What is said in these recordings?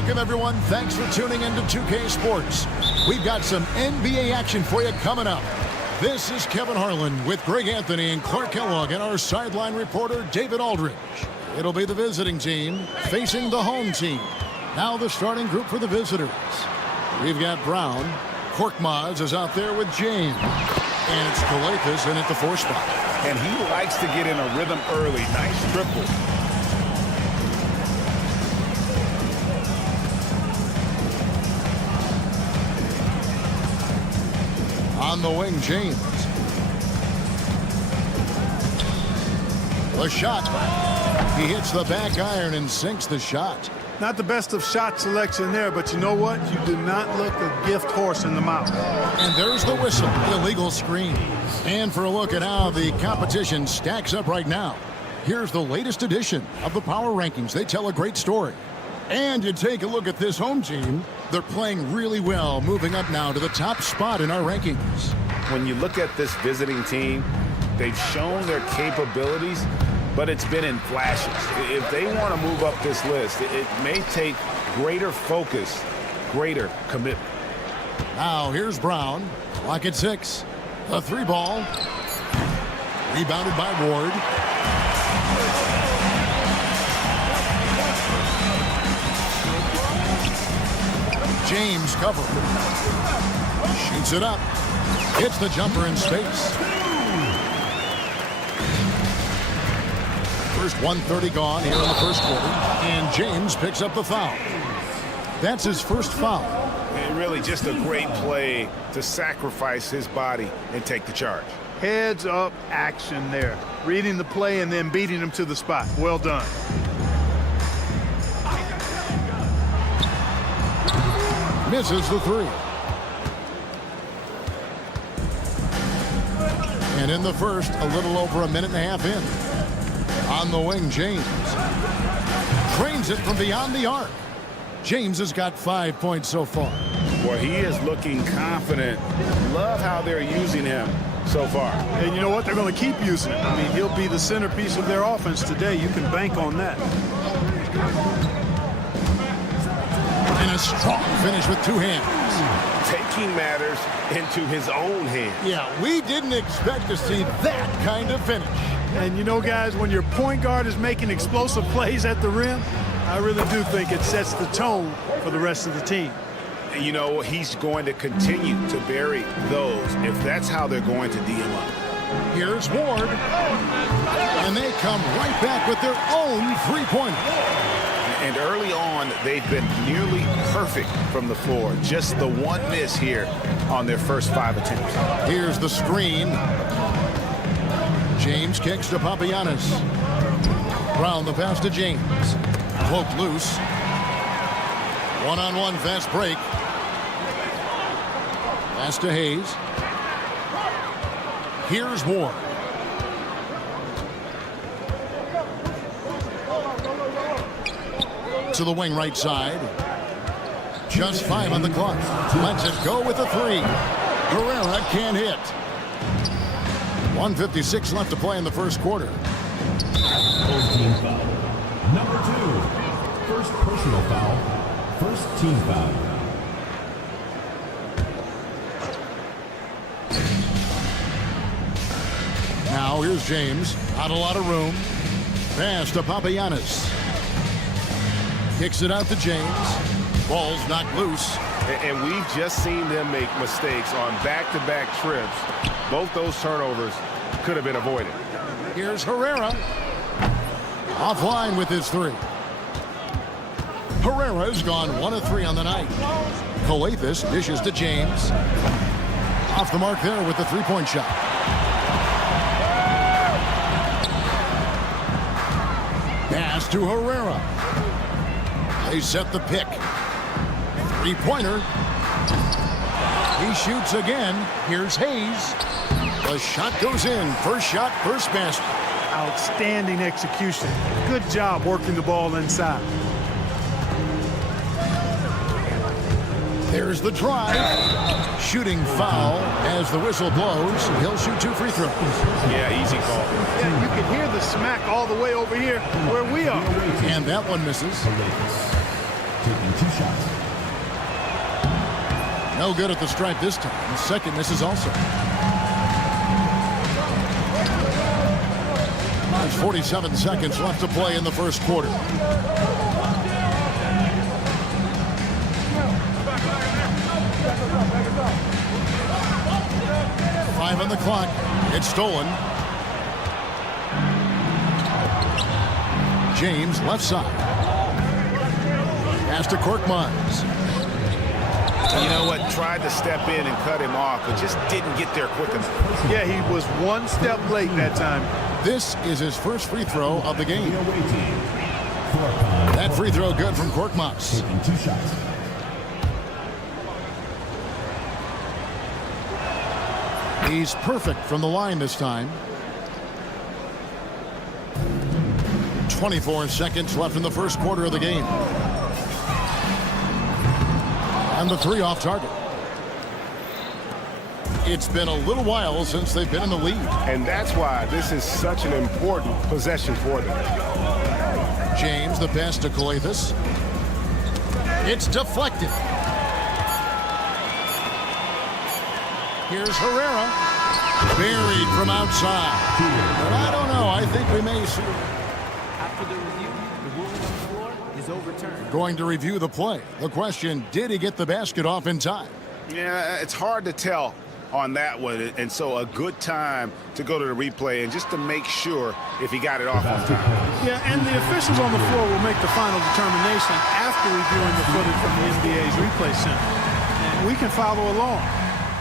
Welcome, everyone. Thanks for tuning into 2K Sports. We've got some NBA action for you coming up. This is Kevin Harlan with Greg Anthony and Clark Kellogg and our sideline reporter, David Aldridge. It'll be the visiting team facing the home team. Now the starting group for the visitors. We've got Brown. Korkmaz is out there with James. And it's Calathes in at the 4 spot. And he likes to get in a rhythm early. Nice triple. On the wing, James. The shot. He hits the back iron and sinks the shot. Not the best of shot selection there, but you know what? You do not look a gift horse in the mouth. And there's the whistle. Illegal screen. And for a look at how the competition stacks up right now, here's the latest edition of the Power Rankings. They tell a great story. And you take a look at this home team. They're playing really well, moving up now to the top spot in our rankings. When you look at this visiting team, they've shown their capabilities, but it's been in flashes. If they want to move up this list, it may take greater focus, greater commitment. Now here's Brown. Clock at 6. The 3 ball. Rebounded by Ward. James covered. Shoots it up. Hits the jumper in space. First 1:30 gone here in the first quarter. And James picks up the foul. That's his first foul. And really just a great play to sacrifice his body and take the charge. Heads up action there. Reading the play and then beating him to the spot. Well done. Misses the 3. And in the first, a little over a minute and a half in. On the wing, James. Trains it from beyond the arc. James has got 5 points so far. Well, he is looking confident. Love how they're using him so far. And you know what? They're going to keep using it. I mean, he'll be the centerpiece of their offense today. You can bank on that. And a strong finish with 2 hands. Taking matters into his own hands. Yeah, we didn't expect to see that kind of finish. And you know, guys, when your point guard is making explosive plays at the rim, I really do think it sets the tone for the rest of the team. And you know, he's going to continue to bury those if that's how they're going to D him up. Here's Ward. And they come right back with their own 3-pointer. And early on, they've been nearly perfect from the floor. Just the one miss here on their first 5 attempts. Here's the screen. James kicks to Papagiannis. Brown the pass to James. Cloak loose. One-on-one fast break. Pass to Hayes. Here's Ward. To the wing right side. Just 5 on the clock. Lets it go with a 3. Herrera can't hit. 1:56 left to play in the first quarter. First team foul. Number 2. First personal foul. First team foul. Now here's James. Not a lot of room. Pass to Papagiannis. Kicks it out to James. Ball's knocked loose. And we've just seen them make mistakes on back-to-back trips. Both those turnovers could have been avoided. Here's Herrera. Offline with his 3. Herrera's gone 1 of 3 on the night. Calathes dishes to James. Off the mark there with the 3-point shot. Pass to Herrera. They set the pick. 3-pointer. He shoots again. Here's Hayes. The shot goes in. First shot, first basket. Outstanding execution. Good job working the ball inside. There's the drive. Shooting foul as the whistle blows. He'll shoot 2 free throws. Yeah, easy call. Yeah, you can hear the smack all the way over here where we are. And that one misses. taking 2 shots. No good at the stripe this time. The second misses also. There's 47 seconds left to play in the first quarter. 5 on the clock. It's stolen. James, left side. Pass to Korkmaz. You know what? Tried to step in and cut him off, but just didn't get there quick enough. Yeah, he was one step late that time. This is his first free throw of the game. The away team. That free throw good from Korkmaz. Taking 2 shots. He's perfect from the line this time. 24 seconds left in the first quarter of the game. And the 3 off target. It's been a little while since they've been in the lead. And that's why this is such an important possession for them. James, the pass to Coletas. It's deflected. Here's Herrera. Buried from outside. But I don't know. I think we may see. After the review, the ruling on the floor is overturned. Going to review the play. The question, did he get the basket off in time? Yeah, it's hard to tell on that one, and so a good time to go to the replay and just to make sure if he got it off on time. Yeah, and the officials on the floor will make the final determination after reviewing the footage from the NBA's replay center. And we can follow along.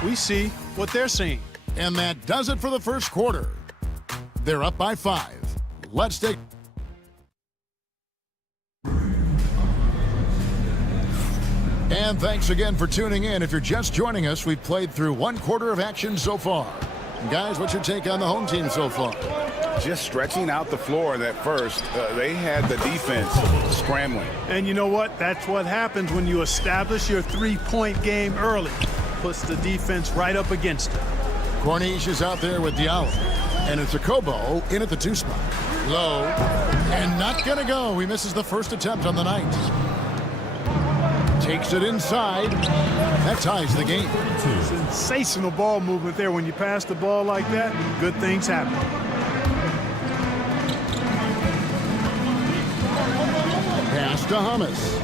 We see what they're seeing. And that does it for the first quarter. They're up by 5. Let's take... And thanks again for tuning in. If you're just joining us, we've played through 1 quarter of action so far. Guys, what's your take on the home team so far? Just stretching out the floor in that first. They had the defense scrambling. And you know what? That's what happens when you establish your three-point game early. Puts the defense right up against it. Corniche is out there with Diallo. And it's a Kobo in at the 2 spot. Low. And not going to go. He misses the first attempt on the night. Takes it inside. That ties the game. Sensational ball movement there. When you pass the ball like that, good things happen. Pass to Hamas.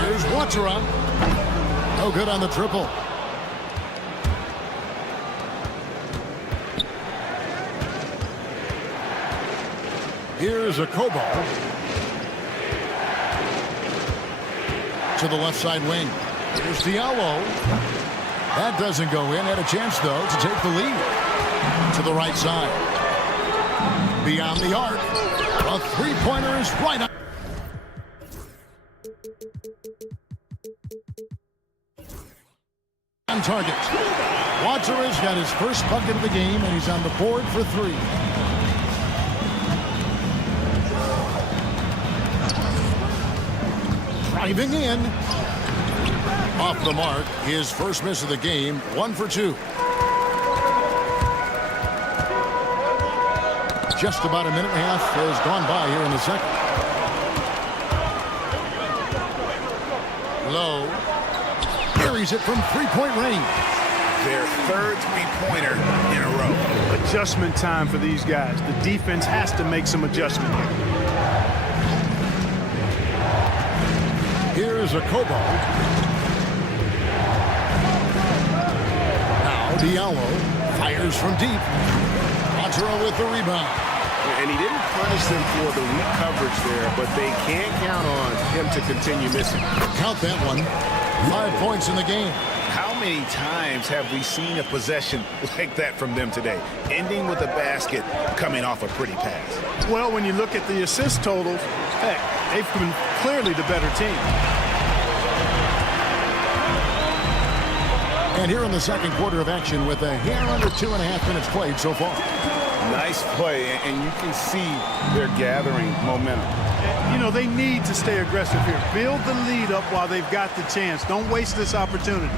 Here's Watera. No good on the triple. Here's a Kobo. To the left side wing. Here's Diallo. That doesn't go in. Had a chance, though, to take the lead. To the right side. Beyond the arc. A three-pointer is right on. On target. Watera's got his first bucket of the game, and he's on the board for 3. Driving in. Off the mark. His first miss of the game. 1 for 2. Just about a minute and a half has gone by here in the second. Low. Carries it from three-point range. Their third three-pointer in a row. Adjustment time for these guys. The defense has to make some adjustment here. Here's a Kobo. Now Diallo fires from deep. Watera with the rebound. And he didn't punish them for the weak coverage there, but they can't count on him to continue missing. Count that one. 5 points in the game. How many times have we seen a possession like that from them today? Ending with a basket, coming off a pretty pass. Well, when you look at the assist totals, heck, they've been clearly the better team. And here in the second quarter of action with a hair under 2.5 minutes played so far. Nice play, and you can see they're gathering momentum. You know, they need to stay aggressive here. Build the lead up while they've got the chance. Don't waste this opportunity.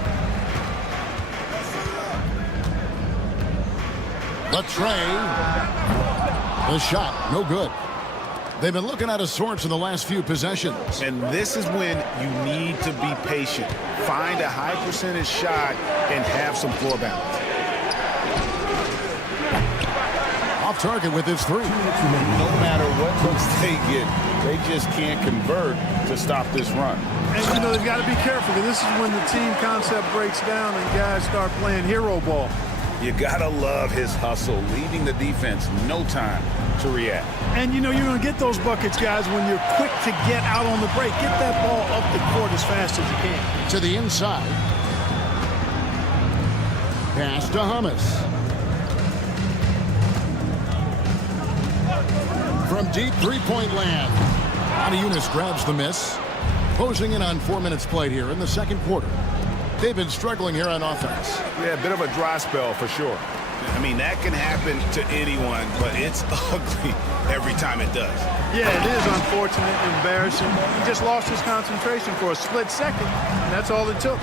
The tray. The shot, no good. They've been looking out of sorts in the last few possessions. And this is when you need to be patient. Find a high percentage shot and have some floor balance. Off target with his three. No matter what looks they get, they just can't convert to stop this run. And, you know, they've got to be careful because this is when the team concept breaks down and guys start playing hero ball. You got to love his hustle, leaving the defense no time to react. And, you know, you're going to get those buckets, guys, when you're quick to get out on the break. Get that ball up the court as fast as you can. To the inside. Pass to Hummus. From deep three-point land. Yunus grabs the miss. Closing in on 4 minutes played here in the second quarter. They've been struggling here on offense. Yeah, a bit of a dry spell for sure. I mean, that can happen to anyone, but it's ugly every time it does. Yeah, it is unfortunate, embarrassing. He just lost his concentration for a split second, and that's all it took.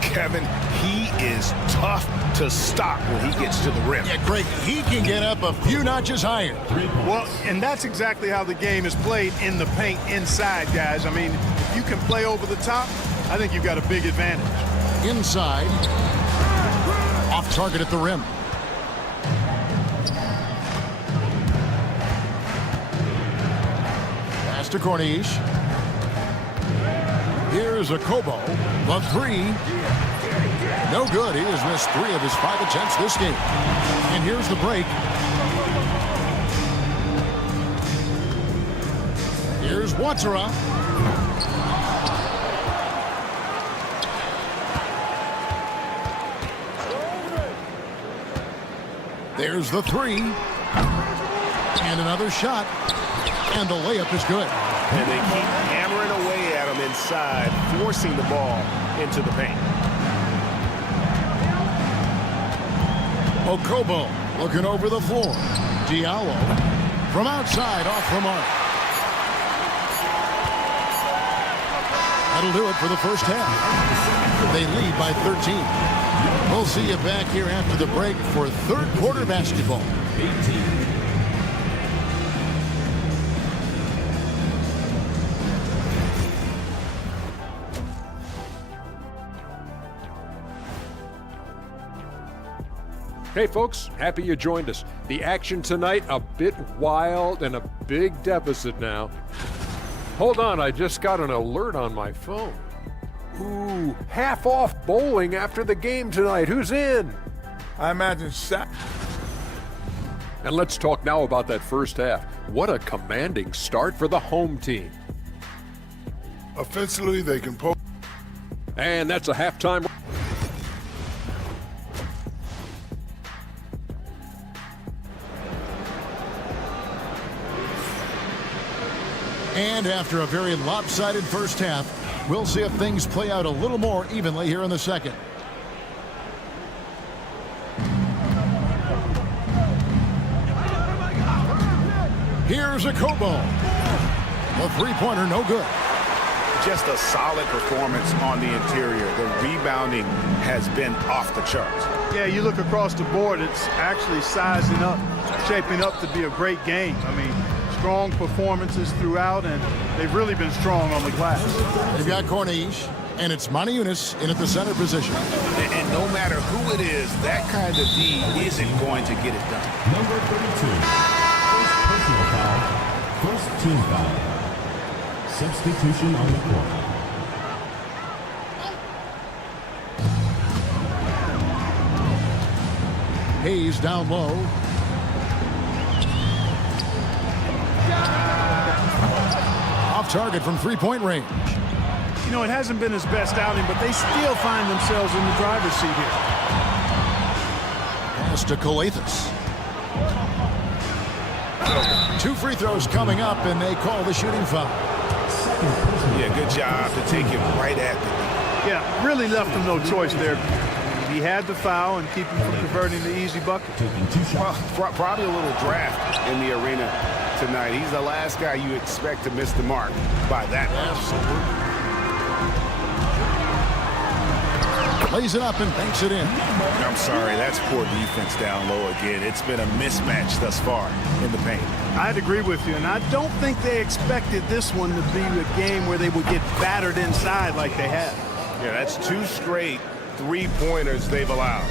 Kevin, he is tough to stop when he gets to the rim. Yeah, Greg, he can get up a few notches higher. Well, and that's exactly how the game is played in the paint inside, guys. I mean, if you can play over the top, I think you've got a big advantage. Inside. Off target at the rim. Pass to Corniche. Here's a Kobo. The three. No good. He has missed 3 of his 5 attempts this game. And here's the break. Here's Watsara. There's the three. And another shot. And the layup is good. And they keep hammering away at him inside, forcing the ball into the paint. Okobo looking over the floor. Diallo from outside off the mark. That'll do it for the first half. They lead by 13. We'll see you back here after the break for third quarter basketball. 18. Hey folks, happy you joined us. The action tonight, a bit wild and a big deficit now. Hold on, I just got an alert on my phone. Ooh, half off bowling after the game tonight. Who's in? I imagine Shaq. And let's talk now about that first half. What a commanding start for the home team. Offensively, they can post. And that's a halftime. And after a very lopsided first half, we'll see if things play out a little more evenly here in the second. Here's a Kobo. The three-pointer, no good. Just a solid performance on the interior. The rebounding has been off the charts. Yeah, you look across the board, it's actually sizing up, shaping up to be a great game. I mean, strong performances throughout, and they've really been strong on the glass. They've got Corniche, and it's Yunus in at the center position. And no matter who it is, that kind of D isn't going to get it done. Number 32. First personal foul. First team foul. Substitution on the court. Hayes down low. Off target from three-point range. You know, it hasn't been his best outing, but they still find themselves in the driver's seat here. Pass to Calathis. 2 free throws coming up, and they call the shooting foul. Yeah, good job to take him right at the knee. Yeah, really left him no choice there. He had the foul and keep him from converting the easy bucket. Taking 2 shots. Well, probably a little draft in the arena tonight. He's the last guy you expect to miss the mark by that much. Lays it up and banks it in. I'm sorry, that's poor defense down low again. It's been a mismatch thus far in the paint. I'd agree with you, and I don't think they expected this one to be a game where they would get battered inside like they have. Yeah, that's 2 straight three-pointers they've allowed.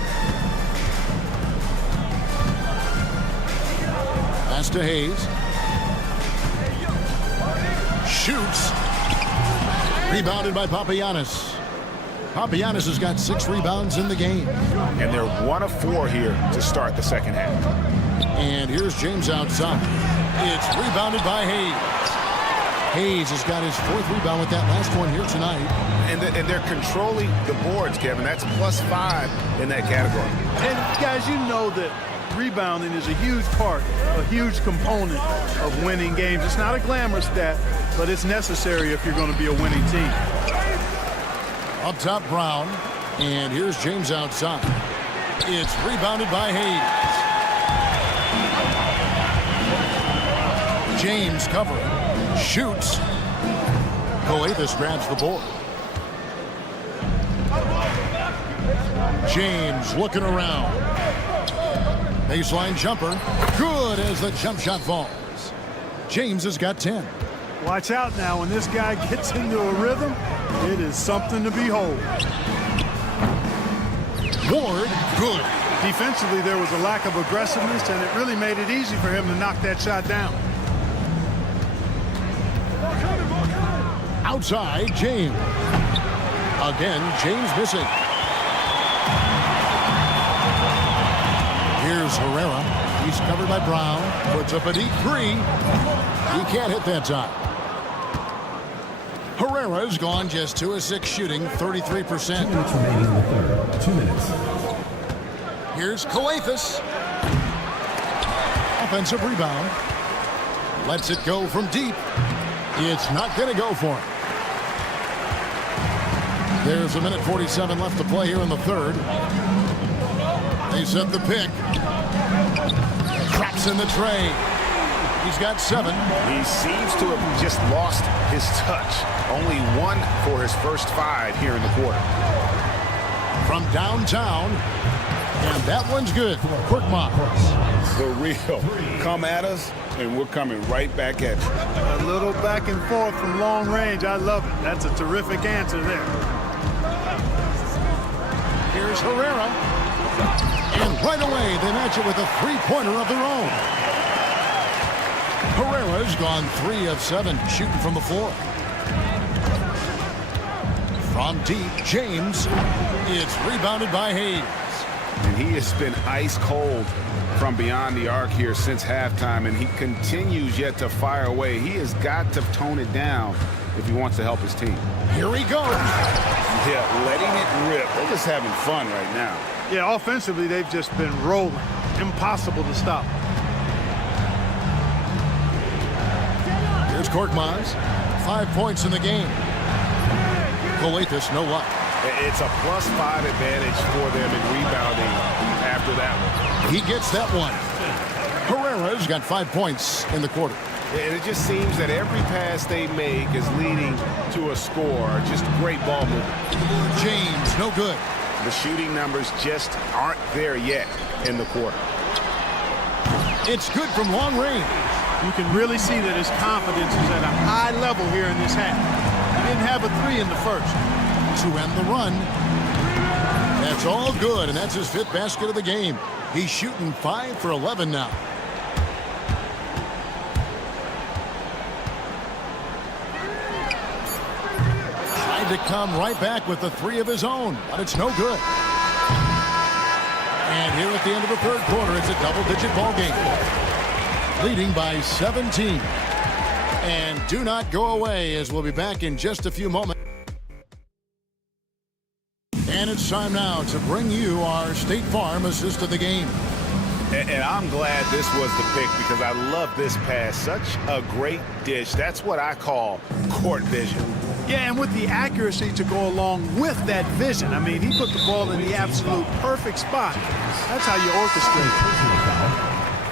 Pass to Hayes. Shoots. Rebounded by Papagiannis. Papagiannis has got 6 rebounds in the game. And they're 1 of 4 here to start the second half. And here's James outside. It's rebounded by Hayes. Hayes has got his 4th rebound with that last one here tonight. And they're controlling the boards, Kevin. That's +5 in that category. And guys, you know that rebounding is a huge part, a huge component of winning games. It's not a glamorous stat, but it's necessary if you're going to be a winning team. Up top, Brown. And here's James outside. It's rebounded by Hayes. James covering. Shoots. Coathis grabs the board. James looking around. Baseline jumper. Good as the jump shot falls. James has got 10. Watch out now. When this guy gets into a rhythm, it is something to behold. Ward, good. Defensively, there was a lack of aggressiveness, and it really made it easy for him to knock that shot down. Outside, James. Again, James missing. Here's Herrera. He's covered by Brown. Puts up a deep 3. He can't hit that time. Herrera's gone just 2 of 6 shooting, 33%. 2 minutes remaining in the third. 2 minutes. Here's Coathis. Offensive rebound. Lets it go from deep. It's not going to go for him. There's 1:47 left to play here in the third. They set the pick. Traps in the tray. He's got 7. He seems to have just lost his touch. Only 1 for his first 5 here in the quarter. From downtown. And that one's good. Korkmaz. The real. Come at us, and we're coming right back at you. A little back and forth from long range. I love it. That's a terrific answer there. Here's Herrera. And right away, they match it with a 3-pointer of their own. Herrera's gone 3 of 7 shooting from the floor. From deep, James. It's rebounded by Hayes. And he has been ice cold from beyond the arc here since halftime, and he continues yet to fire away. He has got to tone it down if he wants to help his team. Here he goes. Yeah, letting it rip. They're just having fun right now. Yeah, offensively, they've just been rolling. Impossible to stop. Here's Korkmaz. 5 points in the game. Coathis, no luck. It's a +5 advantage for them in rebounding after that one. He gets that one. Herrera's got 5 points in the quarter. And it just seems that every pass they make is leading to a score. Just great ball movement. James, no good. The shooting numbers just aren't there yet in the quarter. It's good from long range. You can really see that his confidence is at a high level here in this half. He didn't have a 3 in the first. To end the run. That's all good, and that's his 5th basket of the game. He's shooting 5 for 11 now. Tried to come right back with the 3 of his own, but it's no good. And here at the end of the third quarter, it's a double-digit ball game. Leading by 17. And do not go away, as we'll be back in just a few moments. And it's time now to bring you our State Farm assist of the game. And I'm glad this was the pick because I love this pass. Such a great dish. That's what I call court vision. Yeah, and with the accuracy to go along with that vision. I mean, he put the ball in the absolute perfect spot. That's how you orchestrate.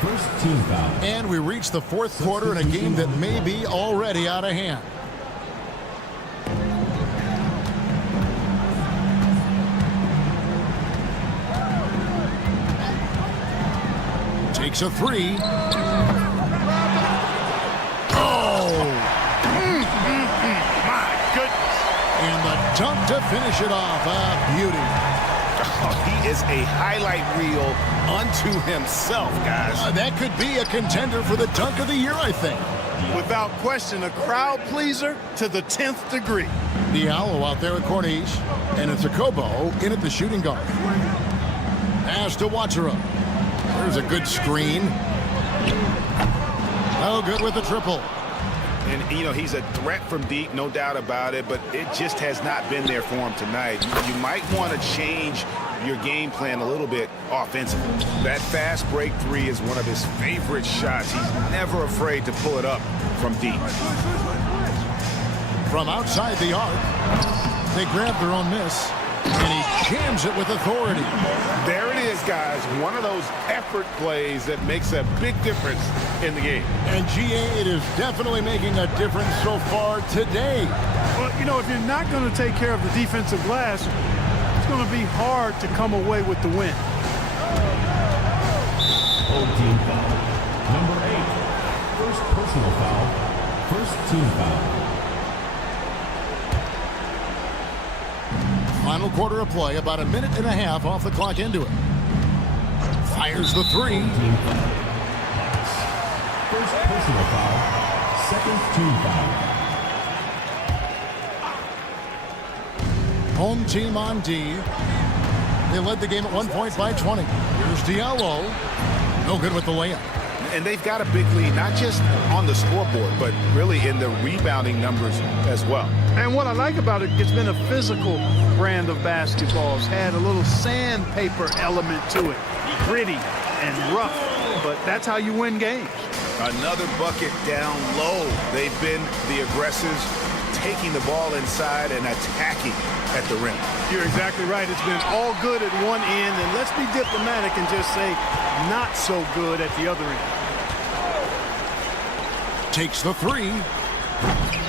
First team foul. And we reach the fourth quarter in a game that may be already out of hand. Takes a three. Oh! My goodness. And the dunk to finish it off. A beauty. Oh, he is a highlight reel unto himself, guys. That could be a contender for the dunk of the year, I think. Without question, a crowd pleaser to the 10th degree. Diallo out there at Corniche, and it's a Kobo in at the shooting guard. Pass to Wachera. There's a good screen. Oh, good with the triple. And, you know, he's a threat from deep, no doubt about it, but it just has not been there for him tonight. You might want to change your game plan a little bit offensively. That fast break three is one of his favorite shots. He's never afraid to pull it up from deep. From outside the arc, they grab their own miss, and he jams it with authority. There it is, guys. One of those effort plays that makes a big difference in the game. And GA, it is definitely making a difference so far today. Well, you know, if you're not going to take care of the defensive glass, it's going to be hard to come away with the win. Old team foul. Number 8. First personal foul. First team foul. Final quarter of play, about a minute and a half off the clock into it. Fires the three. First personal foul. Second team foul. Home team on D. They led the game at 1 point by 20. Here's Diallo. No good with the layup. And they've got a big lead, not just on the scoreboard, but really in the rebounding numbers as well. And what I like about it, it's been a physical brand of basketball. It's had a little sandpaper element to it. Gritty and rough, but that's how you win games. Another bucket down low. They've been the aggressors, taking the ball inside and attacking at the rim. You're exactly right. It's been all good at one end, and let's be diplomatic and just say not so good at the other end. Takes the three,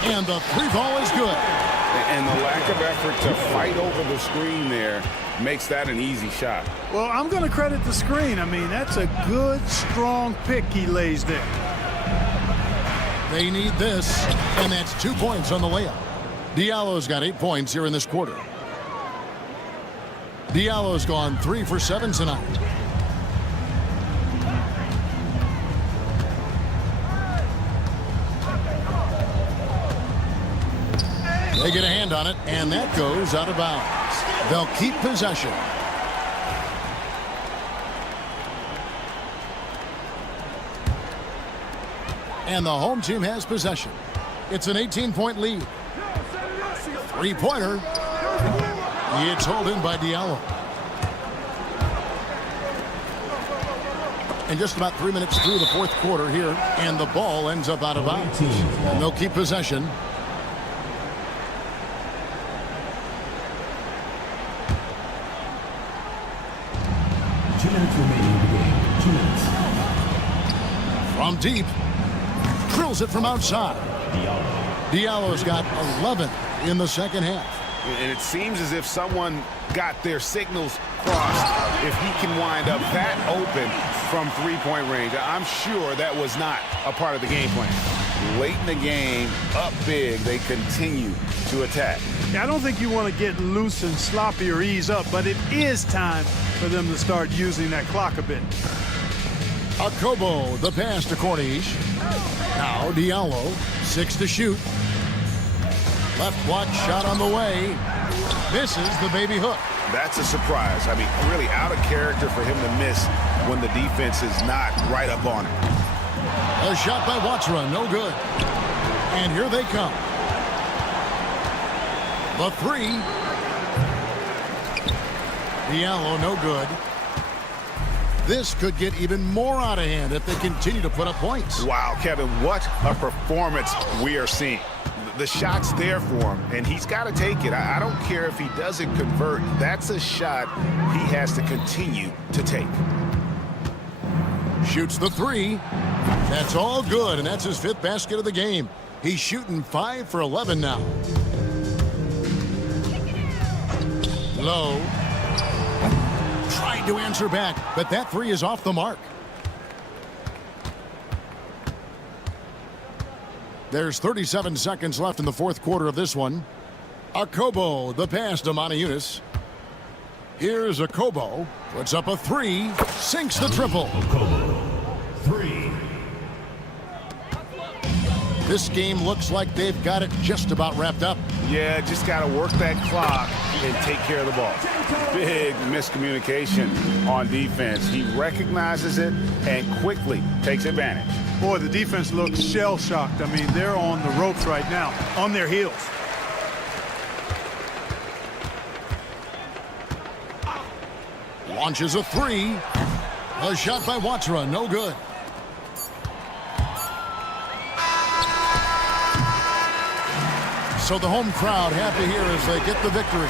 and the three ball is good. And the lack of effort to fight over the screen there makes that an easy shot. Well, I'm going to credit the screen. I mean, that's a good, strong pick he lays there. They need this, and that's 2 points on the layup. Diallo's got 8 points here in this quarter. Diallo's gone 3 for 7 tonight. They get a hand on it, and that goes out of bounds. They'll keep possession. And the home team has possession. It's an 18-point lead. Three-pointer. It's hauled in by Diallo. And just about 3 minutes through the fourth quarter here, and the ball ends up out of bounds. And they'll keep possession. Remaining in the game. 2 minutes. From deep. Drills it from outside. Diallo's got 11 in the second half. And it seems as if someone got their signals crossed. If he can wind up that open from three-point range, I'm sure that was not a part of the game plan. Late in the game, up big, they continue to attack. Yeah, I don't think you want to get loose and sloppy or ease up, but it is time for them to start using that clock a bit. Akobo, the pass to Corniche. Now Diallo, 6 to shoot. Left block shot on the way. Misses the baby hook. That's a surprise. I mean, really out of character for him to miss when the defense is not right up on him. A shot by Wachera, no good. And here they come. The three. Diallo, no good. This could get even more out of hand if they continue to put up points. Wow, Kevin, what a performance we are seeing. The shot's there for him, and he's got to take it. I don't care if he doesn't convert. That's a shot he has to continue to take. Shoots the three. That's all good, and that's his 5th basket of the game. He's shooting 5 for 11 now. Low. Trying to answer back, but that three is off the mark. There's 37 seconds left in the fourth quarter of this one. Akobo, the pass to Moniunas. Here's Akobo. Puts up a three. Sinks the triple. Okobo, 3. This game looks like they've got it just about wrapped up. Yeah, just got to work that clock and take care of the ball. Big miscommunication on defense. He recognizes it and quickly takes advantage. Boy, the defense looks shell-shocked. I mean, they're on the ropes right now, on their heels. Launches a three. A shot by Watra, no good. So the home crowd happy here as they get the victory.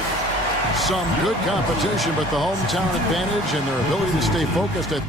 Some good competition, but the hometown advantage and their ability to stay focused at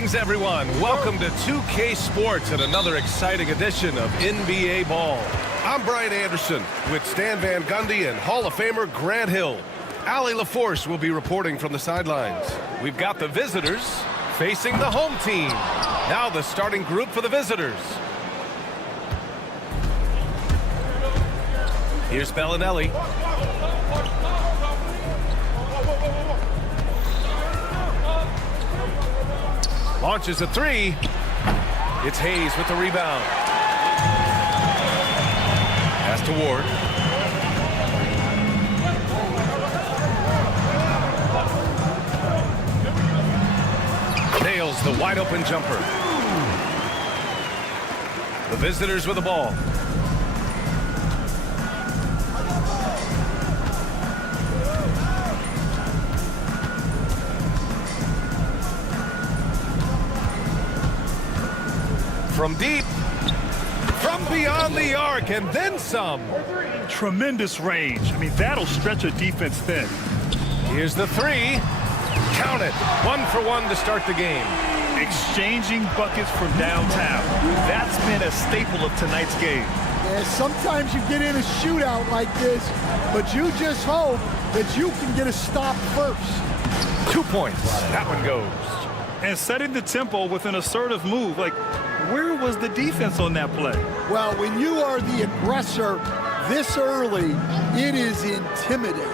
Greetings, everyone. Welcome to 2K Sports and another exciting edition of NBA Ball. I'm Brian Anderson with Stan Van Gundy and Hall of Famer Grant Hill. Allie LaForce will be reporting from the sidelines. We've got the visitors facing the home team. Now the starting group for the visitors. Here's Bellinelli. Launches a three. It's Hayes with the rebound. Pass to Ward. Nails the wide open jumper. The visitors with the ball. From deep. From beyond the arc, and then some. Tremendous range. I mean, that'll stretch a defense thin. Here's the three. Count it. 1 for 1 to start the game. Exchanging buckets from downtown. That's been a staple of tonight's game. Yeah, sometimes you get in a shootout like this, but you just hope that you can get a stop first. 2 points. That one goes. And setting the tempo with an assertive move. Like, where was the defense on that play? Well, when you are the aggressor this early, it is intimidating.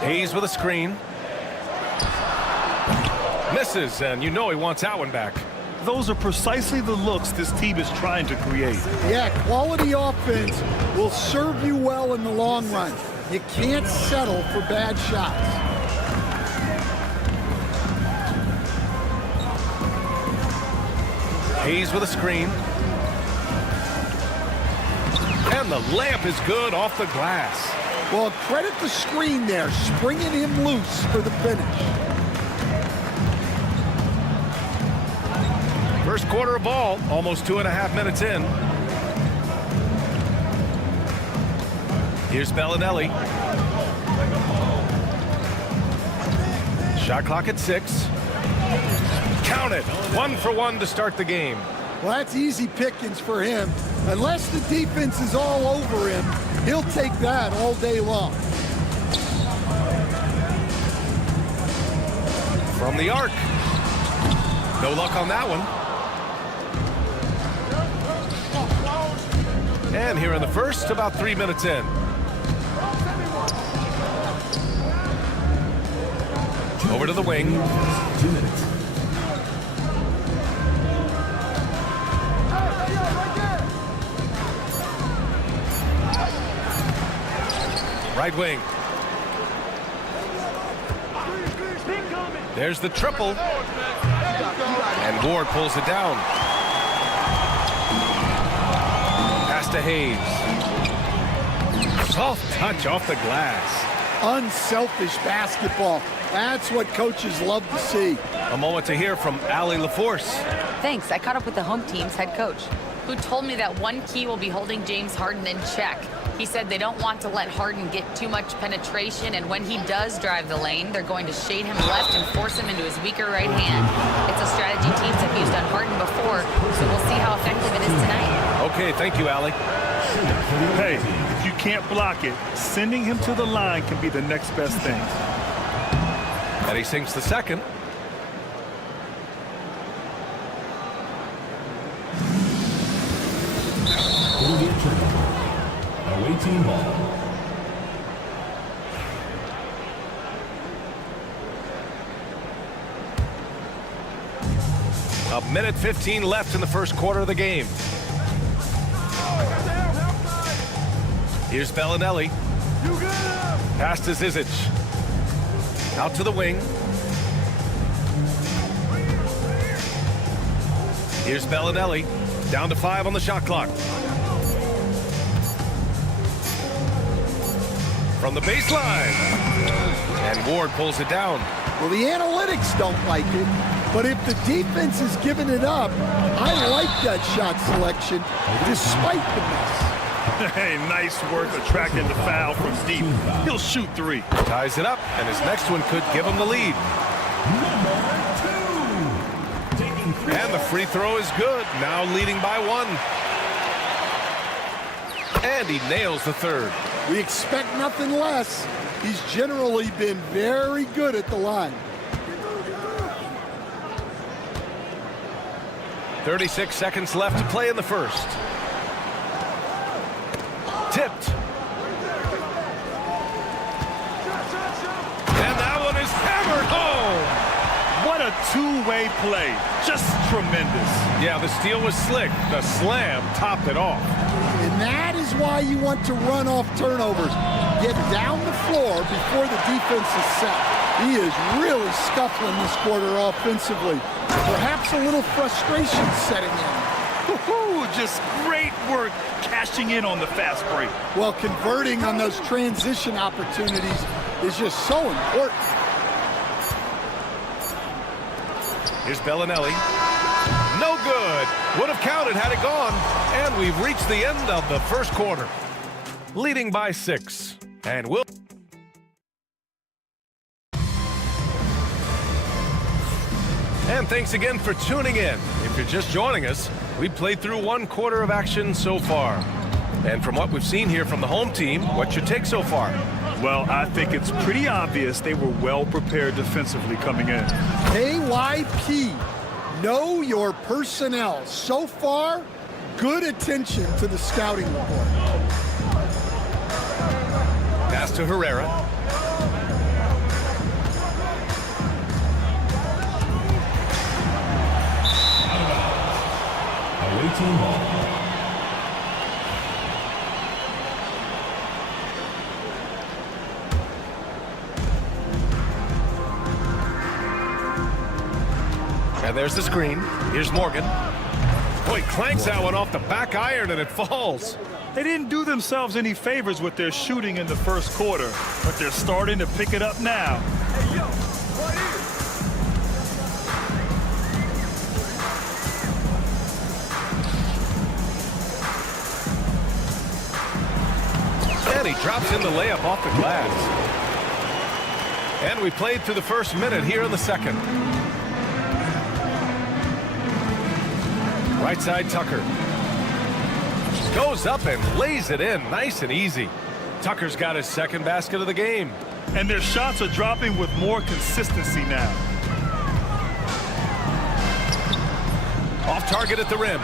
Hayes with a screen. Misses, and you know he wants that one back. Those are precisely the looks this team is trying to create. Yeah, quality offense will serve you well in the long run. You can't settle for bad shots. Hayes with a screen. And the layup is good off the glass. Well, credit the screen there, springing him loose for the finish. First quarter of ball, almost 2.5 minutes in. Here's Bellinelli. Shot clock at 6. Count it. 1 for 1 to start the game. Well, that's easy pickings for him. Unless the defense is all over him, he'll take that all day long. From the arc. No luck on that one. And here in the first, about 3 minutes in. Over to the wing. 2 minutes. Right wing. There's the triple. And Ward pulls it down. Pass to Hayes. Soft touch off the glass. Unselfish basketball. That's what coaches love to see. A moment to hear from Allie LaForce. Thanks. I caught up with the home team's head coach, who told me that one key will be holding James Harden in check. He said they don't want to let Harden get too much penetration, and when he does drive the lane, they're going to shade him left and force him into his weaker right hand. It's a strategy teams have used on Harden before, so we'll see how effective it is tonight. Okay, thank you, Allie. Hey, if you can't block it, sending him to the line can be the next best thing. And he sinks the second. It'll be a triple. Away team ball. A minute 15 left in the first quarter of the game. Here's Bellinelli. Pass to Zizic. Out to the wing. Here's Bellinelli. Down to 5 on the shot clock. From the baseline. And Ward pulls it down. Well, the analytics don't like it, but if the defense is giving it up, I like that shot selection despite the miss. Hey, nice work attracting the foul from deep. He'll shoot 3. Ties it up, and his next one could give him the lead. And the free throw is good. Now leading by 1. And he nails the third. We expect nothing less. He's generally been very good at the line. 36 seconds left to play in the first. Tipped. And that one is hammered home. What a two-way play. Just tremendous. Yeah, the steal was slick. The slam topped it off. And that is why you want to run off turnovers. Get down the floor before the defense is set. He is really scuffling this quarter offensively. Perhaps a little frustration setting in. Just great work cashing in on the fast break. Well, converting on those transition opportunities is just so important. Here's Bellinelli. No good. Would have counted had it gone. And we've reached the end of the first quarter. Leading by 6. And we'll... And thanks again for tuning in. If you're just joining us, we played through 1 quarter of action so far. And from what we've seen here from the home team, what's your take so far? Well, I think it's pretty obvious they were well prepared defensively coming in. KYP, know your personnel. So far, good attention to the scouting report. Pass to Herrera. Away team ball. And there's the screen. Here's Morgan. Boy, clanks that one off the back iron and it falls. They didn't do themselves any favors with their shooting in the first quarter, but they're starting to pick it up now. Hey, yo, right here. And he drops in the layup off the glass. And we played through the first minute here in the second. Right side, Tucker. Goes up and lays it in nice and easy. Tucker's got his second basket of the game. And their shots are dropping with more consistency now. Off target at the rim.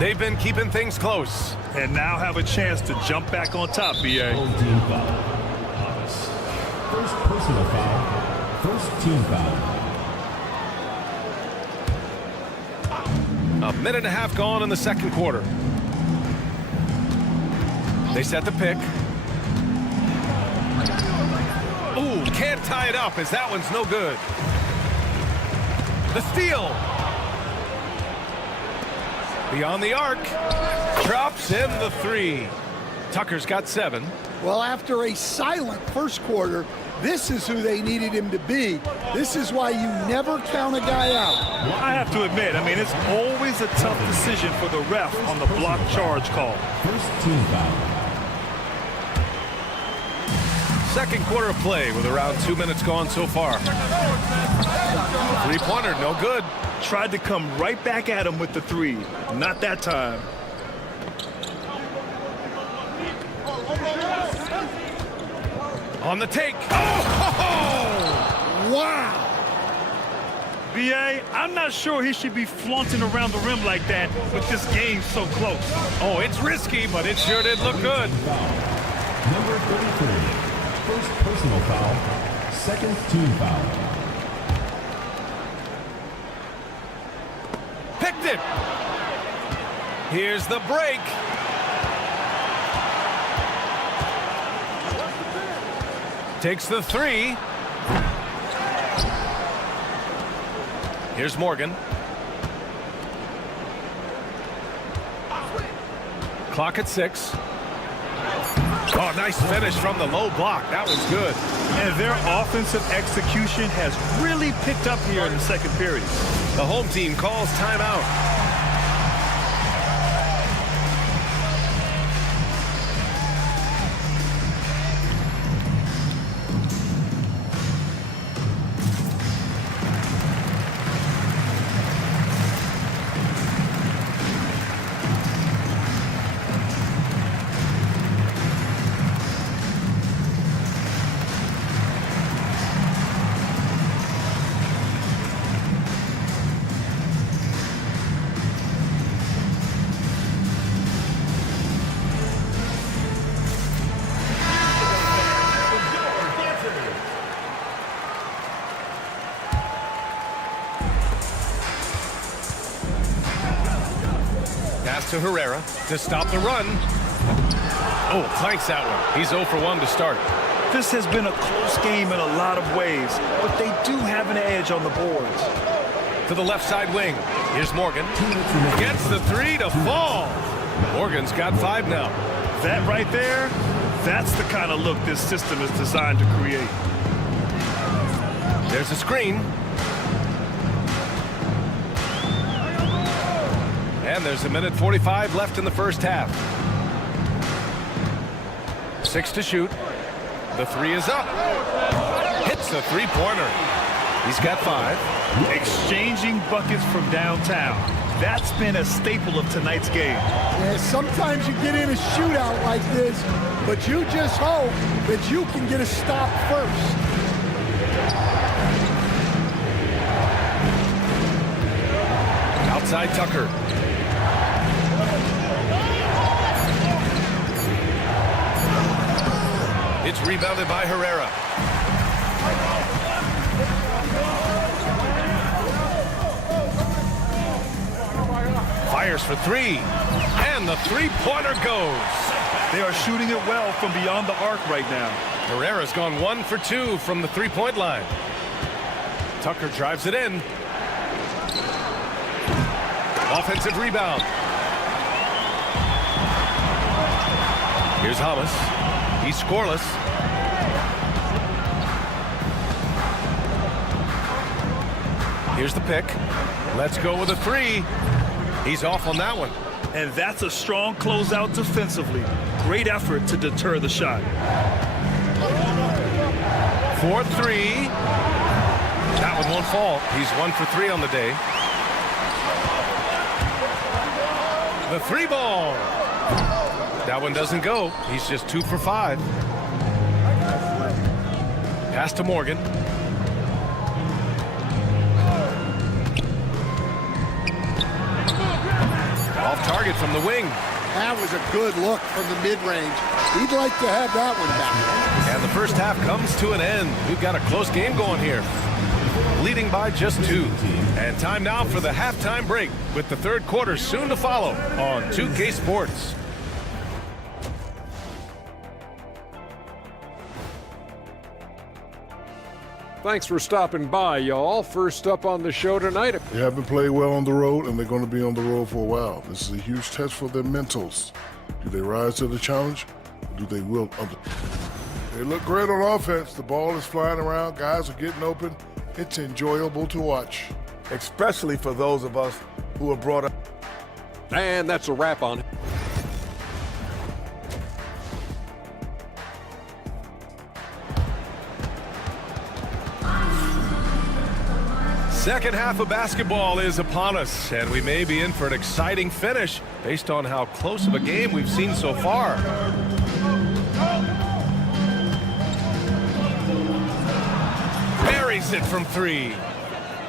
They've been keeping things close. And now have a chance to jump back on top, BA. Team foul. First personal foul. First team foul. A minute and a half gone in the second quarter. They set the pick. Ooh, can't tie it up as that one's no good. The steal. Beyond the arc. Drops in the 3. Tucker's got 7. Well, after a silent first quarter, this is who they needed him to be. This is why you never count a guy out. Well, I have to admit, it's always a tough decision for the ref on the block charge call. First team foul. Second quarter of play with around 2 minutes gone so far. 3-pointer, no good. Tried to come right back at him with the 3. Not that time. On the take. Oh! Wow! BA, I'm not sure he should be flaunting around the rim like that with this game so close. Oh, it's risky, but it sure did look good. Number 33. First personal foul. Second team foul. Picked it. Here's the break. Takes the 3. Here's Morgan. Clock at 6. Oh, nice finish from the low block. That was good. And their offensive execution has really picked up here in the second period. The home team calls timeout. To Herrera to stop the run. Oh, clanks that one. He's 0 for 1 to start. This has been a close game in a lot of ways, but they do have an edge on the boards. To the left side wing. Here's Morgan. Gets the 3 to fall. Morgan's got 5 now. That right there, that's the kind of look this system is designed to create. There's a screen. And there's a minute 45 left in the first half. 6 to shoot. The 3 is up. Hits the three-pointer. He's got 5. Exchanging buckets from downtown. That's been a staple of tonight's game. Yeah, sometimes you get in a shootout like this, but you just hope that you can get a stop first. Outside Tucker. It's rebounded by Herrera. Fires for 3. And the three-pointer goes. They are shooting it well from beyond the arc right now. Herrera's gone 1 for 2 from the three-point line. Tucker drives it in. Offensive rebound. Here's Hamas. He's scoreless. Here's the pick. Let's go with a 3. He's off on that one. And that's a strong closeout defensively. Great effort to deter the shot. 4-3. That one won't fall. He's 1 for 3 on the day. The 3 ball. That one doesn't go. He's just 2 for 5. Pass to Morgan. Off target from the wing. That was a good look from the mid-range. He'd like to have that one back. And the first half comes to an end. We've got a close game going here. Leading by just 2. And time now for the halftime break, with the third quarter soon to follow on 2K Sports. Thanks for stopping by, y'all. First up on the show tonight. They haven't played well on the road, and they're going to be on the road for a while. This is a huge test for their mentals. Do they rise to the challenge, or do they will? They look great on offense. The ball is flying around. Guys are getting open. It's enjoyable to watch. Especially for those of us who are brought up. And that's a wrap on it. Second half of basketball is upon us, and we may be in for an exciting finish based on how close of a game we've seen so far. Buries it from 3.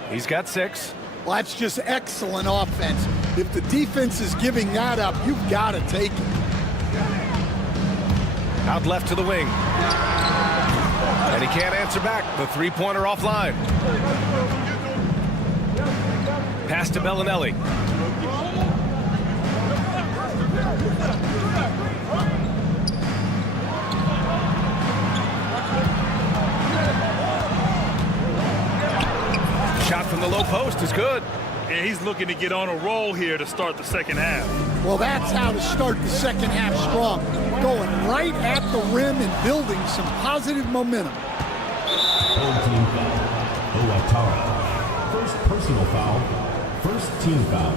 He's got 6. Well, that's just excellent offense. If the defense is giving that up, you've got to take it. Out left to the wing. And he can't answer back. The three-pointer offline. Pass to Bellinelli. Shot from the low post is good. And he's looking to get on a roll here to start the second half. Well, that's how to start the second half strong. Going right at the rim and building some positive momentum. Old team foul. Owatara. First personal foul. First team foul.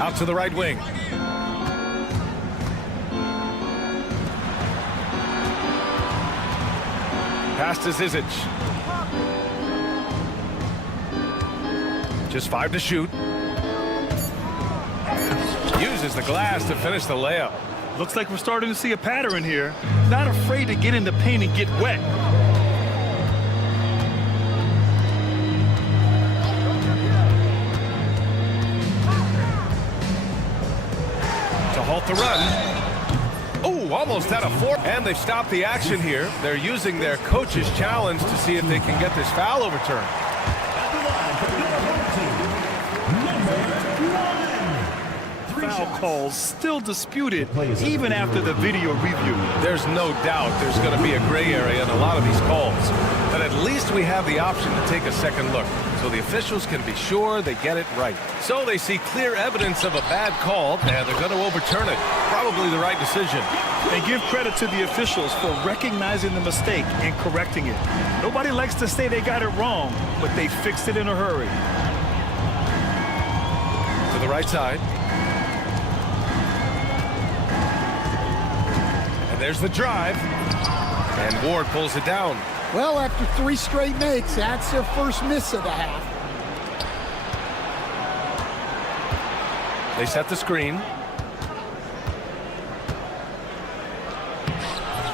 Out to the right wing. Pass to Zizic. Just 5 to shoot. Uses the glass to finish the layup. Looks like we're starting to see a pattern here. Not afraid to get in the paint and get wet. To halt the run. Oh, almost had a 4. And they've stopped the action here. They're using their coach's challenge to see if they can get this foul overturned. Foul calls still disputed even after the video review. There's no doubt there's going to be a gray area in a lot of these calls. But at least we have the option to take a second look. so the officials can be sure they get it right. So they see clear evidence of a bad call, and they're going to overturn it. Probably the right decision. And give credit to the officials for recognizing the mistake and correcting it. Nobody likes to say they got it wrong, but they fixed it in a hurry. To the right side. And there's the drive. And Ward pulls it down. Well, after 3 straight makes, that's their first miss of the half. They set the screen.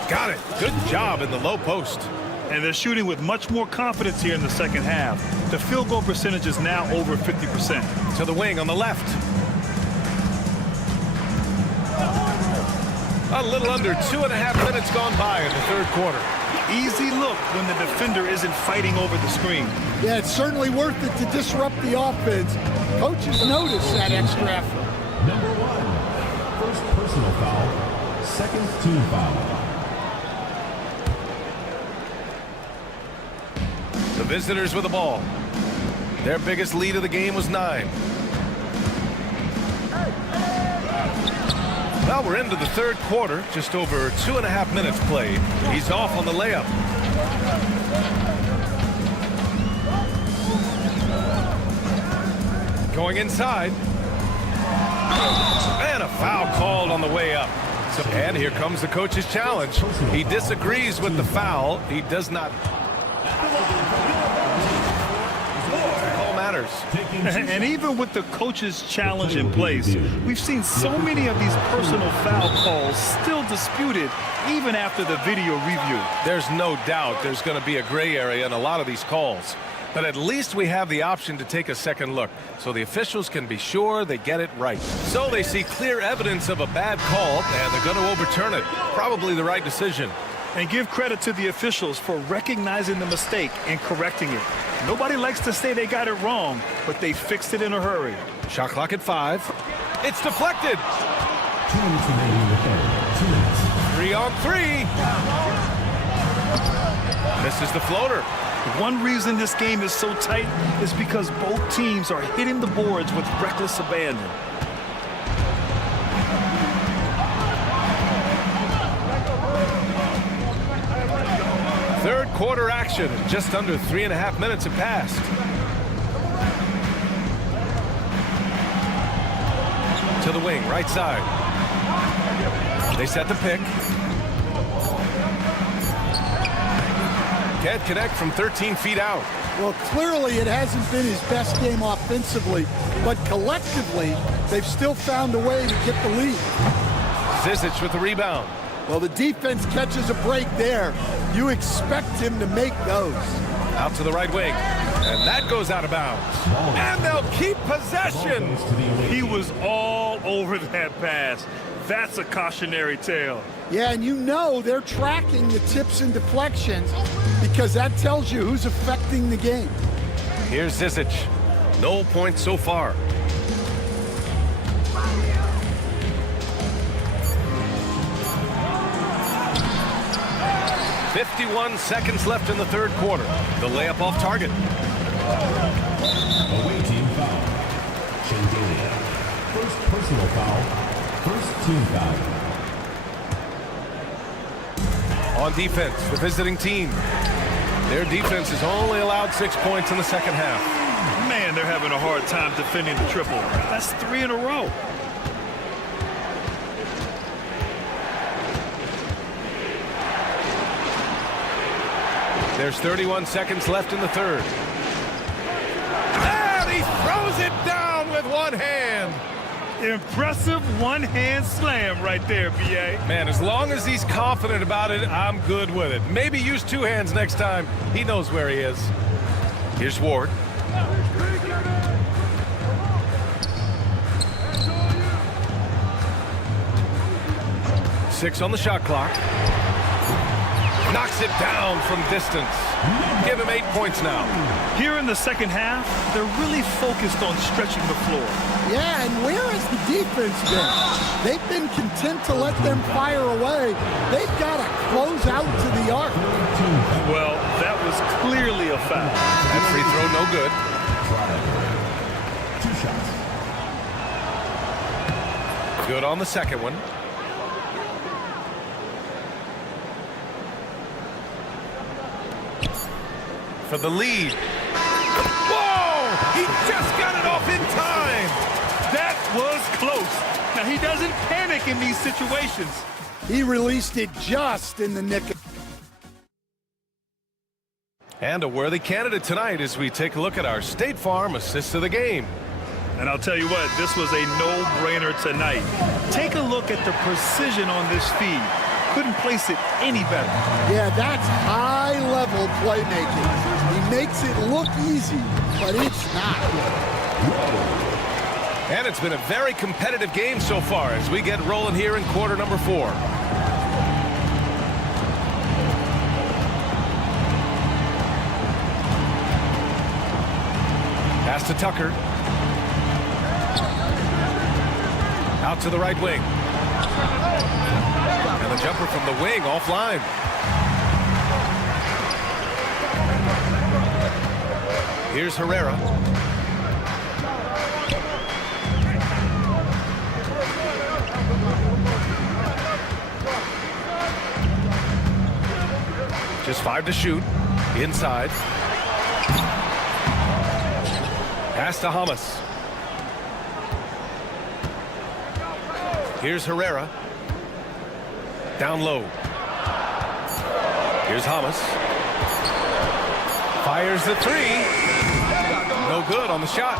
Got it. Good job in the low post. And they're shooting with much more confidence here in the second half. The field goal percentage is now over 50%. To the wing on the left. A little under 2.5 minutes gone by in the third quarter. Easy look when the defender isn't fighting over the screen. Yeah, it's certainly worth it to disrupt the offense. Coaches notice that extra effort. Number 1, first personal foul, second team foul. The visitors with the ball. Their biggest lead of the game was 9. Well, we're into the third quarter, just over 2.5 minutes played. He's off on the layup. Going inside. And a foul called on the way up. And here comes the coach's challenge. He disagrees with the foul. He does not. Call matters. And even with the coach's challenge in place, we've seen so many of these personal foul calls still disputed even after the video review. There's no doubt there's going to be a gray area in a lot of these calls. But at least we have the option to take a second look, so the officials can be sure they get it right. So they see clear evidence of a bad call, and they're going to overturn it. Probably the right decision. And give credit to the officials for recognizing the mistake and correcting it. Nobody likes to say they got it wrong, but they fixed it in a hurry. Shot clock at 5. It's deflected. 2 minutes remaining in the third. 2 minutes. 3 on 3. Misses the floater. One reason this game is so tight is because both teams are hitting the boards with reckless abandon. Third quarter action. Just under 3.5 minutes have passed. To the wing, right side. They set the pick. Can't connect from 13 feet out. Well, clearly it hasn't been his best game offensively, but collectively, they've still found a way to get the lead. Zizic with the rebound. Well, the defense catches a break there. You expect him to make those. Out to the right wing. And that goes out of bounds. And they'll keep possession. He was all over that pass. That's a cautionary tale. Yeah, and you know they're tracking the tips and deflections because that tells you who's affecting the game. Here's Zizic. No points so far. .51 seconds left in the third quarter. The layup off target. Away team foul. Shengelia. First personal foul. First team foul. On defense, the visiting team. Their defense has only allowed 6 points in the second half. Man, they're having a hard time defending the triple. That's 3 in a row. There's 31 seconds left in the third. And he throws it down with one hand. Impressive one-hand slam right there, B.A. Man, as long as he's confident about it, I'm good with it. Maybe use 2 hands next time. He knows where he is. Here's Ward. Six on the shot clock. Knocks it down from distance. Give him 8 points now. Here in the second half, they're really focused on stretching the floor. Yeah, and where has the defense been? They've been content to let them fire away. They've got to close out to the arc. Well, that was clearly a foul. That free throw no good. 2 shots. Good on the second one. For the lead. Whoa! He just got it off in time. That was close. Now, he doesn't panic in these situations. He released it just in the nick of. And a worthy candidate tonight as we take a look at our State Farm assist of the game. And I'll tell you what, this was a no-brainer tonight. Take a look at the precision on this feed. Couldn't place it any better. Yeah, that's high-level playmaking. He makes it look easy, but it's not. And it's been a very competitive game so far as we get rolling here in quarter number 4. Pass to Tucker. Out to the right wing. And the jumper from the wing offline. Here's Herrera. Just 5 to shoot. Inside. Pass to Hamas. Here's Herrera. Down low. Here's Hamas. Fires the 3. No good on the shot.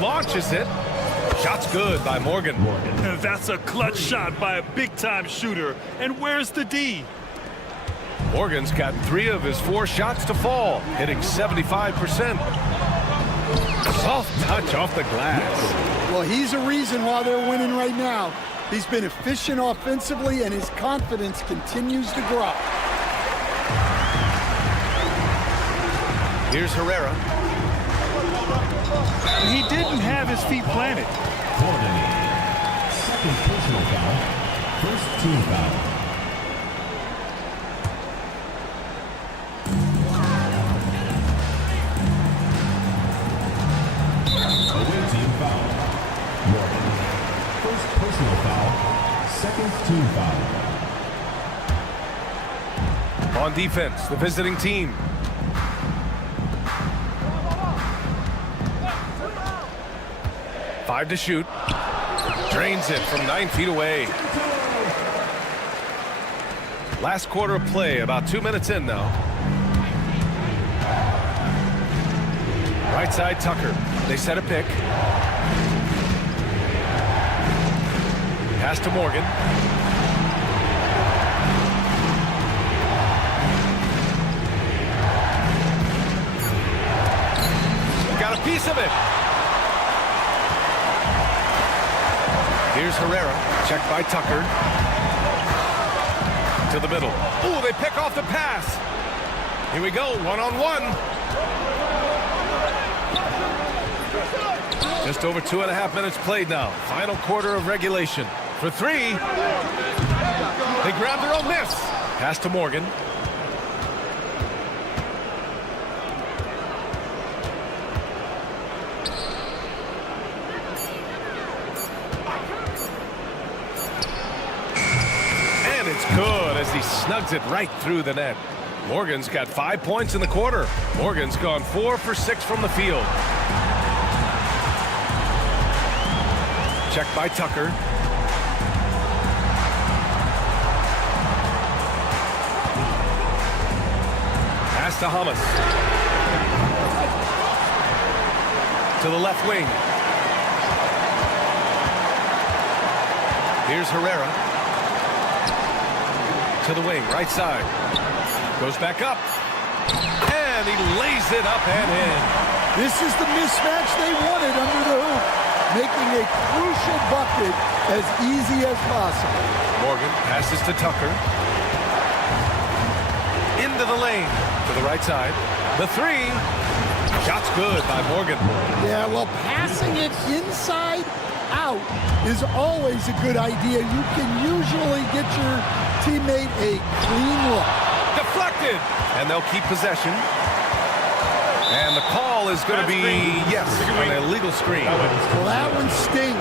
Launches it. Shot's good by Morgan. That's a clutch shot by a big-time shooter. And where's the D? Morgan's got 3 of his 4 shots to fall, hitting 75%. Soft touch off the glass. Well, he's a reason why they're winning right now. He's been efficient offensively, and his confidence continues to grow. Here's Herrera. He didn't have his feet planted. Second personal foul. First team foul. Away team foul. Morgan. First personal foul. Second team foul. On defense, the visiting team. Five to shoot. Drains it from 9 feet away. Last quarter of play, about 2 minutes in now. Right side, Tucker. They set a pick. Pass to Morgan. Got a piece of it. Here's Herrera. Checked by Tucker. To the middle. Ooh, they pick off the pass. Here we go, one-on-one. Just over 2.5 minutes played now. Final quarter of regulation. For 3. They grab their own miss. Pass to Morgan. And it's good as he snugs it right through the net. Morgan's got 5 points in the quarter. Morgan's gone 4 for 6 from the field. Checked by Tucker. Pass to Hamas. To the left wing. Here's Herrera. To the wing, right side. Goes back up. And he lays it up and in. This is the mismatch they wanted under the hoop, making a crucial bucket as easy as possible. Morgan passes to Tucker. Into the lane. To the right side. The 3. Shot's good by Morgan. Yeah, well, passing it inside out is always a good idea. You can usually get your teammate a clean look. Deflected. deflected, and they'll keep possession. And the call is going to be, yes, an illegal screen. Well, that one stings.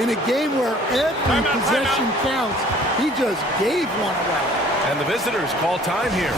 In a game where every possession counts, he just gave one away. And the visitors call time here.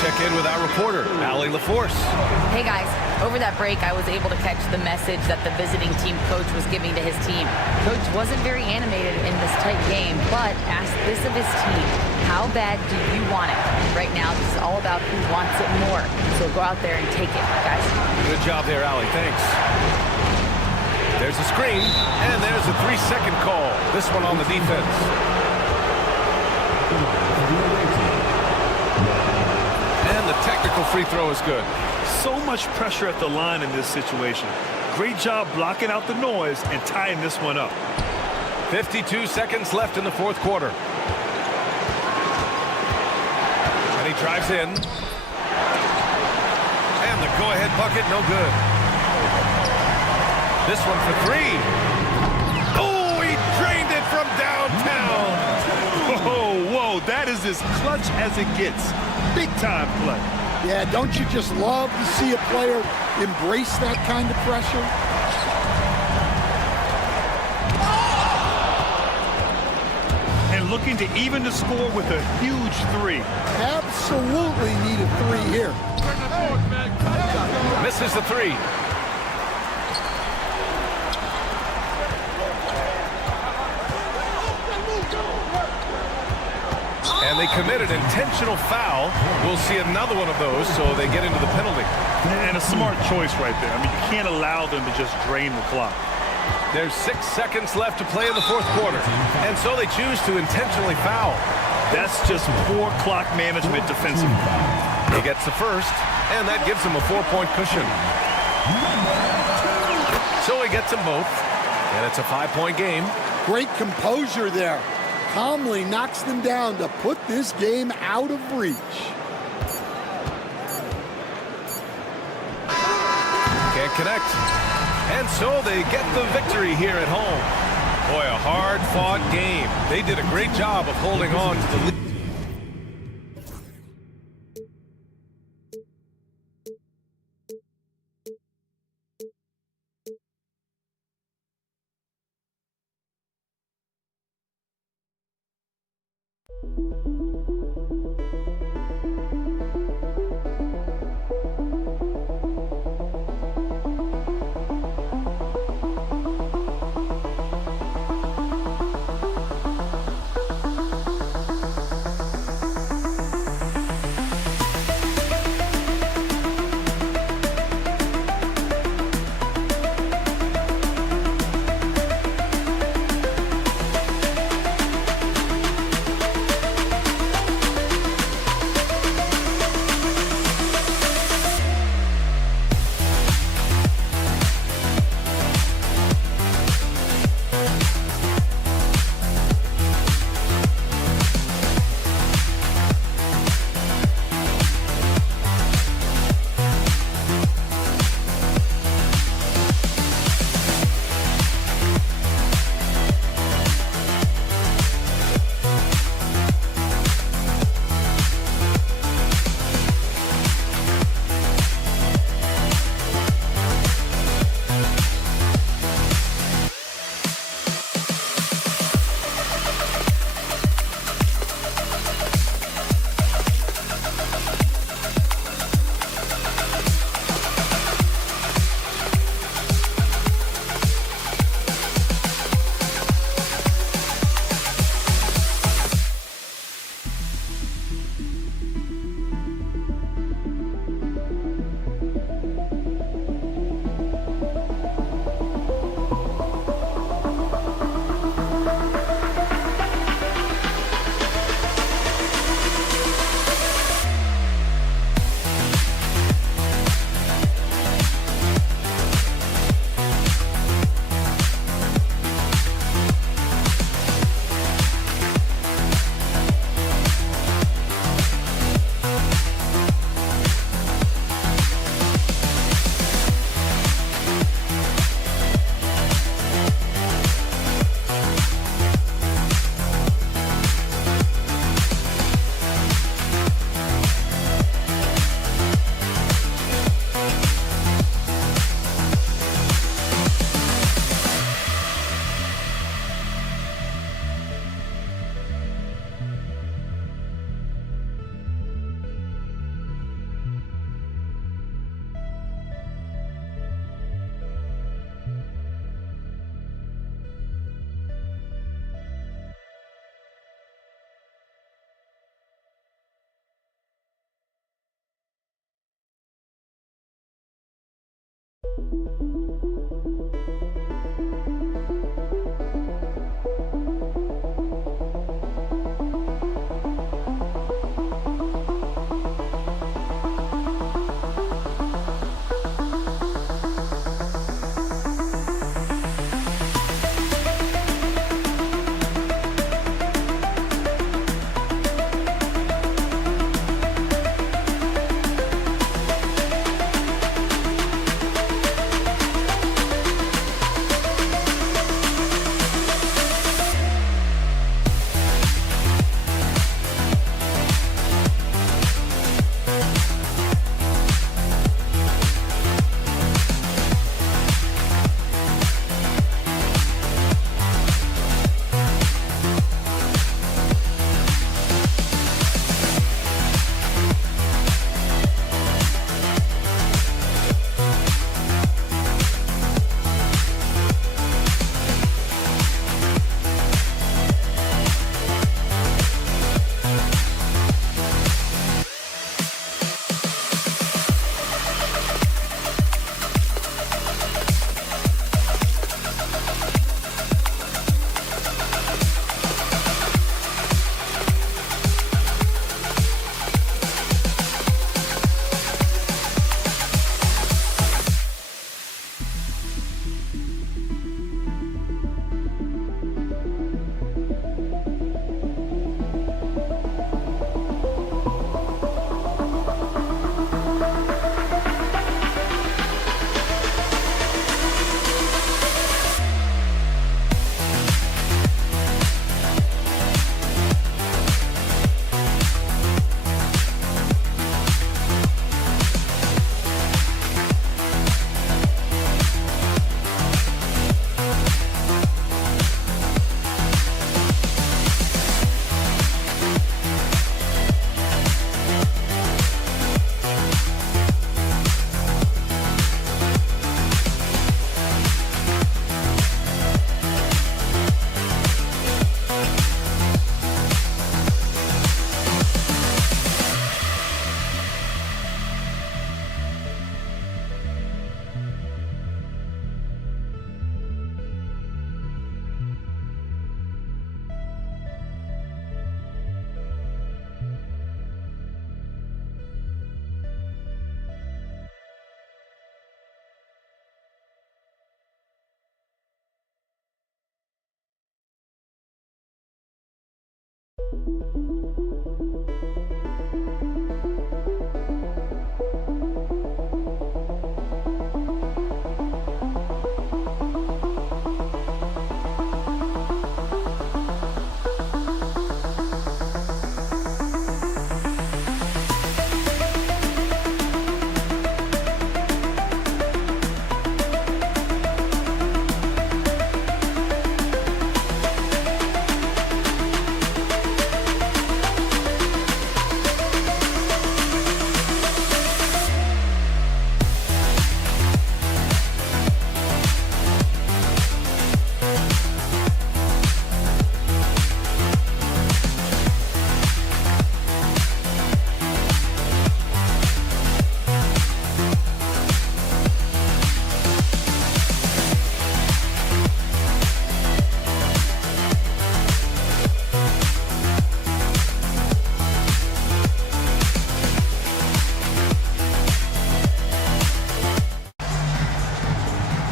Check in with our reporter, Allie LaForce. Hey guys, over that break I was able to catch the message that the visiting team coach was giving to his team. Coach wasn't very animated in this tight game, but asked this of his team: how bad do you want it? Right now this is all about who wants it more. So go out there and take it, guys. Good job there, Allie. Thanks. There's a screen, and there's a 3-second call. This one on the defense. And the technical free throw is good. So much pressure at the line in this situation. Great job blocking out the noise and tying this one up. 52 seconds left in the fourth quarter. And he drives in. And the go-ahead bucket, no good. This one for three. Oh, he drained it from downtown. Whoa, that is as clutch as it gets. Big time play. Yeah, don't you just love to see a player embrace that kind of pressure? And looking to even the score with a huge three. Absolutely need a three here. Misses the three. And they committed intentional foul. We'll see another one of those, so they get into the penalty. And a smart choice right there. I mean, you can't allow them to just drain the clock. There's 6 seconds left to play in the fourth quarter. And so they choose to intentionally foul. That's just poor clock management defensively. He gets the first, and that gives him a 4-point cushion. So he gets them both, and it's a 5-point game. Great composure there. Calmly knocks them down to put this game out of reach. Can't connect. And so they get the victory here at home. Boy, a hard-fought game. They did a great job of holding on to the lead.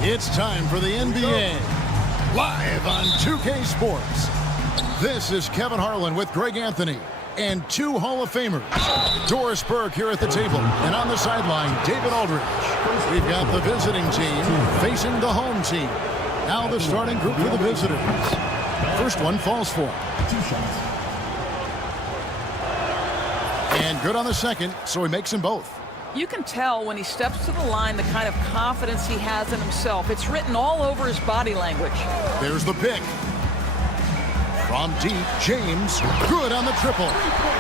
It's time for the NBA, live on 2K Sports. This is Kevin Harlan with Greg Anthony and two Hall of Famers. Doris Burke here at the table, and on the sideline, David Aldridge. We've got the visiting team facing the home team. Now the starting group for the visitors. First one falls for. And good on the second, so he makes them both. You can tell when he steps to the line the kind of confidence he has in himself. It's written all over his body language. There's the pick. From deep, James, good on the triple.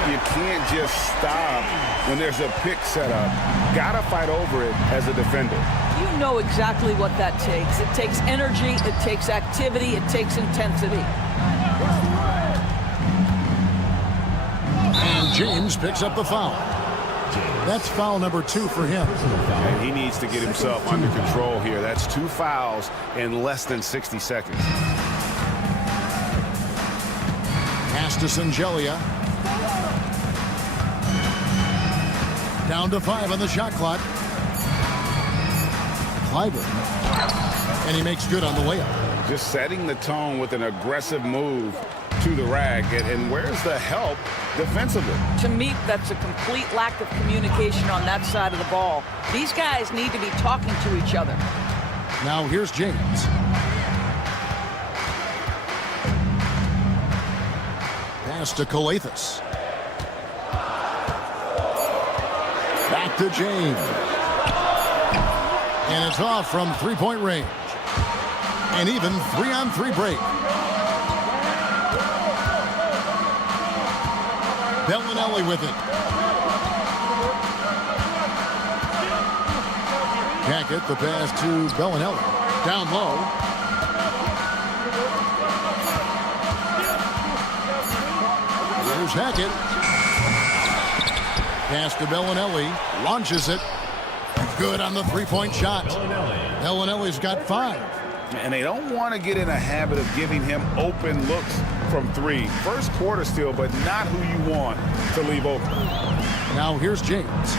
You can't just stop when there's a pick set up. Gotta fight over it as a defender. You know exactly what that takes. It takes energy, it takes activity, it takes intensity. And James picks up the foul. That's foul number 2 for him. And he needs to get himself under control here. That's 2 fouls in less than 60 seconds. Pass to Sangelia. Down to 5 on the shot clock. Clyburn. And he makes good on the layup. Just setting the tone with an aggressive move to the rack. And where's the help defensively? To me, that's a complete lack of communication on that side of the ball. These guys need to be talking to each other. Now here's James. Pass to Calathis. Back to James. And it's off from three-point range. And even 3-on-3 break. Bellinelli with it. Hackett, the pass to Bellinelli. Down low. Here's Hackett. Pass to Bellinelli. Launches it. Good on the three-point shot. Bellinelli's got 5. And they don't want to get in a habit of giving him open looks from 3. First quarter still, but not who you want to leave open. Now here's James.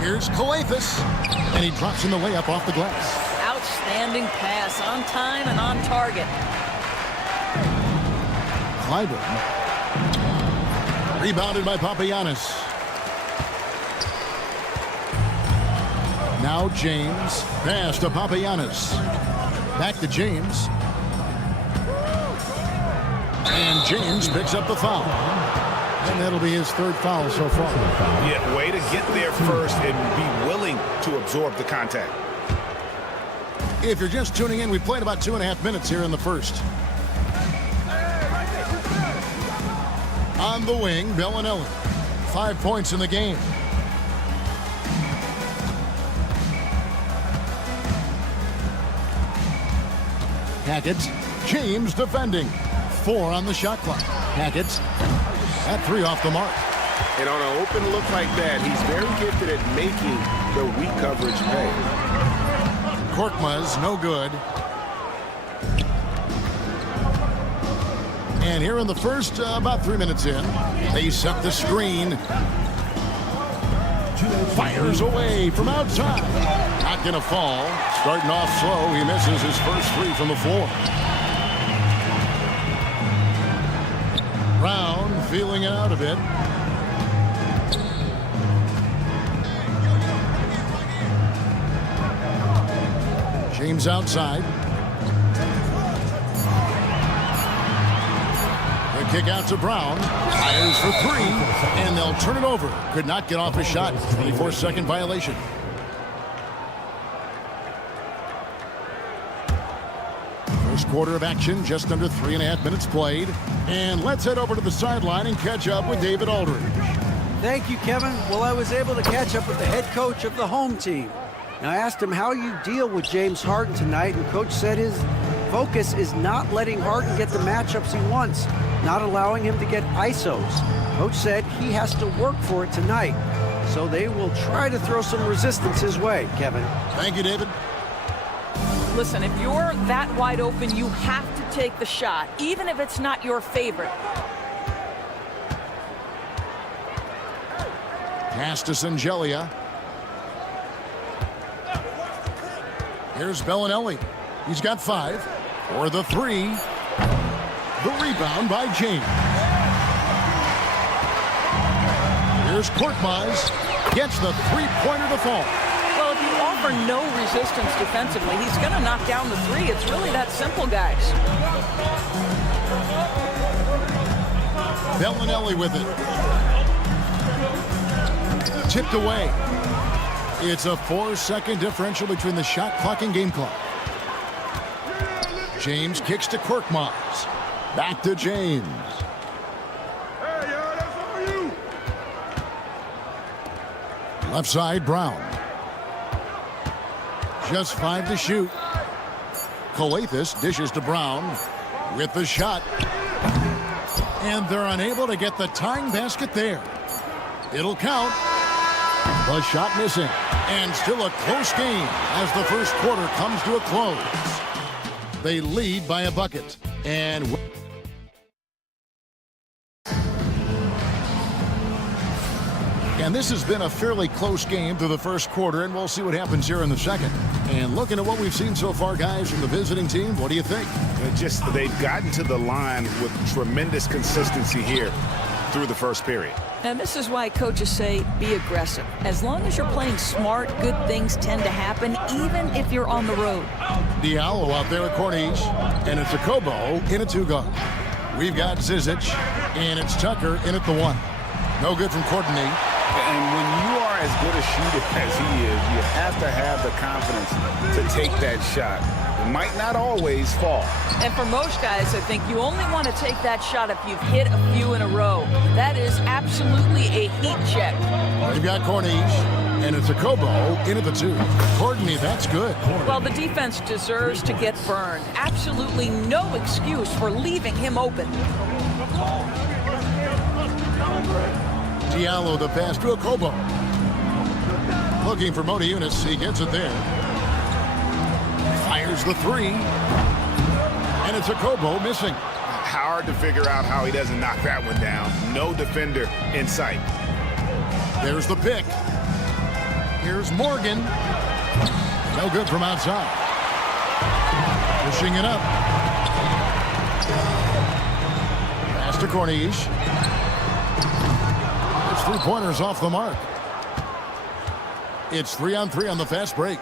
Here's Calathis. And he drops in the layup off the glass. Outstanding pass, on time and on target. Clyburn. Rebounded by Papagiannis. Now James. Pass to Papagiannis. Back to James. And James picks up the foul. And that'll be his 3rd foul so far. Yeah, way to get there first and be willing to absorb the contact. If you're just tuning in, we played about 2.5 minutes here in the first. On the wing, Bellinelli. 5 points in the game. Hackett. James defending. 4 on the shot clock. Hackett. At 3 off the mark. And on an open look like that, he's very gifted at making the weak coverage pay. Korkmaz, no good. And here in the first, about 3 minutes in, they set the screen. Fires away from outside. Not going to fall. Starting off slow, he misses his first 3 from the floor. feeling it out a bit. James outside. The kick out to Brown. Fires for three, and they'll turn it over. Could not get off a shot. 24-second violation. First quarter of action, just under 3.5 minutes played. And let's head over to the sideline and catch up with David Aldridge. Thank you, Kevin. Well, I was able to catch up with the head coach of the home team. Now, I asked him how you deal with James Harden tonight, and Coach said his focus is not letting Harden get the matchups he wants, not allowing him to get ISOs. Coach said he has to work for it tonight, so they will try to throw some resistance his way, Kevin. Thank you, David. Listen, if you're that wide open, you have to take the shot, even if it's not your favorite. Pass to Sangelia. Here's Bellinelli. He's got 5 for the 3. The rebound by James. Here's Korkmaz. Gets the three-pointer to fall. Well, if you offer no resistance defensively, he's going to knock down the 3. It's really that simple, guys. Bellinelli with it. Tipped away. It's a 4-second differential between the shot clock and game clock. James kicks to Korkmaz. Back to James. Left side, Brown. Just 5 to shoot. Coathis dishes to Brown with the shot. And they're unable to get the tying basket there. It'll count. The shot missing. And still a close game as the first quarter comes to a close. They lead by a bucket. And this has been a fairly close game through the first quarter, and we'll see what happens here in the second. And looking at what we've seen so far, guys, from the visiting team, what do you think? They've gotten to the line with tremendous consistency here through the first period. And this is why coaches say be aggressive. As long as you're playing smart, good things tend to happen, even if you're on the road. Diallo out there at Corniche, and it's a Kobo in a 2-guard. We've got Zizic, and it's Tucker in at the 1. No good from Courtney. And when you are as good a shooter as he is, you have to have the confidence to take that shot. It might not always fall. And for most guys, I think you only want to take that shot if you've hit a few in a row. That is absolutely a heat check. We've got Corniche, and it's a Kobo in at the 2. Courtney, that's good. Well, the defense deserves to get burned. Absolutely no excuse for leaving him open. Diallo, the pass to a Kobo. Looking for Mota Eunice. He gets it there. Fires the 3. And it's a Kobo missing. Hard to figure out how he doesn't knock that one down. No defender in sight. There's the pick. Here's Morgan. No good from outside. Pushing it up. Pass to Corniche. 3-pointers off the mark. It's 3-on-3 on the fast break.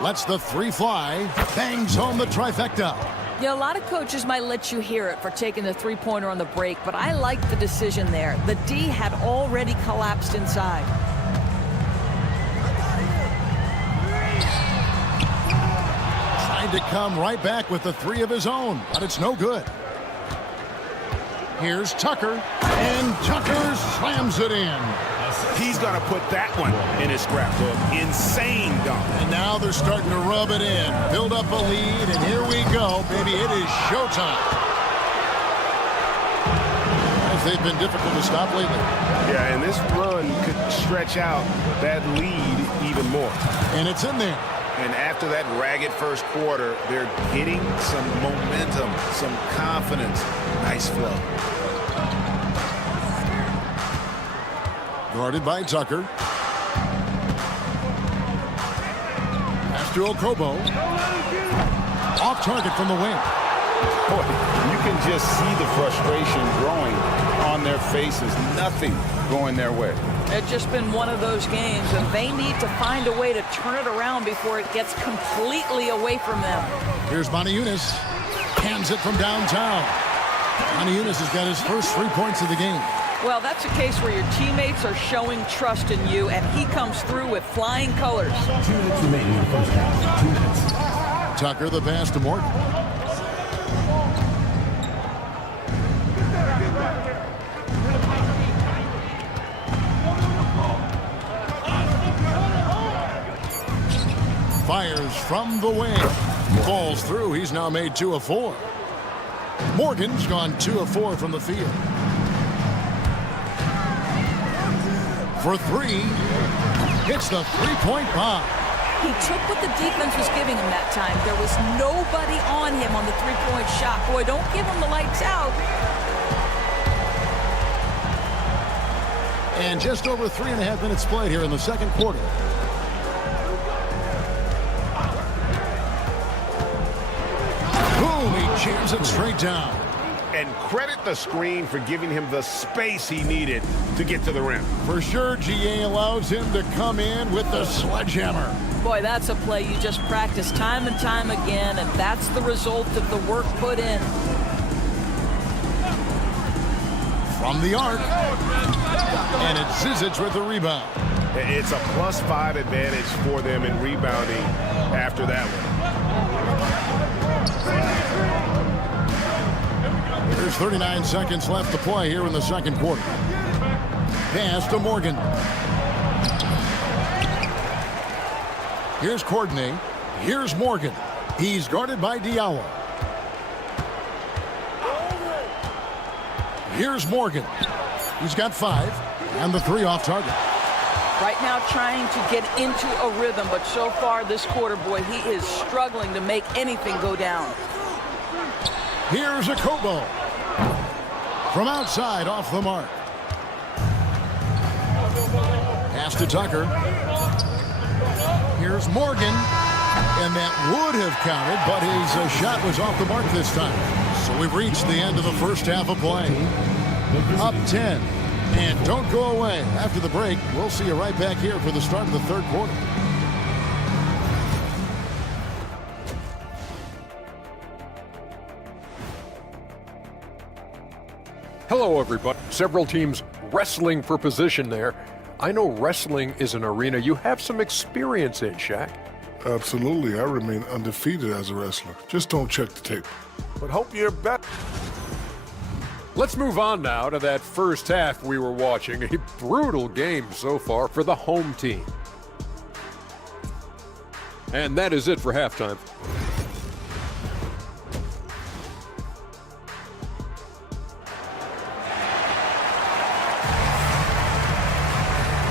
Lets the 3 fly. Bangs home the trifecta. Yeah, a lot of coaches might let you hear it for taking the 3-pointer on the break, but I like the decision there. The D had already collapsed inside. Tried to come right back with the 3 of his own, but it's no good. Here's Tucker, and Tucker slams it in. He's going to put that one in his scrapbook. Insane dunk. And now they're starting to rub it in, build up a lead, and here we go, baby. It is showtime. As they've been difficult to stop lately. Yeah, and this run could stretch out that lead even more. And it's in there. And after that ragged first quarter, they're getting some momentum, some confidence. Nice flow. Guarded by Tucker. Pass to Okobo. Off target from the wing. Boy, you can just see the frustration growing on their faces, nothing going their way. It's just been one of those games, and they need to find a way to turn it around before it gets completely away from them. Here's Eunice. Hands it from downtown. Eunice has got his first 3 points of the game. Well, that's a case where your teammates are showing trust in you, and he comes through with flying colors. 2 minutes remaining in the first half. 2 minutes. Tucker, the pass to Morgan. Fires from the wing. Falls through. He's now made 2 of 4. Morgan's gone 2 of 4 from the field. For 3. Hits the three-point bomb. He took what the defense was giving him that time. There was nobody on him on the three-point shot. Boy, don't give him the lights out. And just over 3.5 minutes played here in the second quarter. Boom, he jams it straight down. And credit the screen for giving him the space he needed to get to the rim. For sure, GA allows him to come in with the sledgehammer. Boy, that's a play you just practice time and time again, and that's the result of the work put in. From the arc. And it's Zizic with the rebound. It's a +5 advantage for them in rebounding after that one. There's 39 seconds left to play here in the second quarter. Pass to Morgan. Here's Courtney. Here's Morgan. He's guarded by Diallo. Here's Morgan. He's got 5. And the 3 off target. Right now trying to get into a rhythm, but so far this quarter, boy, he is struggling to make anything go down. Here's a Kobo. From outside, off the mark. Pass to Tucker. Here's Morgan. And that would have counted, but his shot was off the mark this time. So we've reached the end of the first half of play. Up 10. And don't go away. After the break, we'll see you right back here for the start of the third quarter. Hello, everybody. Several teams wrestling for position there. I know wrestling is an arena you have some experience in, Shaq. Absolutely. I remain undefeated as a wrestler. Just don't check the tape. But hope you're better. Let's move on now to that first half we were watching. A brutal game so far for the home team. And that is it for halftime.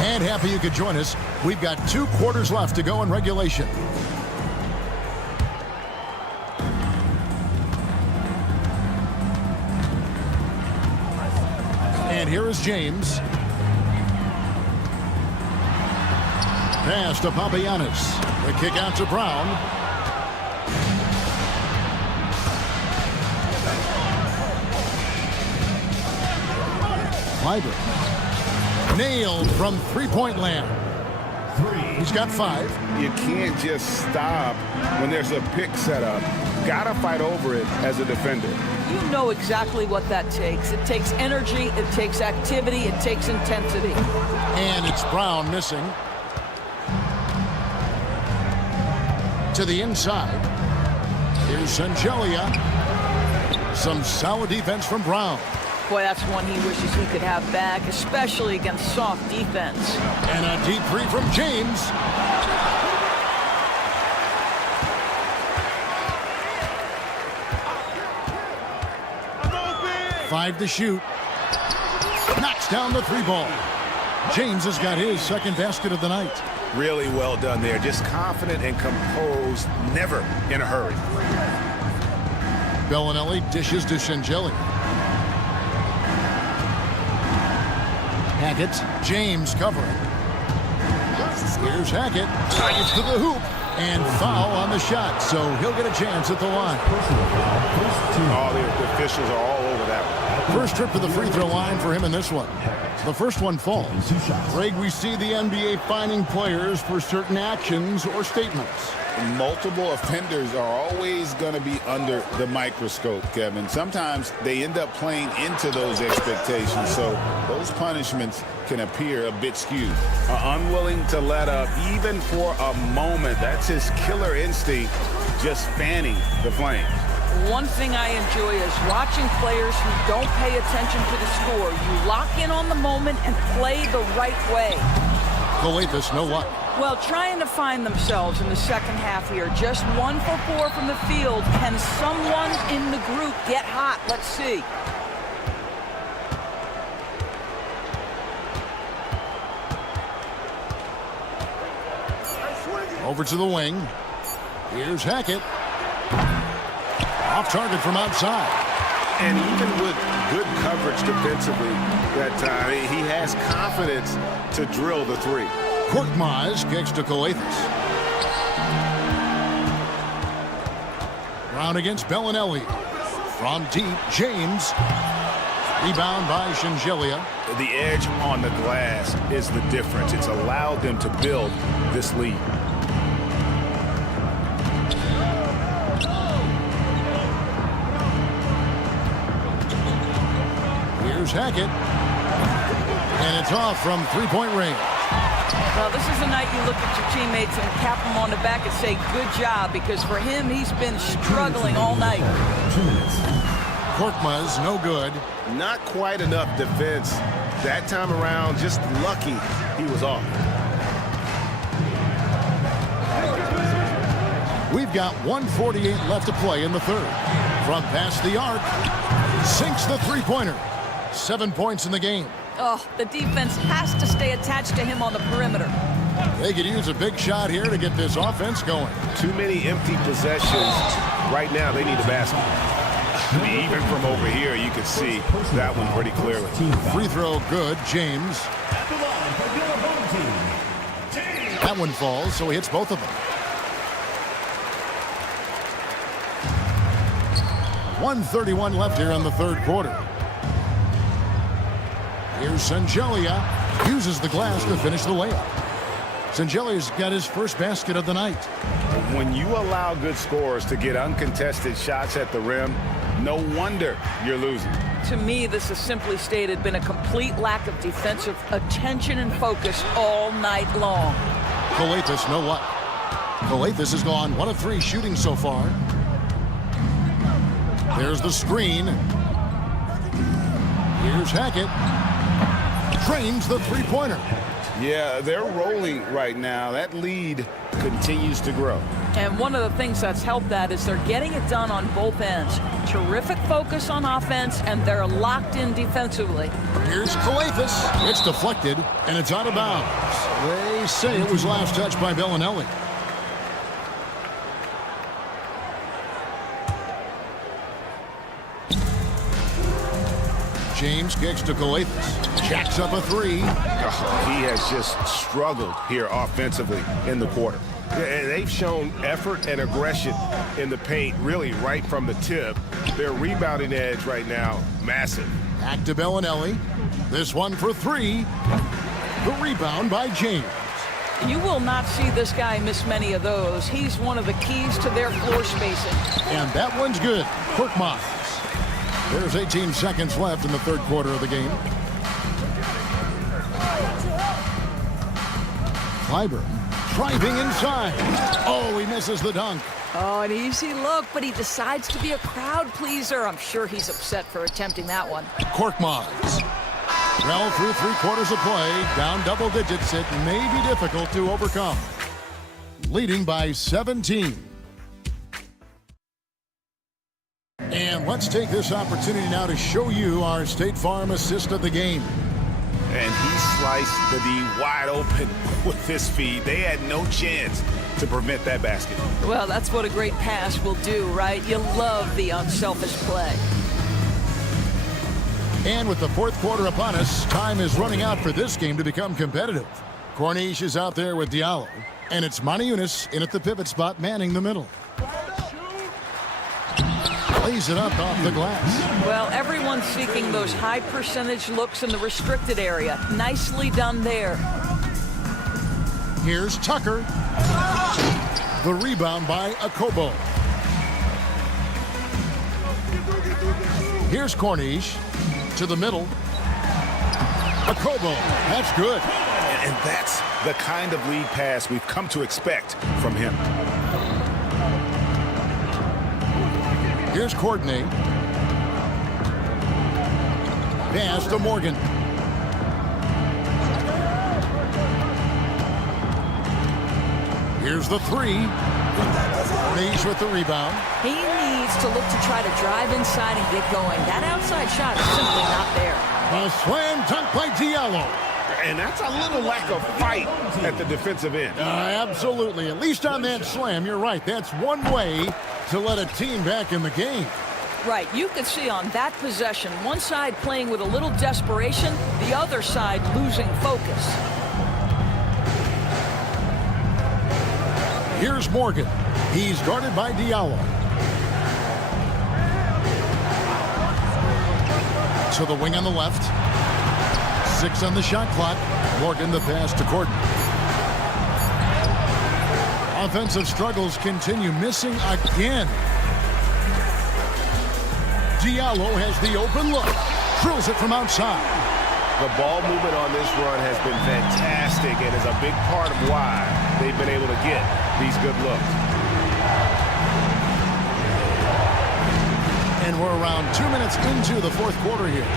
And happy you could join us. We've got 2 quarters left to go in regulation. And here is James. Pass to Papagiannis. The kick out to Brown. Fiber. Nailed from three-point land. He's got 5. You can't just stop when there's a pick set up. Gotta fight over it as a defender. You know exactly what that takes. It takes energy, it takes activity, it takes intensity. And it's Brown missing. To the inside. Here's Sangelia. Some solid defense from Brown. Boy, that's one he wishes he could have back, especially against soft defense. And a deep 3 from James. Five to shoot. Knocks down the 3 ball. James has got his second basket of the night. Really well done there. Just confident and composed, never in a hurry. Bellinelli dishes to Sangelia. Hackett, James covering. Here's Hackett, gets to the hoop, and foul on the shot, so he'll get a chance at the line. Oh, the officials are all over that one. First trip to the free throw line for him in this one. The first one falls. Greg, we see the NBA fining players for certain actions or statements. Multiple offenders are always going to be under the microscope, Kevin. Sometimes they end up playing into those expectations, so those punishments can appear a bit skewed. Unwilling to let up even for a moment. That's his killer instinct, just fanning the flames. One thing I enjoy is watching players who don't pay attention to the score. You lock in on the moment and play the right way. Coletas, no luck. Well, trying to find themselves in the second half here. Just 1 for 4 from the field. Can someone in the group get hot? Let's see. Over to the wing. Here's Hackett. Off target from outside. And even with good coverage defensively that time, he has confidence to drill the three. Korkmaz kicks to Coletas. Brown against Bellinelli. From deep, James. Rebound by Shengelia. The edge on the glass is the difference. It's allowed them to build this lead. Here's Hackett. And it's off from three-point range. Well, this is the night you look at your teammates and tap them on the back and say, good job, because for him, he's been struggling all night. Korkmaz, no good. Not quite enough defense that time around. Just lucky he was off. We've got 1:48 left to play in the third. From past the arc, sinks the three-pointer. 7 points in the game. Oh, the defense has to stay attached to him on the perimeter. They could use a big shot here to get this offense going. Too many empty possessions. Right now, they need a basket. I mean, even from over here, you could see that one pretty clearly. Free throw good, James. That one falls, so he hits both of them. 1:31 left here in the third quarter. Here's Shengelia. Uses the glass to finish the layup. Shengelia's got his first basket of the night. When you allow good scorers to get uncontested shots at the rim, no wonder you're losing. To me, this has simply stated been a complete lack of defensive attention and focus all night long. Coletas, no luck. Coletas has gone 1 of 3 shooting so far. There's the screen. Here's Hackett. Trains the three-pointer. Yeah, they're rolling right now. That lead continues to grow. And one of the things that's helped that is they're getting it done on both ends. Terrific focus on offense, and they're locked in defensively. Here's Coletas. It's deflected, and it's out of bounds. They say it was last touched by Bellinelli. James kicks to Coletas. Jacks up a three. Oh, he has just struggled here offensively in the quarter. They've shown effort and aggression in the paint, really right from the tip. Their rebounding edge right now, massive. Back to Bellinelli. This one for three. The rebound by James. You will not see this guy miss many of those. He's one of the keys to their floor spacing. And that one's good. Korkmaz. There's 18 seconds left in the third quarter of the game. Clyburn driving inside. Oh, he misses the dunk. Oh, an easy look, but he decides to be a crowd pleaser. I'm sure he's upset for attempting that one. Korkmaz. Well, through 3 quarters of play, down double digits, it may be difficult to overcome. Leading by 17. And let's take this opportunity now to show you our State Farm assist of the game. And he sliced the D wide open with his feet. They had no chance to prevent that basket. Well, that's what a great pass will do, right? You love the unselfish play. And with the fourth quarter upon us, time is running out for this game to become competitive. Corniche is out there with Diallo, and it's Monty Eunice in at the pivot spot manning the middle. lays it up off the glass. Well, everyone's seeking those high percentage looks in the restricted area. Nicely done there. Here's Tucker. The rebound by Okobo. Here's Corniche to the middle. Okobo, that's good. And that's the kind of lead pass we've come to expect from him. Here's Courtney. Pass to Morgan. Here's the three. Corniche with the rebound. He needs to look to try to drive inside and get going. That outside shot is simply not there. A slam dunk by Diallo. And that's a little lack of fight at the defensive end. Absolutely. At least on that slam, you're right. That's one way to let a team back in the game. Right. You could see on that possession, one side playing with a little desperation, the other side losing focus. Here's Morgan. He's guarded by Diallo. To the wing on the left. 6 on the shot clock. Morgan the pass to Gordon. Offensive struggles continue, missing again. Diallo has the open look. Drills it from outside. The ball movement on this run has been fantastic and is a big part of why they've been able to get these good looks. And we're around 2 minutes into the fourth quarter here.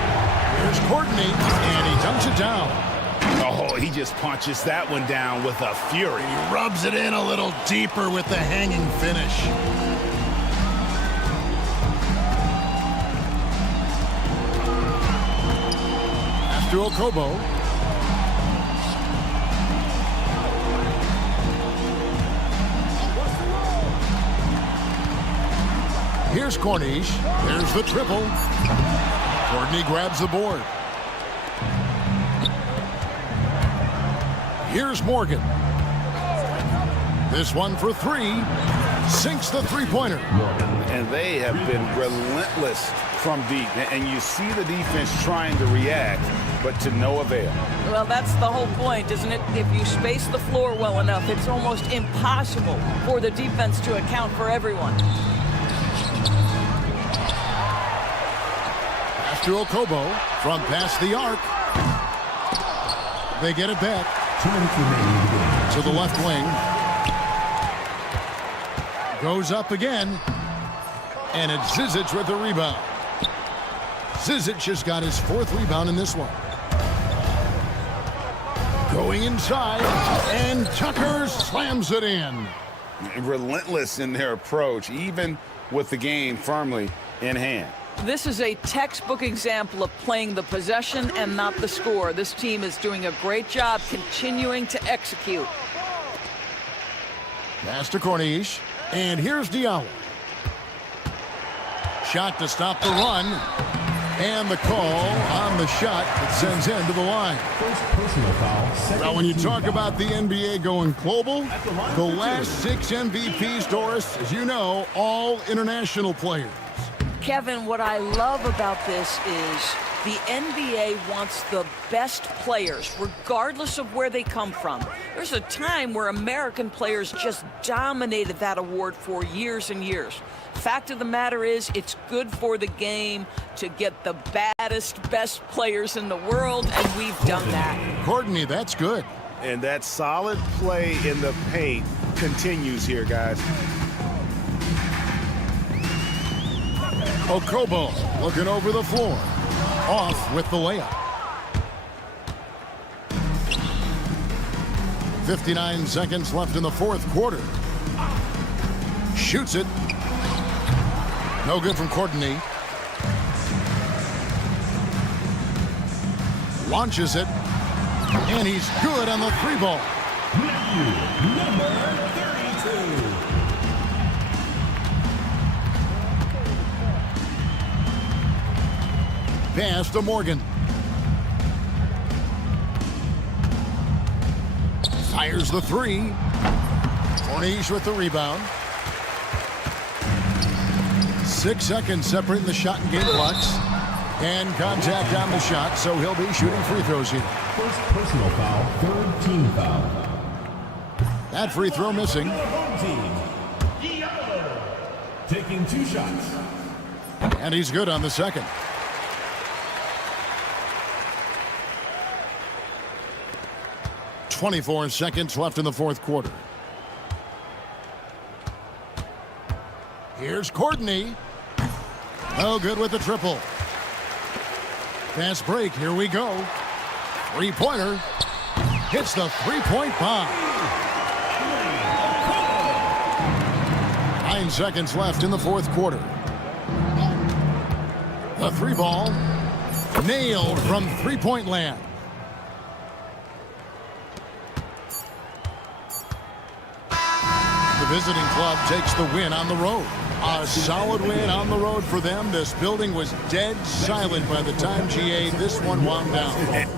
Here's Courtney, and he dunks it down. Oh, he just punches that one down with a fury. He rubs it in a little deeper with the hanging finish. After Okobo. Here's Corniche. There's the triple. Courtney grabs the board. Here's Morgan. This one for three. Sinks the three-pointer. And they have been relentless from deep. And you see the defense trying to react, but to no avail. Well, that's the whole point, isn't it? If you space the floor well enough, it's almost impossible for the defense to account for everyone. To Okobo from past the arc. They get it back. 2 minutes remaining. To the left wing. Goes up again. And it's Zizic with the rebound. Zizic just got his 4th rebound in this one. Going inside. And Tucker slams it in. Relentless in their approach, even with the game firmly in hand. This is a textbook example of playing the possession and not the score. This team is doing a great job continuing to execute. Pass to Corniche. And here's Diallo. Shot to stop the run. And the call on the shot that sends him to the line. First personal foul. Well, when you talk about the NBA going global, the last 6 MVPs, Doris, as you know, all international players. Kevin, what I love about this is the NBA wants the best players, regardless of where they come from. There's a time where American players just dominated that award for years and years. Fact of the matter is, it's good for the game to get the baddest, best players in the world, and we've done that. Courtney, that's good. And that solid play in the paint continues here, guys. Okobo looking over the floor. Off with the layup. 59 seconds left in the fourth quarter. Shoots it. No good from Courtney. Launches it. And he's good on the 3-ball. Number 32. Pass to Morgan. Fires the 3. Corniche with the rebound. 6 seconds separating the shot and game clocks. And contact on the shot, so he'll be shooting free throws here. First personal foul, third team foul. That free throw missing. Home team. Taking 2 shots. And he's good on the second. "24 seconds left in the fourth quarter. Here's Courtney. No good with the triple. Fast break, here we go. Three-pointer. Hits the three-point bomb. 9 seconds left in the fourth quarter. The three ball. Nailed from three-point land. The visiting club takes the win on the road. A solid win on the road for them. This building was dead silent by the time GA this one wound down.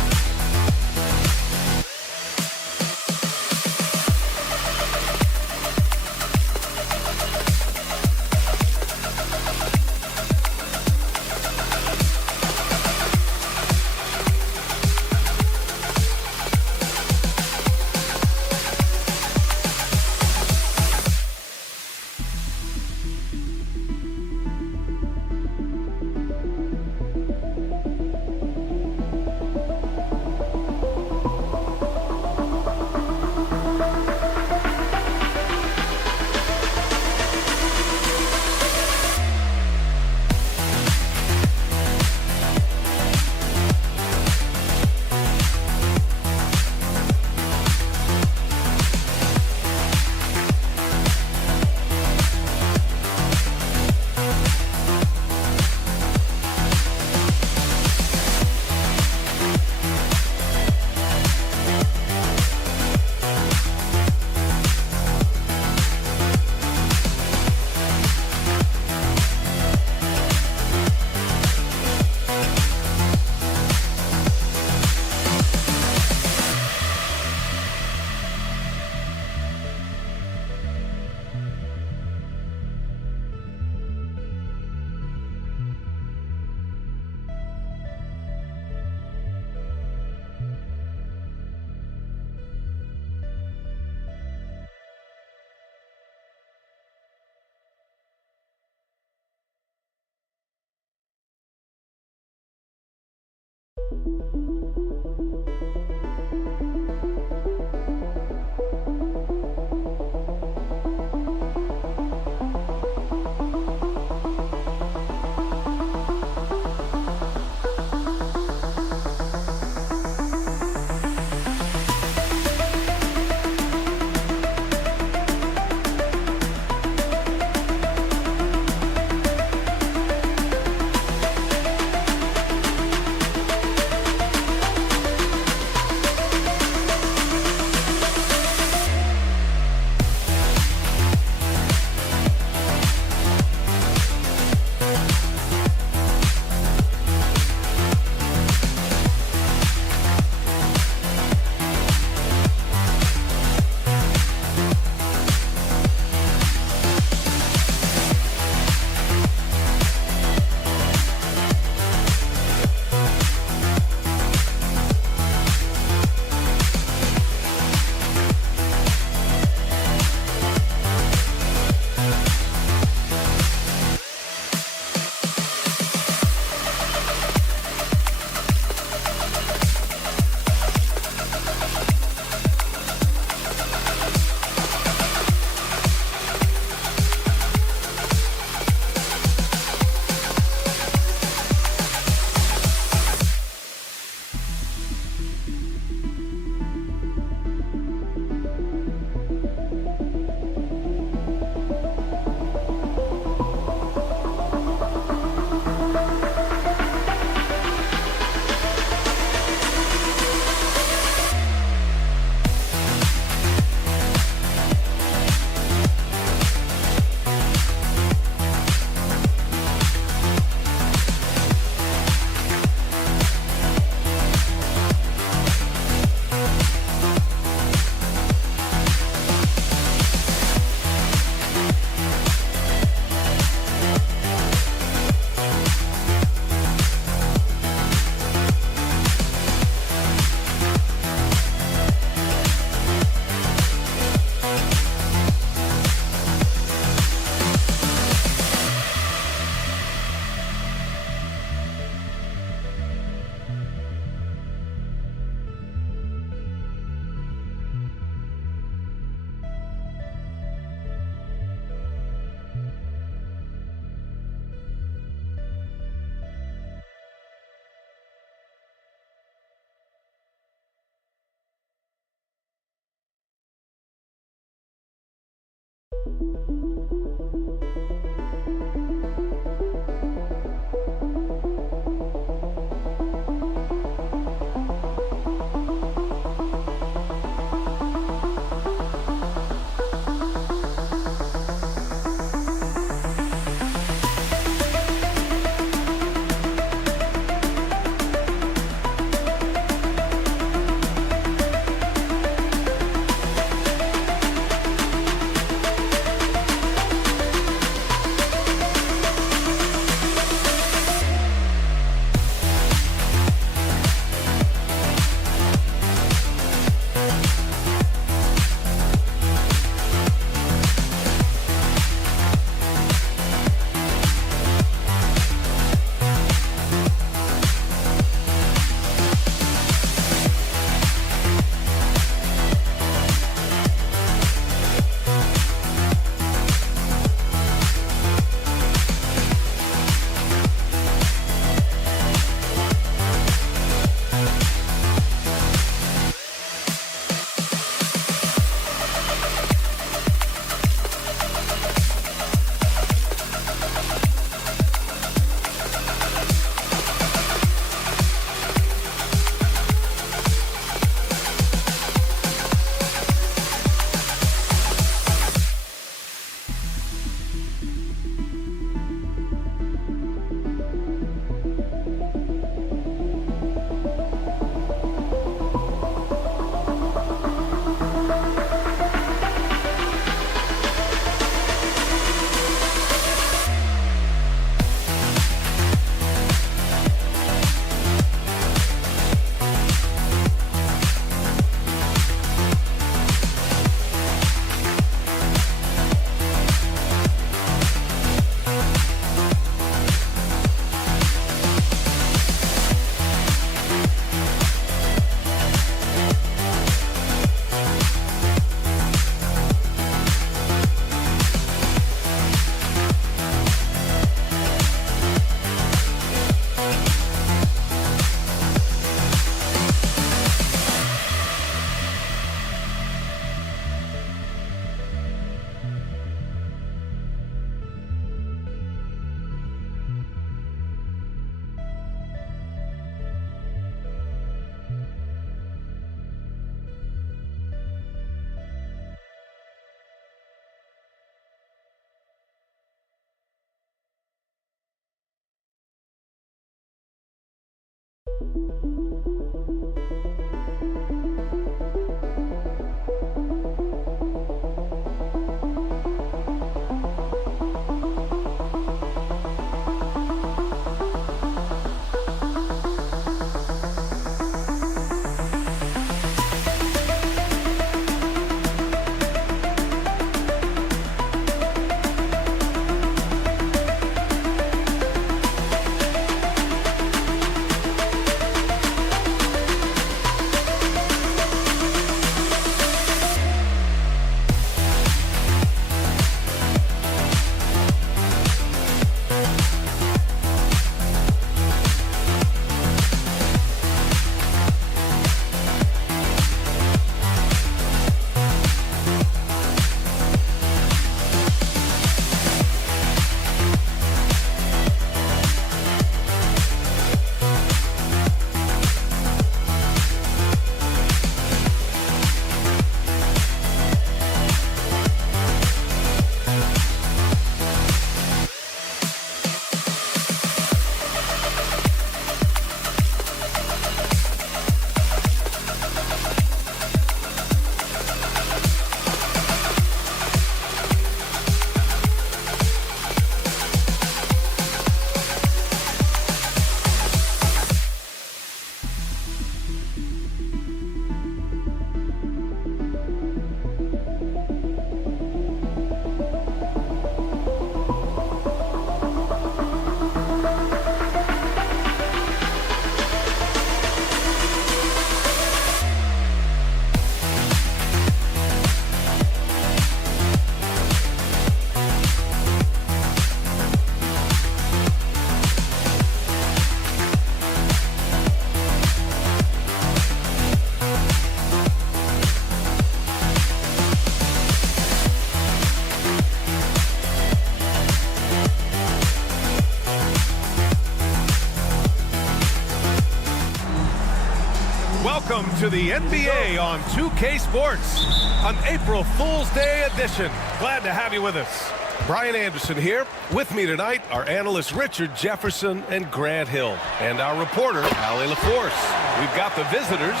Welcome to the NBA on 2K Sports, an April Fool's Day edition. Glad to have you with us. Brian Anderson here. With me tonight are analysts Richard Jefferson and Grant Hill, and our reporter, Allie LaForce. We've got the visitors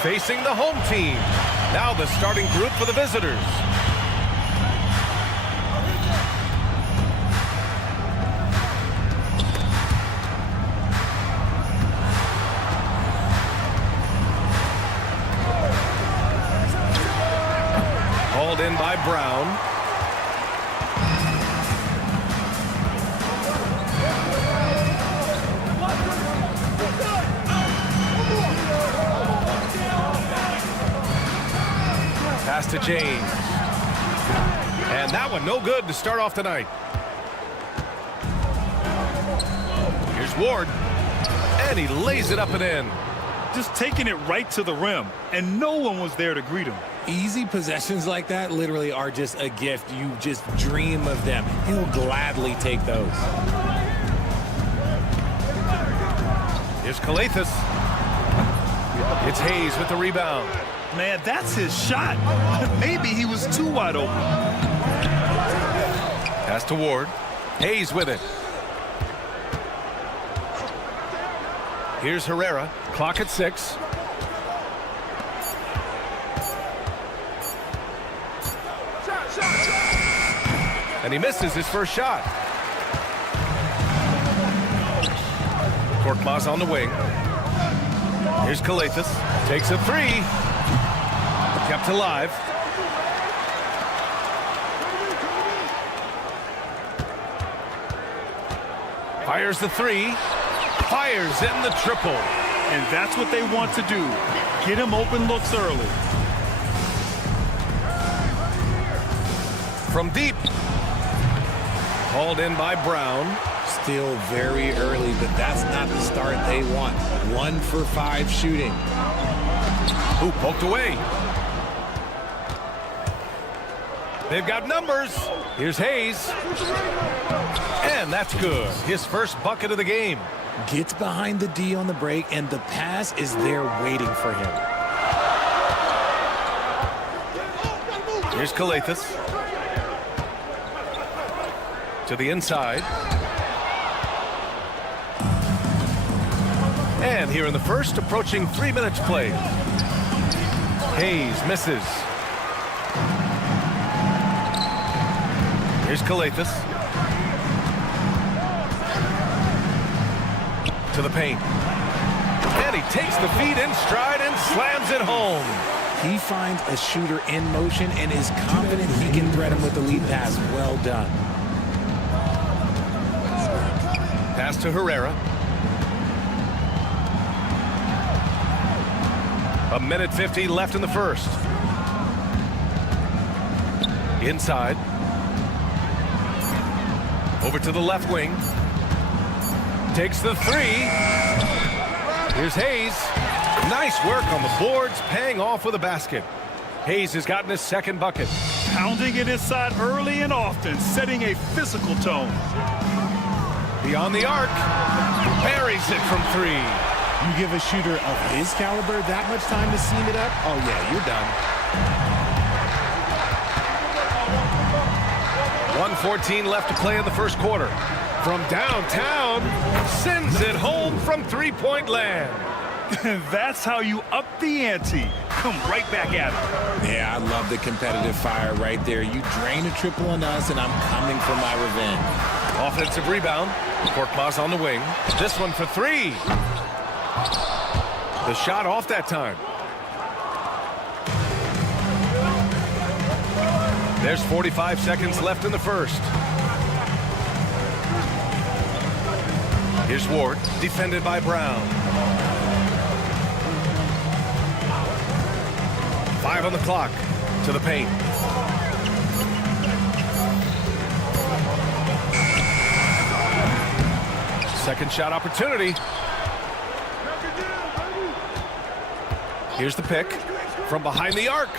facing the home team. Now the starting group for the visitors. Hauled in by Brown. Pass to James. And that one no good to start off tonight. Here's Ward. And he lays it up and in. Just taking it right to the rim, and no one was there to greet him. Easy possessions like that literally are just a gift. You just dream of them. He'll gladly take those. Here's Calathis. It's Hayes with the rebound. Man, that's his shot. Maybe he was too wide open. Pass to Ward. Hayes with it. Here's Herrera. Clock at 6. And he misses his first shot. Korkmaz on the wing. Here's Calathis. Takes a 3. Kept alive. Fires the 3. Fires in the triple. And that's what they want to do. Get him open looks early. From deep. Hauled in by Brown. Still very early, but that's not the start they want. 1 for 5 shooting. Ooh, poked away. They've got numbers. Here's Hayes. And that's good. His first bucket of the game. Gets behind the D on the break, and the pass is there waiting for him. Here's Calathis. To the inside. And here in the first, approaching 3 minutes played. Hayes misses. Here's Calathis. To the paint. And he takes the feed in stride and slams it home. He finds a shooter in motion and is confident he can thread him with the lead pass. Well done. Pass to Herrera. 1:50 left in the first. Inside. Over to the left wing. Takes the 3. Here's Hayes. Nice work on the boards, paying off with a basket. Hayes has gotten his second bucket. Pounding it inside early and often, setting a physical tone. Beyond the arc. Buries it from 3. You give a shooter of his caliber that much time to seam it up? Oh, yeah, you're done. 1:14 left to play in the first quarter. From downtown, sends it home from three-point land. That's how you up the ante. Come right back at it. Yeah, I love the competitive fire right there. You drain a triple on us, and I'm coming for my revenge. Offensive rebound. Korkmaz on the wing. This one for 3. The shot off that time. There's 45 seconds left in the first. Here's Ward, defended by Brown. 5 on the clock. To the paint. Second shot opportunity. Here's the pick from behind the arc.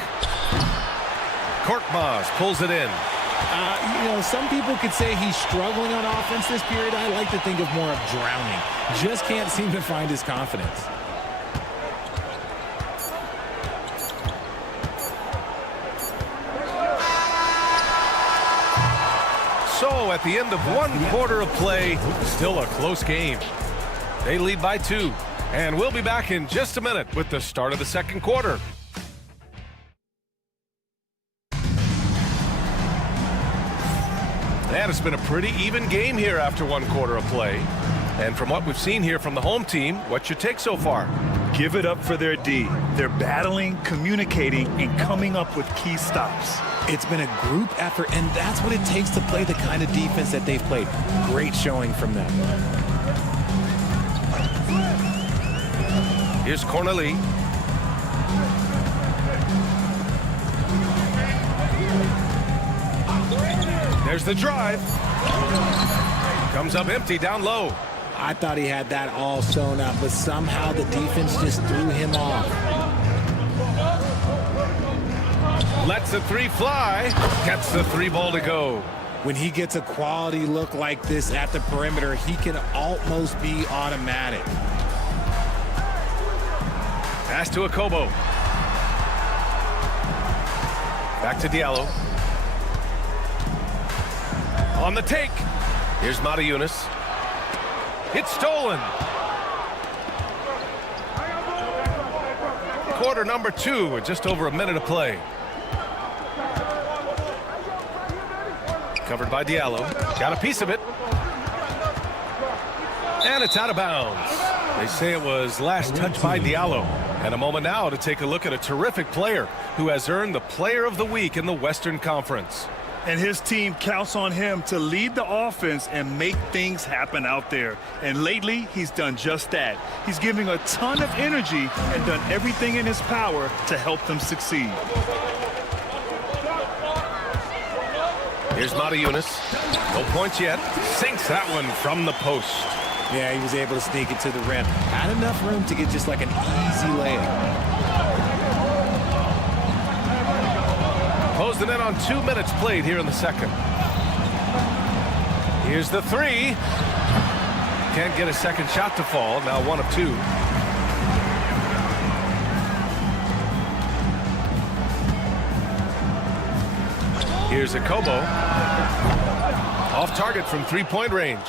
Korkmaz pulls it in. You know, some people could say he's struggling on offense this period. I like to think of more of drowning. Just can't seem to find his confidence. So at the end of one quarter of play, still a close game. They lead by 2. And we'll be back in just a minute with the start of the second quarter. And it's been a pretty even game here after one quarter of play. And from what we've seen here from the home team, what's your take so far? Give it up for their D. They're battling, communicating, and coming up with key stops. It's been a group effort, and that's what it takes to play the kind of defense that they've played. Great showing from them. Here's Corneli. There's the drive. Comes up empty down low. I thought he had that all sewn up, but somehow the defense just threw him off. Lets the 3 fly. Gets the 3 ball to go. When he gets a quality look like this at the perimeter, he can almost be automatic. Pass to Akobo. Back to Diallo. On the take. Here's Matajunas. It's stolen. Quarter number 2 with just over a minute of play. Covered by Diallo. Got a piece of it. And it's out of bounds. They say it was last touched by Diallo. And a moment now to take a look at a terrific player who has earned the Player of the Week in the Western Conference. And his team counts on him to lead the offense and make things happen out there. And lately, he's done just that. He's giving a ton of energy and done everything in his power to help them succeed. Here's Matajunas. No points yet. Sinks that one from the post. Yeah, he was able to sneak it to the rim. Had enough room to get just like an easy layup. Closing in on 2 minutes played here in the second. Here's the 3. Can't get a second shot to fall. Now 1 of 2. Here's Akobo. Off target from 3-point range.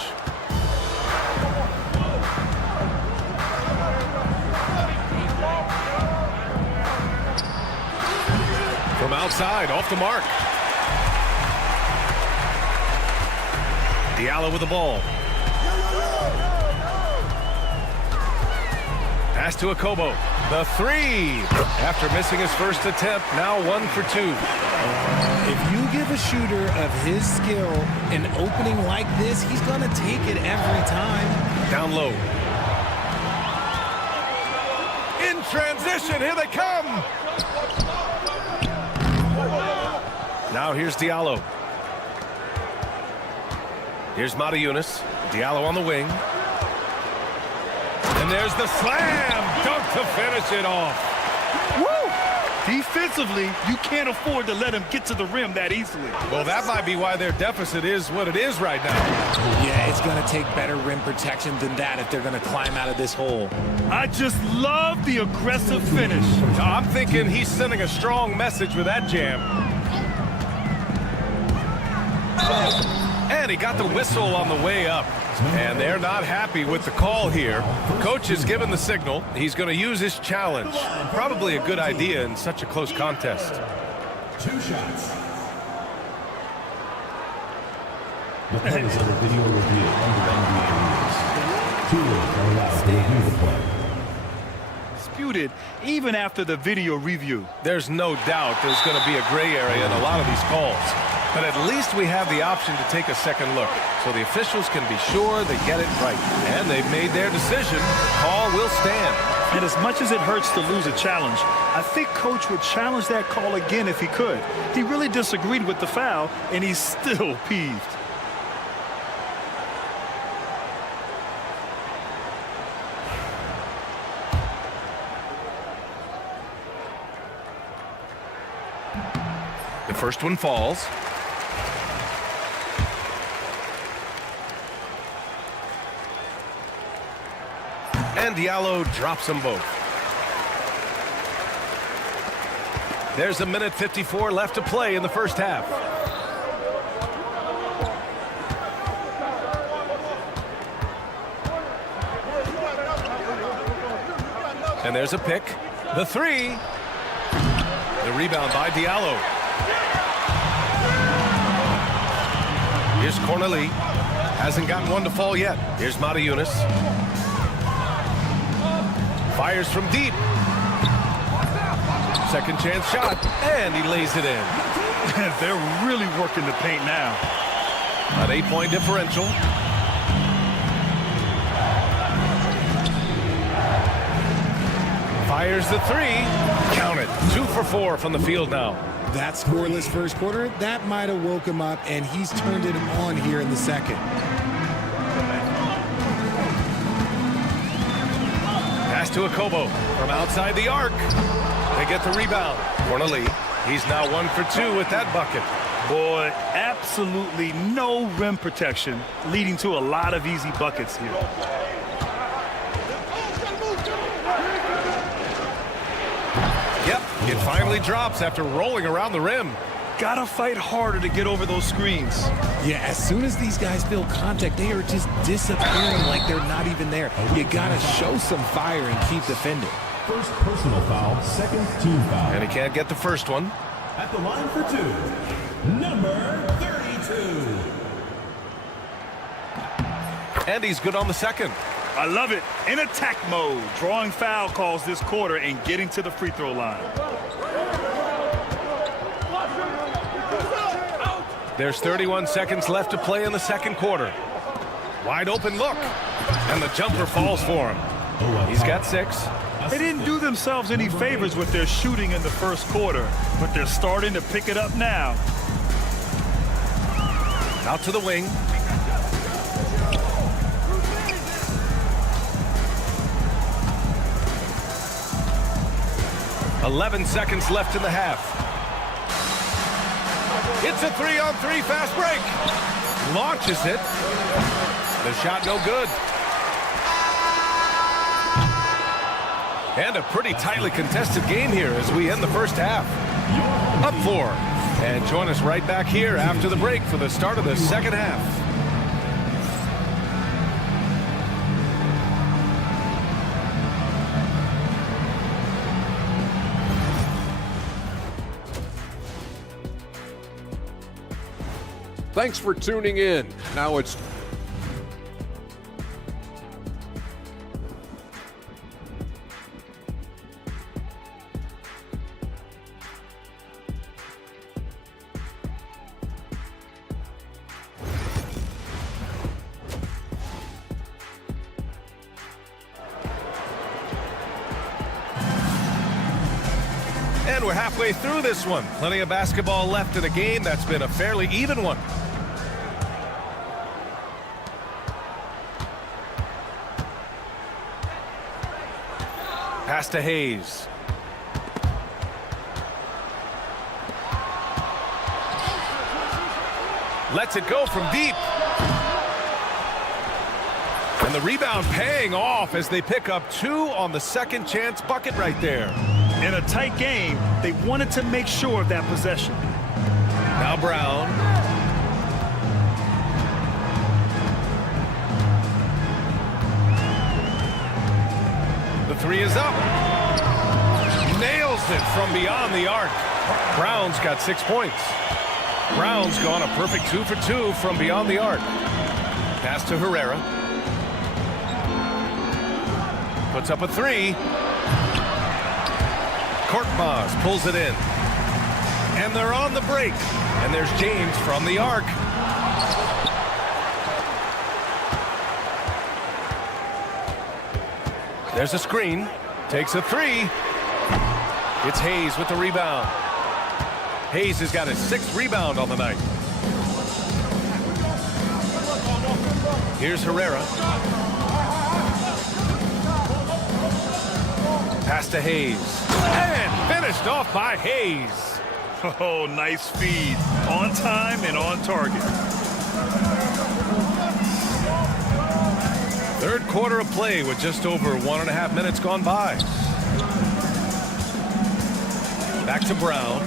From outside, off the mark. Diallo with the ball. Pass to Akobo. The 3. After missing his first attempt, now 1 for 2. If you give a shooter of his skill an opening like this, he's going to take it every time. Down low. In transition, here they come. Now here's Diallo. Here's Matajunas. Diallo on the wing. And there's the slam dunk to finish it off. Woo! Defensively, you can't afford to let him get to the rim that easily. Well, that might be why their deficit is what it is right now. Yeah, it's going to take better rim protection than that if they're going to climb out of this hole. I just love the aggressive finish. I'm thinking he's sending a strong message with that jam. And he got the whistle on the way up. And they're not happy with the call here. Coach has given the signal. He's going to use his challenge. Probably a good idea in such a close contest. 2 shots. The play is under video review under NBA rules. 2 are allowed to review the play. Disputed even after the video review. There's no doubt there's going to be a gray area in a lot of these calls. But at least we have the option to take a second look. So the officials can be sure they get it right. And they've made their decision. The call will stand. And as much as it hurts to lose a challenge, I think Coach would challenge that call again if he could. He really disagreed with the foul, and he's still peeved. The first one falls. And Diallo drops them both. There's a minute 54 left to play in the first half. And there's a pick. The three. The rebound by Diallo. Here's Corneli. Hasn't gotten one to fall yet. Here's Mata-Yunus. Fires from deep. Second chance shot. And he lays it in. They're really working the paint now. An 8-point differential. Fires the three. Count it. 2 for 4 from the field now. That scoreless first quarter, that might have woke him up, and he's turned it on here in the second. Pass to Akobo from outside the arc. They get the rebound. Corneli, he's now 1 for 2 with that bucket. Boy, absolutely no rim protection, leading to a lot of easy buckets here. Yep, it finally drops after rolling around the rim. Gotta fight harder to get over those screens. Yeah, as soon as these guys feel contact, they are just disappearing like they're not even there. You gotta show some fire and keep defending. First personal foul, second team foul. And he can't get the first one. At the line for 2, number 32. And he's good on the second. I love it. In attack mode, drawing foul calls this quarter and getting to the free throw line. There's 31 seconds left to play in the second quarter. Wide open look. And the jumper falls for him. He's got 6. They didn't do themselves any favors with their shooting in the first quarter, but they're starting to pick it up now. Out to the wing. "11 seconds left in the half. It's a 3-on-3 fast break. Launches it. The shot no good. And a pretty tightly contested game here as we end the first half. Up 4. And join us right back here after the break for the start of the second half. Thanks for tuning in. Now it's And we're halfway through this one. Plenty of basketball left in a game that's been a fairly even one. Pass to Hayes. Lets it go from deep. And the rebound paying off as they pick up 2 on the second chance bucket right there. In a tight game, they wanted to make sure of that possession. Now Brown. The 3 is up. Nails it from beyond the arc. Brown's got 6 points. Brown's gone a perfect 2 for 2 from beyond the arc. Pass to Herrera. Puts up a 3. Korkmaz pulls it in. And they're on the break. And there's James from the arc. There's a screen. Takes a 3. It's Hayes with the rebound. Hayes has got his 6th rebound on the night. Here's Herrera. Pass to Hayes. And finished off by Hayes. Oh, nice feed. On time and on target. Third quarter of play with just over 1.5 minutes gone by. Back to Brown.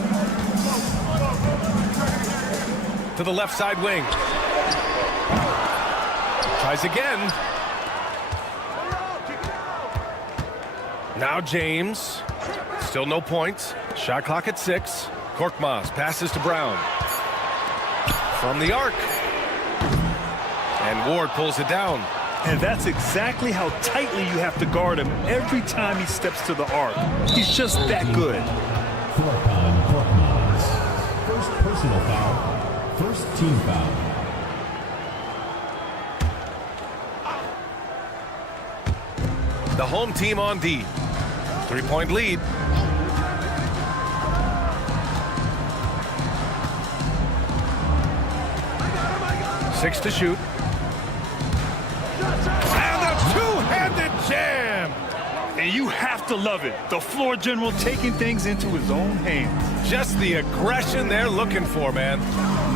To the left side wing. Tries again. Now James. Still no points. Shot clock at 6. Korkmaz passes to Brown. From the arc. And Ward pulls it down. And that's exactly how tightly you have to guard him every time he steps to the arc. He's just that good. Fourth on Korkmaz. First personal foul. First team foul. The home team on D. 3-point lead. Six to shoot. And a two-handed jam. And you have to love it. The floor general taking things into his own hands. Just the aggression they're looking for, man.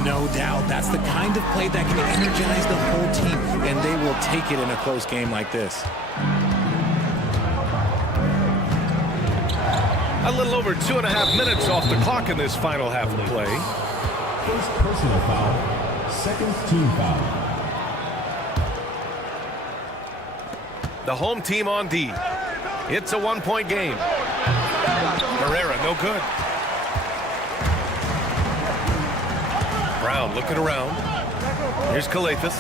No doubt. That's the kind of play that can energize the whole team, and they will take it in a close game like this. A little over 2.5 minutes off the clock in this final half of play. First personal foul. Second team foul. The home team on D. It's a 1-point game. Herrera, no good. Brown looking around. Here's Calathis.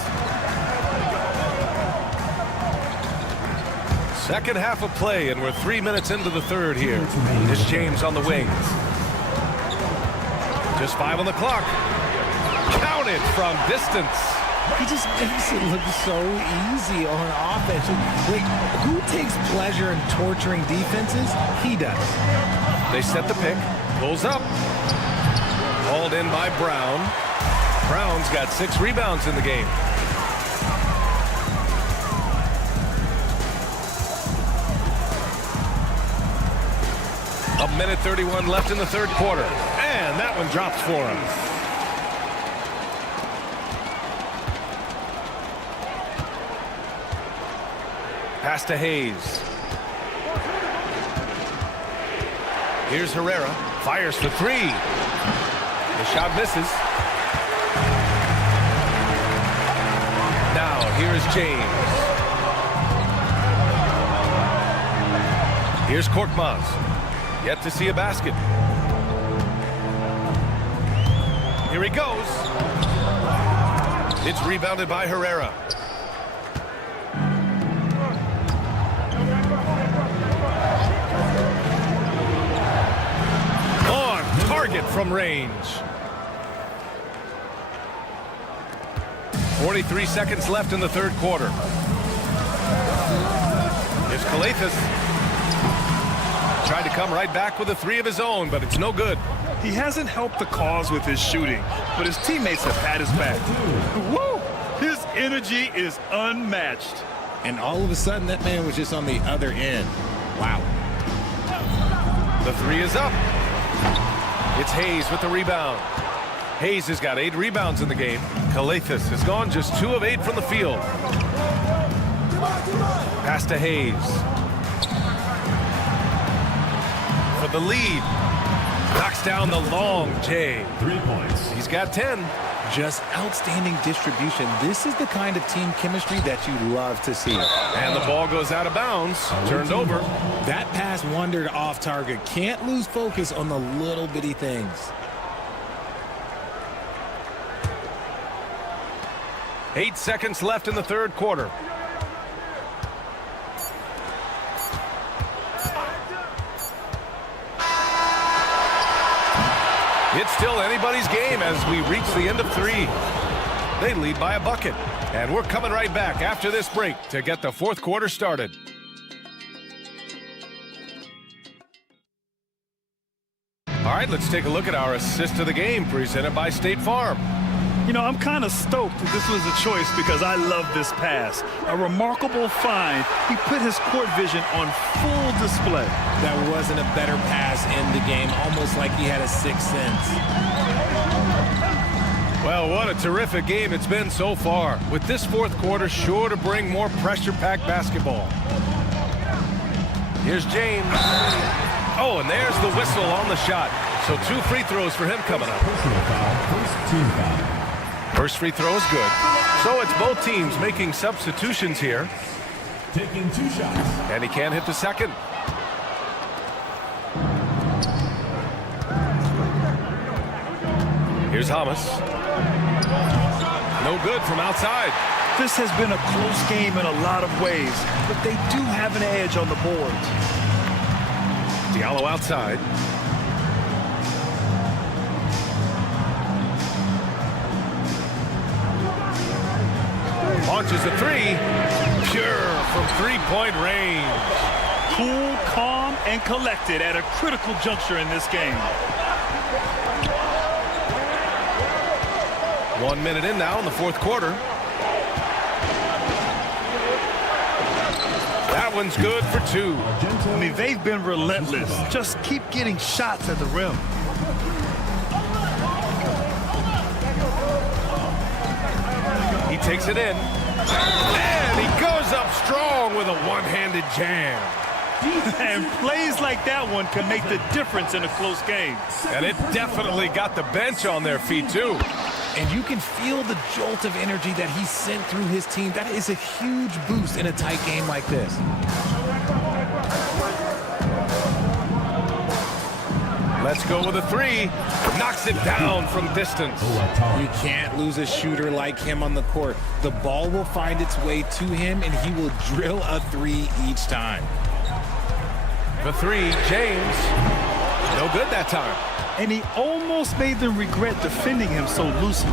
Second half of play, and we're 3 minutes into the third here. Here's James on the wings. Just 5 on the clock. Count it from distance. He just makes it look so easy on offense. Wait, who takes pleasure in torturing defenses? He does. They set the pick. Pulls up. Hauled in by Brown. Brown's got 6 rebounds in the game. A minute 31 left in the third quarter. And that one drops for him. Pass to Hayes. Here's Herrera. Fires for 3. The shot misses. Now here is James. Here's Korkmaz. Yet to see a basket. Here he goes. It's rebounded by Herrera. On target from range. 43 seconds left in the third quarter. Here's Calathis. Tried to come right back with a 3 of his own, but it's no good. He hasn't helped the cause with his shooting, but his teammates have had his back. Woo! His energy is unmatched. And all of a sudden, that man was just on the other end. Wow. The 3 is up. It's Hayes with the rebound. Hayes has got 8 rebounds in the game. Calathis has gone just 2 of 8 from the field. Pass to Hayes. For the lead. Knocks down the long J. 3 points. He's got 10. Just outstanding distribution. This is the kind of team chemistry that you love to see. And the ball goes out of bounds. Turned over. That pass wandered off target. Can't lose focus on the little bitty things. Eight seconds left in the third quarter. It's still anybody's game as we reach the end of 3. They lead by a bucket. And we're coming right back after this break to get the fourth quarter started. All right, let's take a look at our assist of the game presented by State Farm. You know, I'm kind of stoked that this was a choice because I love this pass. A remarkable find. He put his court vision on full display. That wasn't a better pass in the game, almost like he had a sixth sense. Well, what a terrific game it's been so far, with this fourth quarter sure to bring more pressure-packed basketball. Here's James. Oh, and there's the whistle on the shot. So 2 free throws for him coming up. Personal foul. First team foul. First free throw is good. So it's both teams making substitutions here. Taking 2 shots. And he can't hit the second. Here's Hamas. No good from outside. This has been a close game in a lot of ways, but they do have an edge on the boards. Diallo outside. Launches a three. Pure from three-point range. Cool, calm, and collected at a critical juncture in this game. 1 minute in now in the fourth quarter. That one's good for two. I mean, they've been relentless. Just keep getting shots at the rim. He takes it in. And he goes up strong with a one-handed jam. And plays like that one can make the difference in a close game. And it definitely got the bench on their feet, too. And you can feel the jolt of energy that he sent through his team. That is a huge boost in a tight game like this. Let's go with a three. Knocks it down from distance. You can't lose a shooter like him on the court. The ball will find its way to him, and he will drill a three each time. The three, James. No good that time. And he almost made them regret defending him so loosely.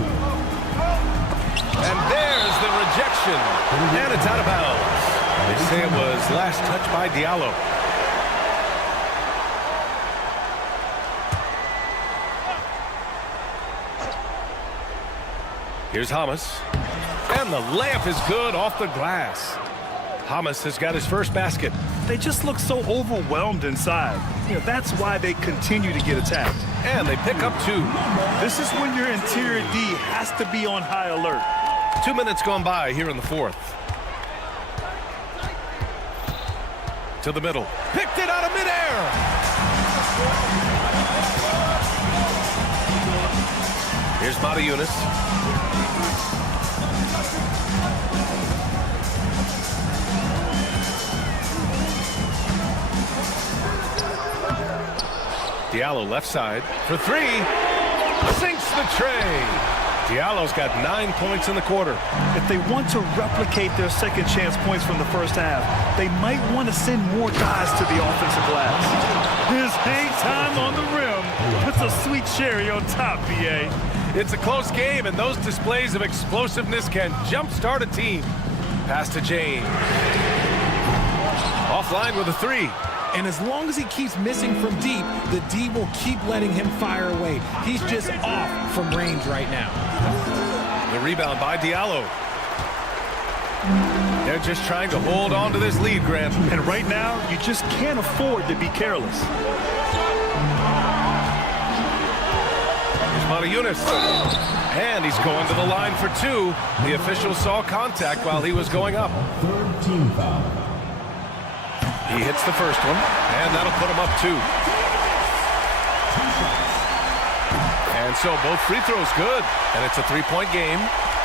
And there's the rejection. And it's out of bounds. They say it was last touched by Diallo. Here's Hamas. And the layup is good off the glass. Hamas has got his first basket. They just look so overwhelmed inside. That's why they continue to get attacked. And they pick up two. This is when your interior D has to be on high alert. 2 minutes gone by here in the fourth. To the middle. Picked it out of midair. Here's Mata-Yunus. Diallo left side for three. Sinks the tray. Diallo's got 9 points in the quarter. If they want to replicate their second chance points from the first half, they might want to send more guys to the offensive glass. His hang time on the rim puts a sweet cherry on top, BA. It's a close game, and those displays of explosiveness can jumpstart a team. Pass to James. Offline with a three. And as long as he keeps missing from deep, the D will keep letting him fire away. He's just off from range right now. The rebound by Diallo. They're just trying to hold on to this lead, Grant. And right now, you just can't afford to be careless. Here's Mata-Yunus. And he's going to the line for two. The official saw contact while he was going up. Third team foul. He hits the first one, and that'll put him up two. And so both free throws good, and it's a three-point game.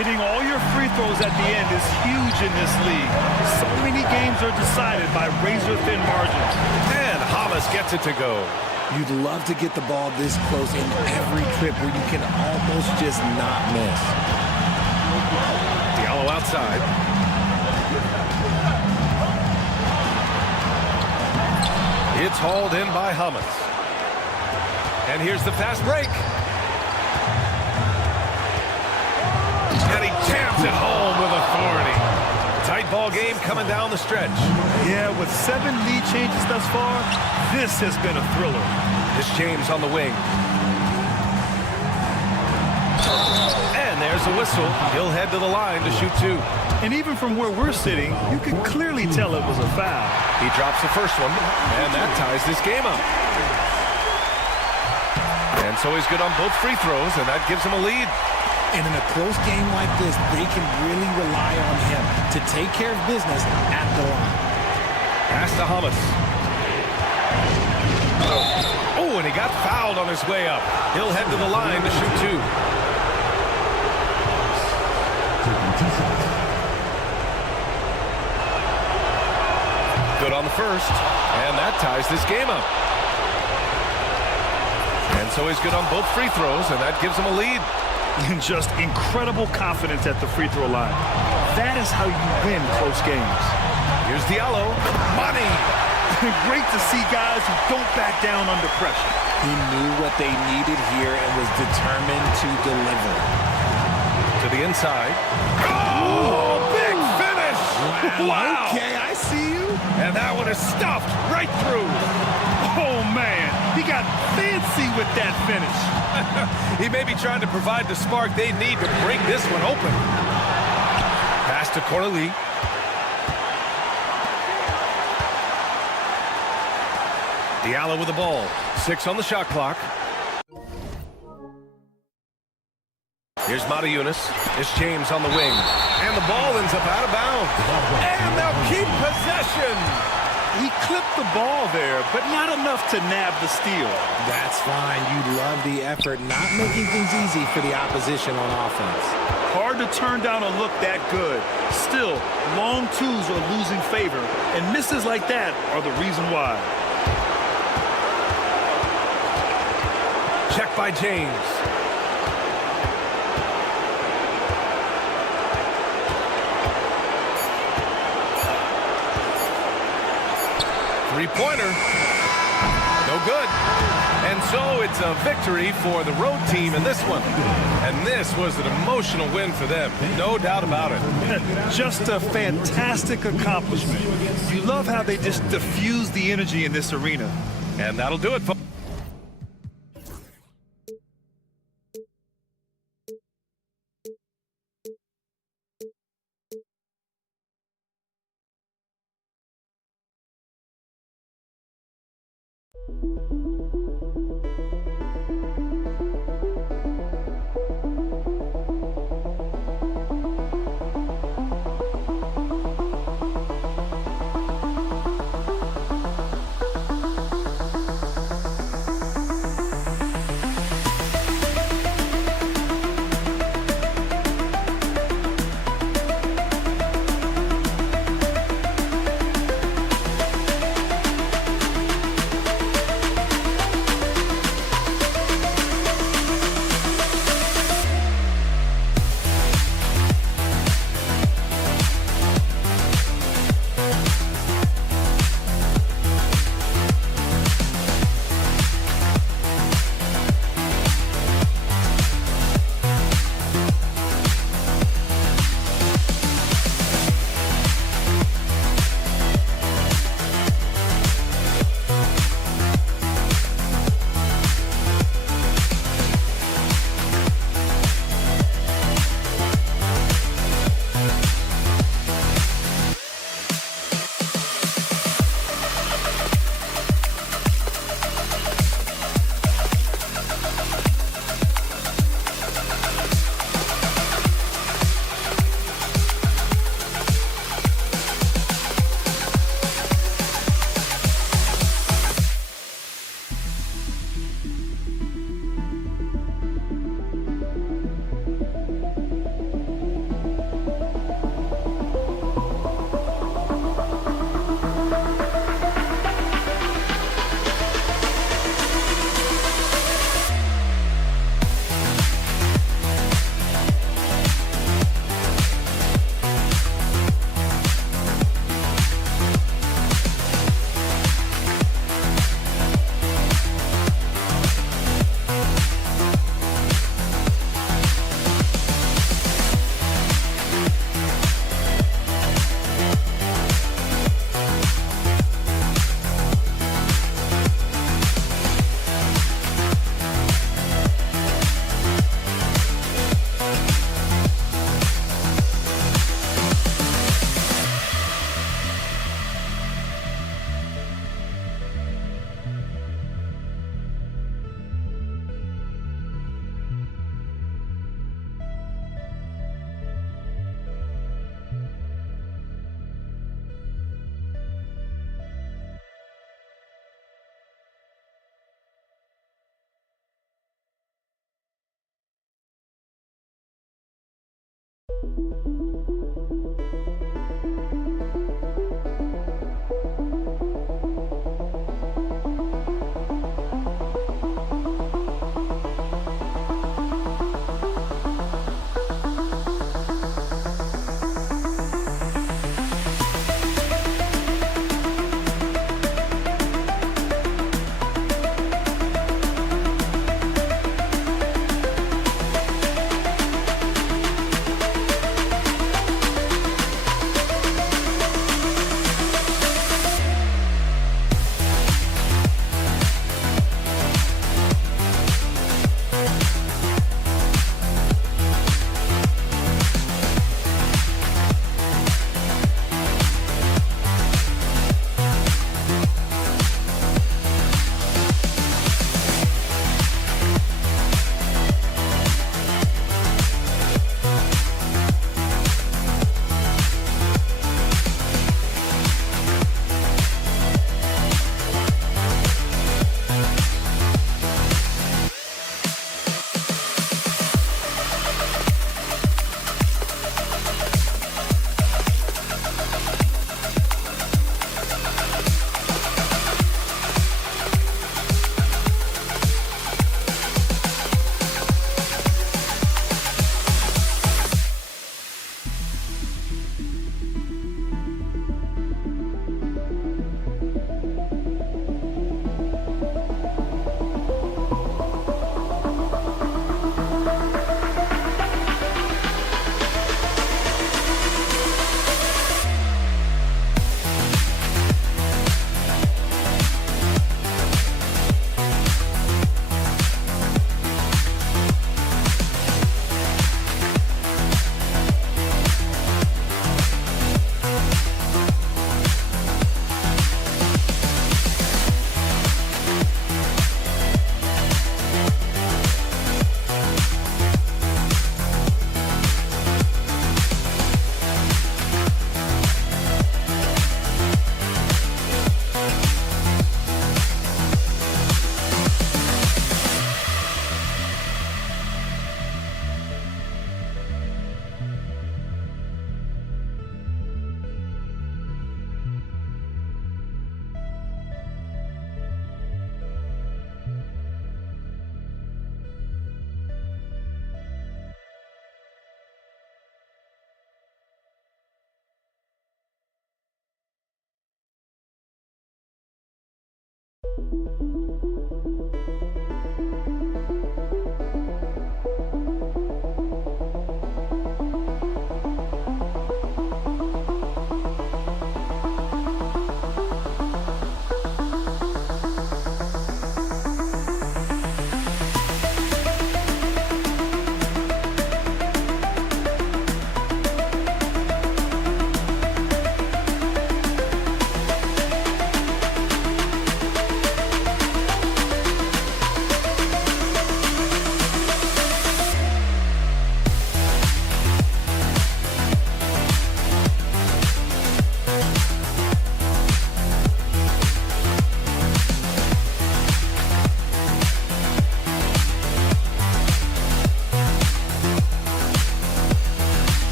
Hitting all your free throws at the end is huge in this league. So many games are decided by razor-thin margins. And Hamas gets it to go. You'd love to get the ball this close in every trip where you can almost just not miss. Diallo outside. It's hauled in by Hamas. And here's the fast break. And he jams it home with authority. Tight ball game coming down the stretch. Yeah, with 7 lead changes thus far, this has been a thriller. This James on the wing. And there's a whistle. He'll head to the line to shoot two. And even from where we're sitting, you can clearly tell it was a foul. He drops the first one, and that ties this game up. And so he's good on both free throws, and that gives him a lead. And in a close game like this, they can really rely on him to take care of business at the line. Pass to Hamas. Oh, and he got fouled on his way up. He'll head to the line to shoot two. Good on the first, and that ties this game up. And so he's good on both free throws, and that gives him a lead. And just incredible confidence at the free throw line. That is how you win close games. Here's Diallo. Money! Great to see guys who don't back down under pressure. He knew what they needed here and was determined to deliver. To the inside. Oh, big finish! Wow. Okay, I see you. And that one is stuffed right through. Oh, man. He got fancy with that finish. He may be trying to provide the spark they need to break this one open. Pass to Corley. Diallo with the ball. 6 on the shot clock. Here's Mata-Yunus. It's James on the wing. And the ball ends up out of bounds. And they'll keep possession. He clipped the ball there, but not enough to nab the steal. That's fine. You love the effort, not making things easy for the opposition on offense. Hard to turn down a look that good. Still, long twos are losing favor, and misses like that are the reason why. Check by James. Three-pointer. No good. And so it's a victory for the road team in this one. And this was an emotional win for them. No doubt about it. Just a fantastic accomplishment. You love how they just diffuse the energy in this arena. And that'll do it, folks.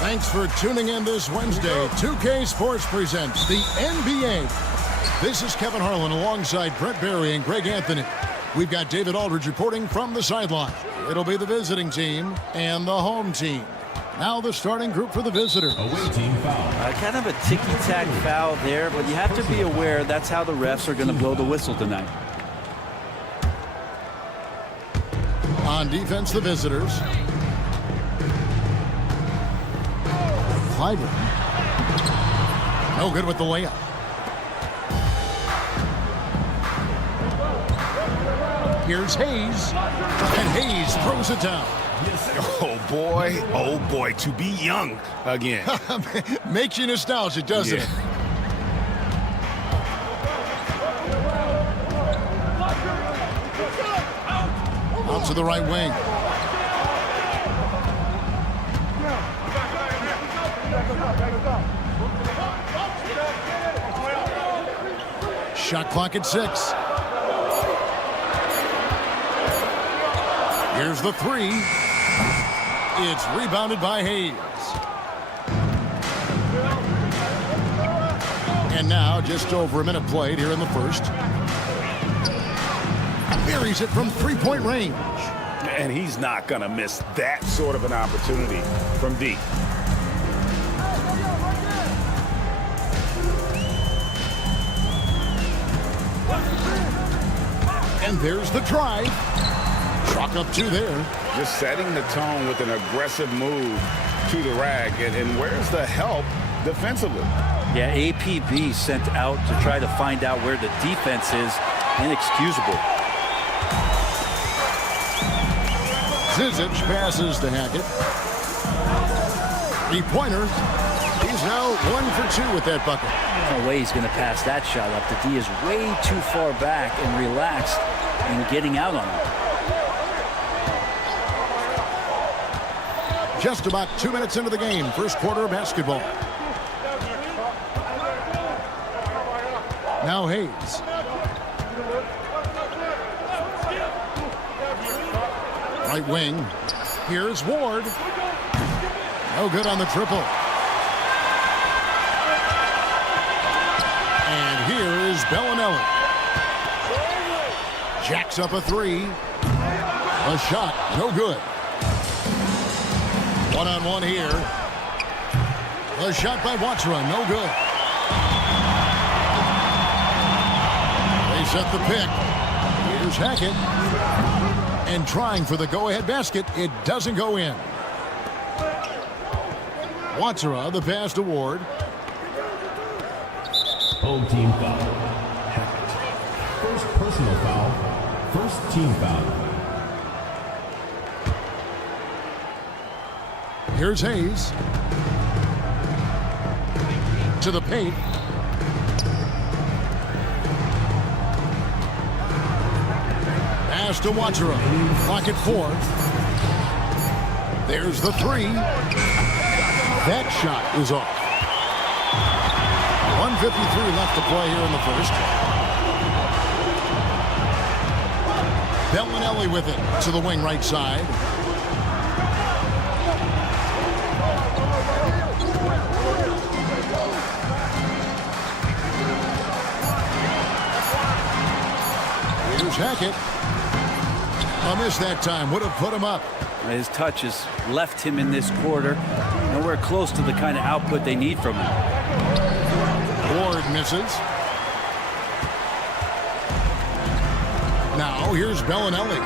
Thanks for tuning in this Wednesday. 2K Sports presents the NBA. This is Kevin Harlan alongside Brett Barry and Greg Anthony. We've got David Aldridge reporting from the sideline. It'll be the visiting team and the home team. Now the starting group for the visitor. Away team foul. Kind of a ticky-tack foul there, but you have to be aware that's how the refs are going to blow the whistle tonight. On defense, the visitors. Clyburn. No good with the layup. Here's Hayes. And Hayes throws it down. Oh boy, to be young again. Makes you nostalgic, doesn't it? Out to the right wing. Shot clock at 6. Here's the 3. It's rebounded by Hayes. And now just over a minute played here in the first. Buries it from three-point range. And he's not going to miss that sort of an opportunity from deep. And there's the drive. Chalk up 2 there. Just setting the tone with an aggressive move to the rack. And where's the help defensively? Yeah, APB sent out to try to find out where the defense is. Inexcusable. Zizic passes to Hackett. 3-pointer. He's now 1 for 2 with that bucket. No way he's going to pass that shot up. The D is way too far back and relaxed in getting out on him. Just about 2 minutes into the game, first quarter of basketball. Now Hayes. Right wing. Here's Ward. No good on the triple. And here is Bellinelli. Jacks up a 3. A shot, no good. One-on-one here. A shot by Watsura, no good. They set the pick. Here's Hackett. And trying for the go-ahead basket, it doesn't go in. Watsura, the pass to Ward. Home team foul. Hackett. First personal foul. First team foul. Here's Hayes. To the paint. Pass to Watsura. Clock at 4. There's the 3. That shot is off. 1:53 left to play here in the first. Bellinelli with it to the wing right side. Here's Hackett. A miss that time. Would have put him up. His touch has left him in this quarter. Nowhere close to the kind of output they need from him. Ward misses. Now here's Bellinelli.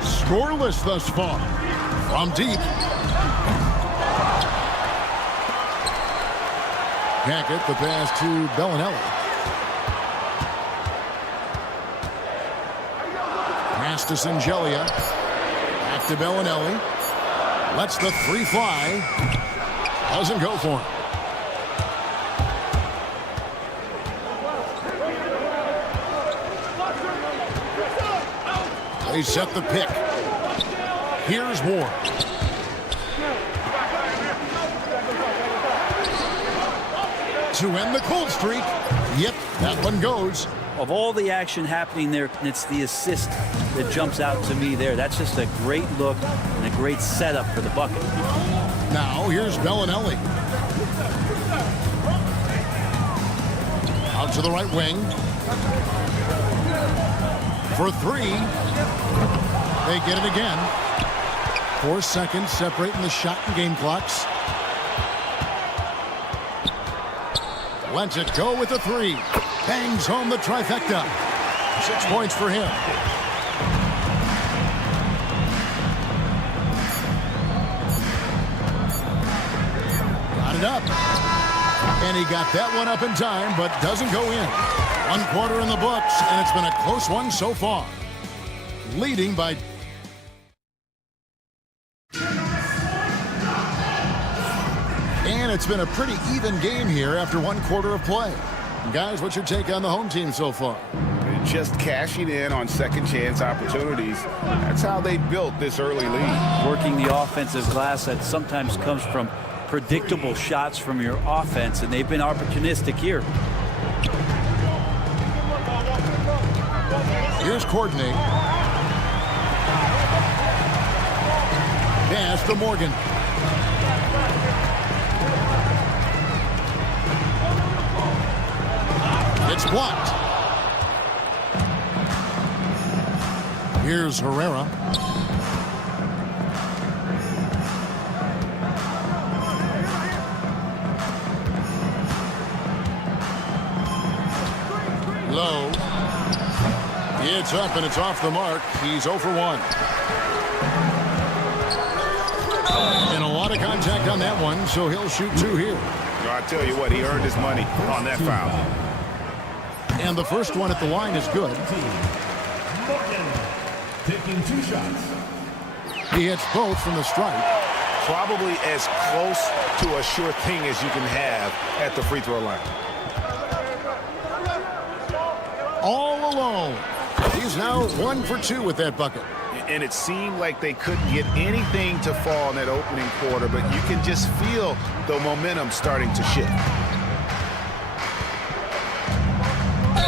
Scoreless thus far. From deep. Hackett, the pass to Bellinelli. Pass to Singelia. Back to Bellinelli. Lets the 3 fly. Doesn't go for him. They set the pick. Here's Ward. To end the cold streak. Yep, that one goes. of all the action happening there, it's the assist that jumps out to me there. That's just a great look and a great setup for the bucket. Now here's Bellinelli. Out to the right wing. For three. They get it again. 4 seconds separating the shot and game clocks. Lets it go with the three. Bangs home the trifecta. 6 points for him. Got it up. And he got that one up in time, but doesn't go in. 1 quarter in the books, and it's been a close one so far. Leading by... And it's been a pretty even game here after 1 quarter of play. Guys, what's your take on the home team so far? Just cashing in on second chance opportunities. That's how they built this early lead. Working the offensive glass that sometimes comes from predictable shots from your offense, and they've been opportunistic here. Here's Courtney. Pass to Morgan. It's blocked. Here's Herrera. Low. It's up and it's off the mark. He's 0 for 1. And a lot of contact on that one, so he'll shoot 2 here. I tell you what, he earned his money on that foul. And the first one at the line is good. Taking 2 shots. He hits both from the stripe. Probably as close to a sure thing as you can have at the free throw line. All alone. He's now 1 for 2 with that bucket. And it seemed like they couldn't get anything to fall in that opening quarter, but you can just feel the momentum starting to shift.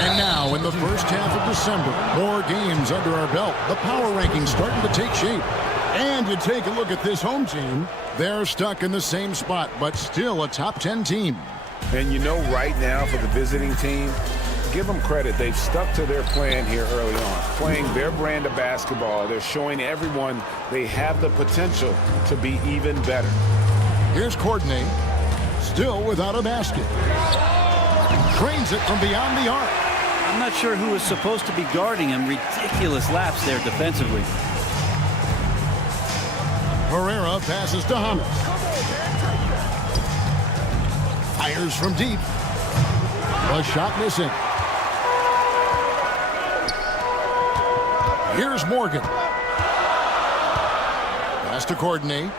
And now in the first half of December, more games under our belt. The power rankings starting to take shape. And you take a look at this home team, they're stuck in the same spot, but still a top 10 team. And you know right now for the visiting team, give them credit. They've stuck to their plan here early on, playing their brand of basketball. They're showing everyone they have the potential to be even better. Here's Courtney, still without a basket. Trains it from beyond the arc. I'm not sure who was supposed to be guarding him. Ridiculous lapse there defensively. Herrera passes to Hamas. Fires from deep. A shot missing. Here's Morgan. Pass to Courtney.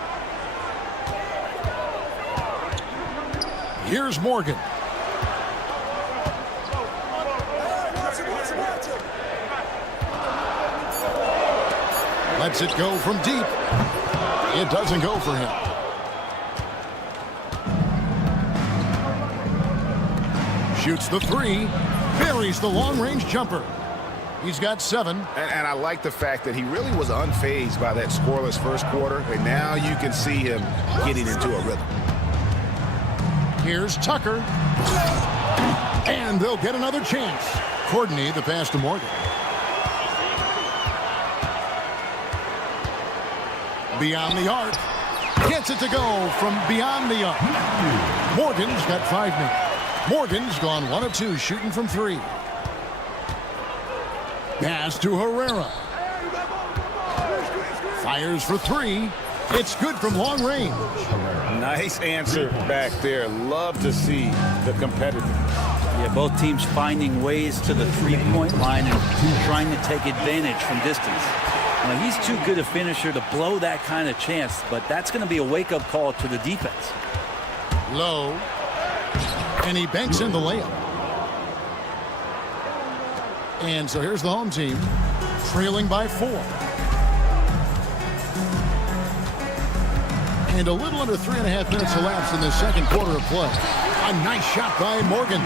Here's Morgan. Lets it go from deep. It doesn't go for him. Shoots the three. Buries the long-range jumper. He's got 7. And I like the fact that he really was unfazed by that scoreless first quarter. And now you can see him getting into a rhythm. Here's Tucker. And they'll get another chance. Courtney, the pass to Morgan. Beyond the arc. Gets it to go from beyond the arc. Morgan's got 5 now. Morgan's gone 1 of 2 shooting from 3. Pass to Herrera. Fires for 3. It's good from long range. Nice answer back there. Love to see the competitive. Yeah, both teams finding ways to the three-point line and trying to take advantage from distance. Now, he's too good a finisher to blow that kind of chance, but that's going to be a wake-up call to the defense. Low. And he banks in the layup. And so here's the home team, trailing by 4. And a little under 3.5 minutes elapsed in the second quarter of play. A nice shot by Morgan.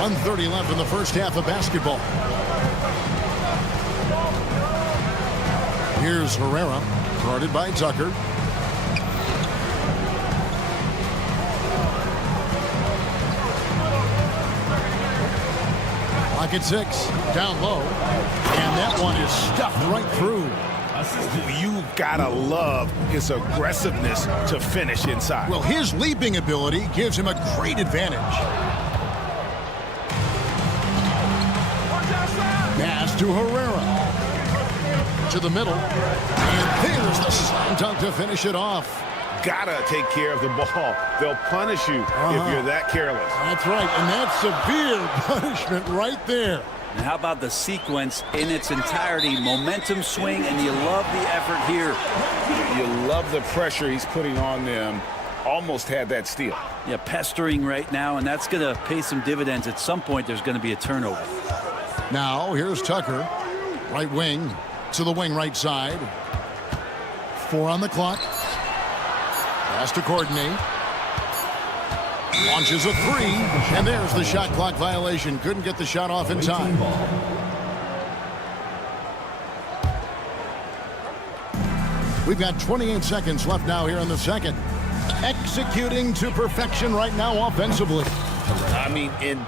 1:30 left in the first half of basketball. Here's Herrera, guarded by Tucker. Clock at 6, down low, and that one is stuffed right through. You gotta love his aggressiveness to finish inside. Well, his leaping ability gives him a great advantage. Pass to Herrera. To the middle. And there's the slam dunk to finish it off. Gotta take care of the ball. They'll punish you if you're that careless. That's right, and that's severe punishment right there. And how about the sequence in its entirety? Momentum swing, and you love the effort here. You love the pressure he's putting on them. Almost had that steal. Yeah, pestering right now, and that's going to pay some dividends. At some point, there's going to be a turnover. Now, here's Tucker. Right wing to the wing right side. 4 on the clock. Pass to Courtney. Launches a 3, and there's the shot clock violation. Couldn't get the shot off in time. We've got 28 seconds left now here in the second. Executing to perfection right now offensively. I mean, in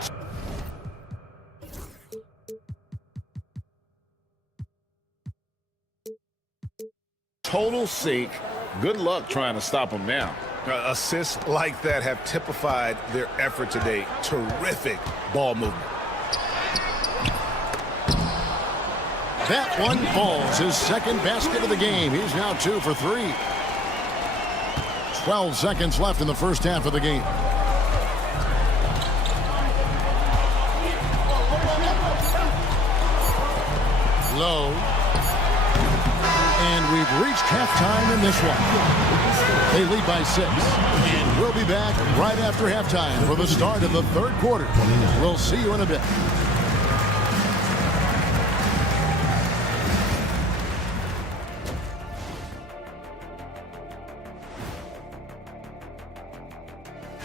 total sync. Good luck trying to stop him now. Assists like that have typified their effort today. Terrific ball movement. That one falls. His second basket of the game. He's now 2 for 3. 12 seconds left in the first half of the game. Low. And we've reached halftime in this one. They lead by 6. And we'll be back right after halftime for the start of the third quarter. We'll see you in a bit.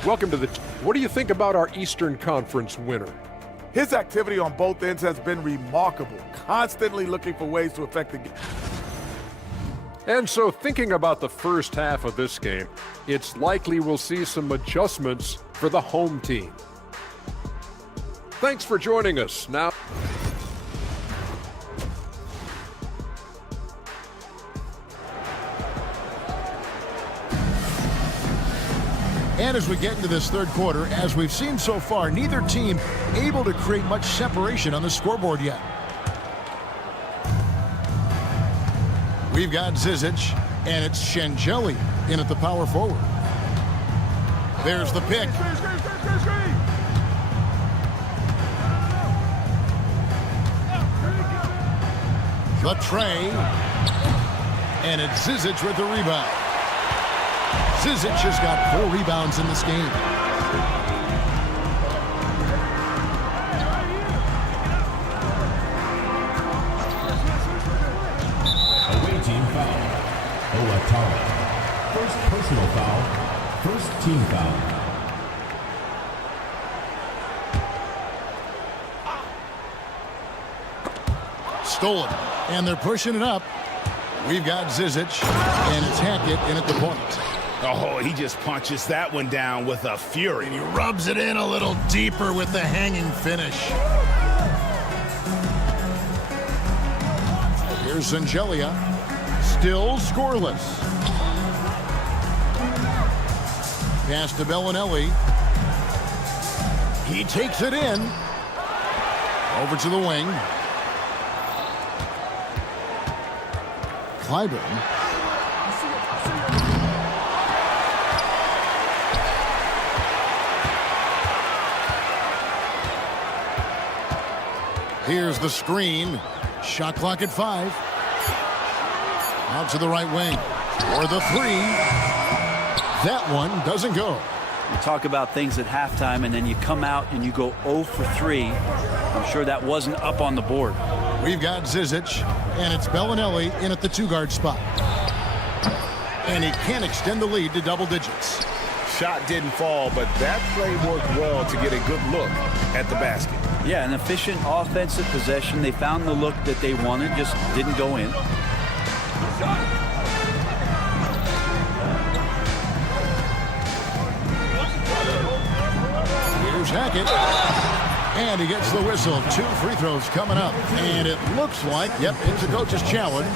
Welcome to the... What do you think about our Eastern Conference winner? His activity on both ends has been remarkable, constantly looking for ways to affect the game. And so thinking about the first half of this game, it's likely we'll see some adjustments for the home team. Thanks for joining us. Now... And as we get into this third quarter, as we've seen so far, neither team able to create much separation on the scoreboard yet. We've got Zizic, and it's Shangeli in at the power forward. There's the pick. The tray. And it's Zizic with the rebound. Zizic has got 4 rebounds in this game. Away team foul. Owatara. First personal foul. First team foul. Stolen. And they're pushing it up. We've got Zizic, and it's Hackett in at the point. Oh, he just punches that one down with a fury. And he rubs it in a little deeper with the hanging finish. Here's Zangelia. Still scoreless. Pass to Bellinelli. He takes it in. Over to the wing. Clyburn. Here's the screen. Shot clock at 5. Out to the right wing. For the 3. That one doesn't go. You talk about things at halftime, and then you come out and you go 0 for 3. I'm sure that wasn't up on the board. We've got Zizic, and it's Bellinelli in at the 2-guard spot. And he can't extend the lead to double digits. shot didn't fall, but that play worked well to get a good look at the basket. Yeah, an efficient offensive possession. They found the look that they wanted, just didn't go in. Here's Hackett. And he gets the whistle. 2 free throws coming up. And it looks like, yep, it's a coach's challenge.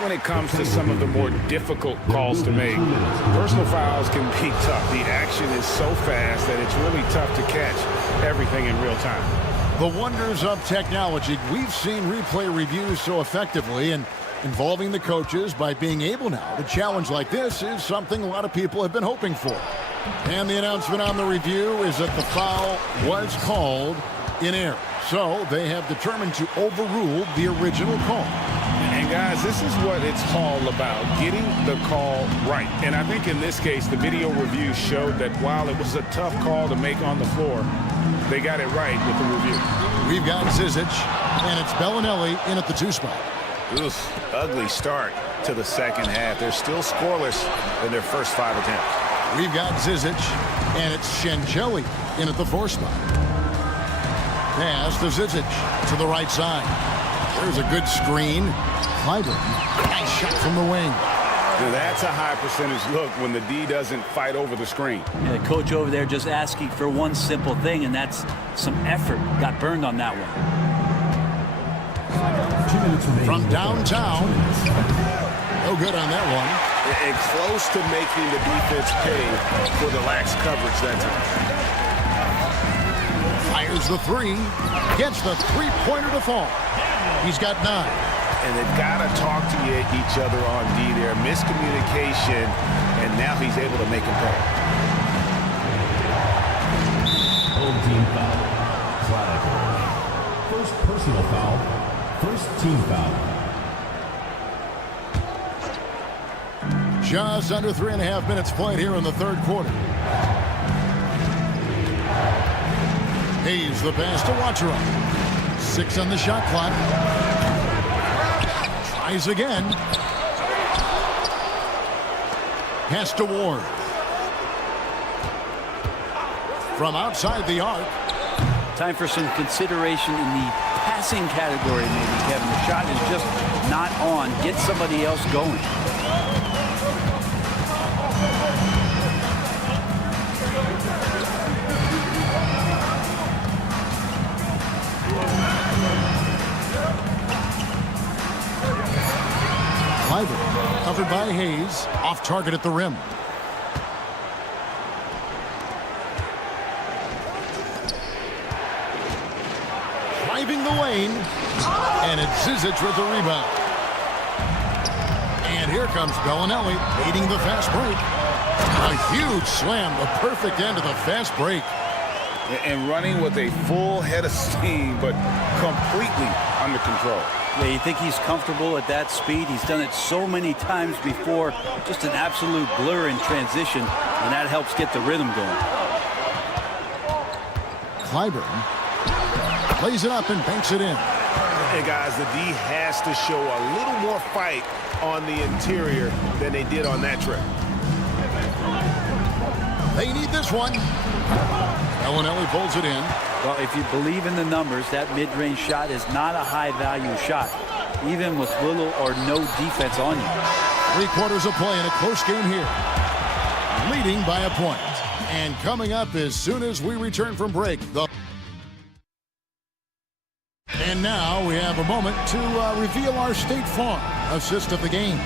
When it comes to some of the more difficult calls to make, personal fouls can be tough. The action is so fast that it's really tough to catch everything in real time. The wonders of technology. We've seen replay reviews so effectively, and involving the coaches by being able now to challenge like this is something a lot of people have been hoping for. And the announcement on the review is that the foul was called in error. So they have determined to overrule the original call. And guys, this is what it's all about, getting the call right. And I think in this case, the video review showed that while it was a tough call to make on the floor, they got it right with the review. We've got Zizic, and it's Bellinelli in at the 2 spot. Oof, ugly start to the second half. They're still scoreless in their first 5 attempts. We've got Zizic, and it's Shangeli in at the 4 spot. Pass to Zizic to the right side. There's a good screen. Clyburn, nice shot from the wing. That's a high percentage look when the D doesn't fight over the screen. Yeah, the coach over there just asking for one simple thing, and that's some effort. Got burned on that one. 2 minutes remaining. From downtown. No good on that one. And close to making the defense pay for the lax coverage that time. Fires the 3. Gets the 3-pointer to fall. He's got 9. And they've got to talk to each other on D there. Miscommunication, and now he's able to make him pay. Home team foul. Clyburn. First personal foul. First team foul. Just under 3.5 minutes played here in the 3rd quarter. Hayes the pass to Watchera. 6 on the shot clock. Tries again. Pass to Ward. From outside the arc. Time for some consideration in the passing category, maybe, Kevin. The shot is just not on. Get somebody else going. Covered by Hayes. Off target at the rim. Driving the lane. And it's Zizic with the rebound. And here comes Bellinelli leading the fast break. A huge slam. The perfect end of the fast break. And running with a full head of steam, but completely under control. Yeah, you think he's comfortable at that speed? He's done it so many times before. Just an absolute blur in transition, and that helps get the rhythm going. Clyburn plays it up and banks it in. Hey, guys, the D has to show a little more fight on the interior than they did on that trip. They need this one. Bellinelli pulls it in. Well, if you believe in the numbers, that mid-range shot is not a high-value shot, even with little or no defense on you. 3 quarters of play in a close game here. Leading by a point. And coming up as soon as we return from break. And now we have a moment to reveal our State Farm assist of the game.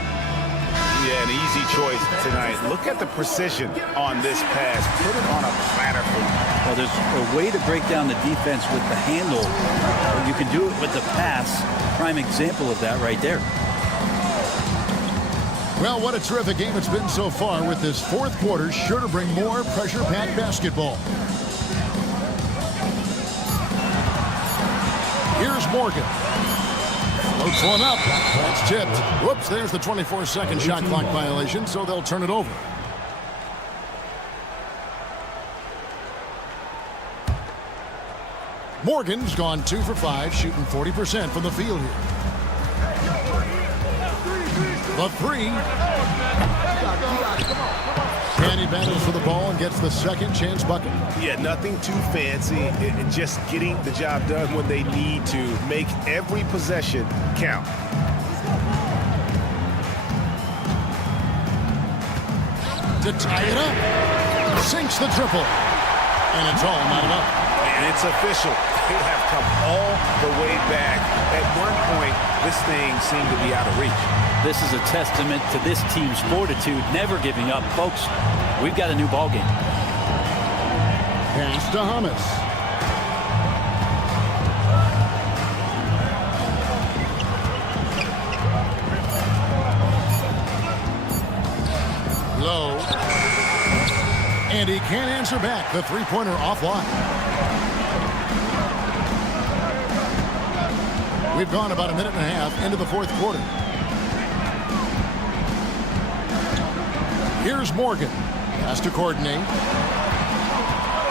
Yeah, an easy choice tonight. Look at the precision on this pass. Put it on a platter for you. Well, there's a way to break down the defense with the handle. You can do it with the pass. Prime example of that right there. Well, what a terrific game it's been so far, with this 4th quarter sure to bring more pressure-packed basketball. Here's Morgan. Floats one up. That's tipped. Whoops, there's the 24-second shot clock violation, so they'll turn it over. Morgan's gone 2 for 5, shooting 40% from the field here. The three. And he battles for the ball and gets the second chance bucket. Yeah, nothing too fancy. Just getting the job done when they need to. Make every possession count. To tie it up. Sinks the triple. And it's all knotted up. And it's official. They have come all the way back. At one point, this thing seemed to be out of reach. This is a testament to this team's fortitude, never giving up. Folks, we've got a new ball game. Pass to Hummus. Low. And he can't answer back. The three-pointer offline. We've gone about a minute and a half into the fourth quarter. Here's Morgan. Has to coordinate.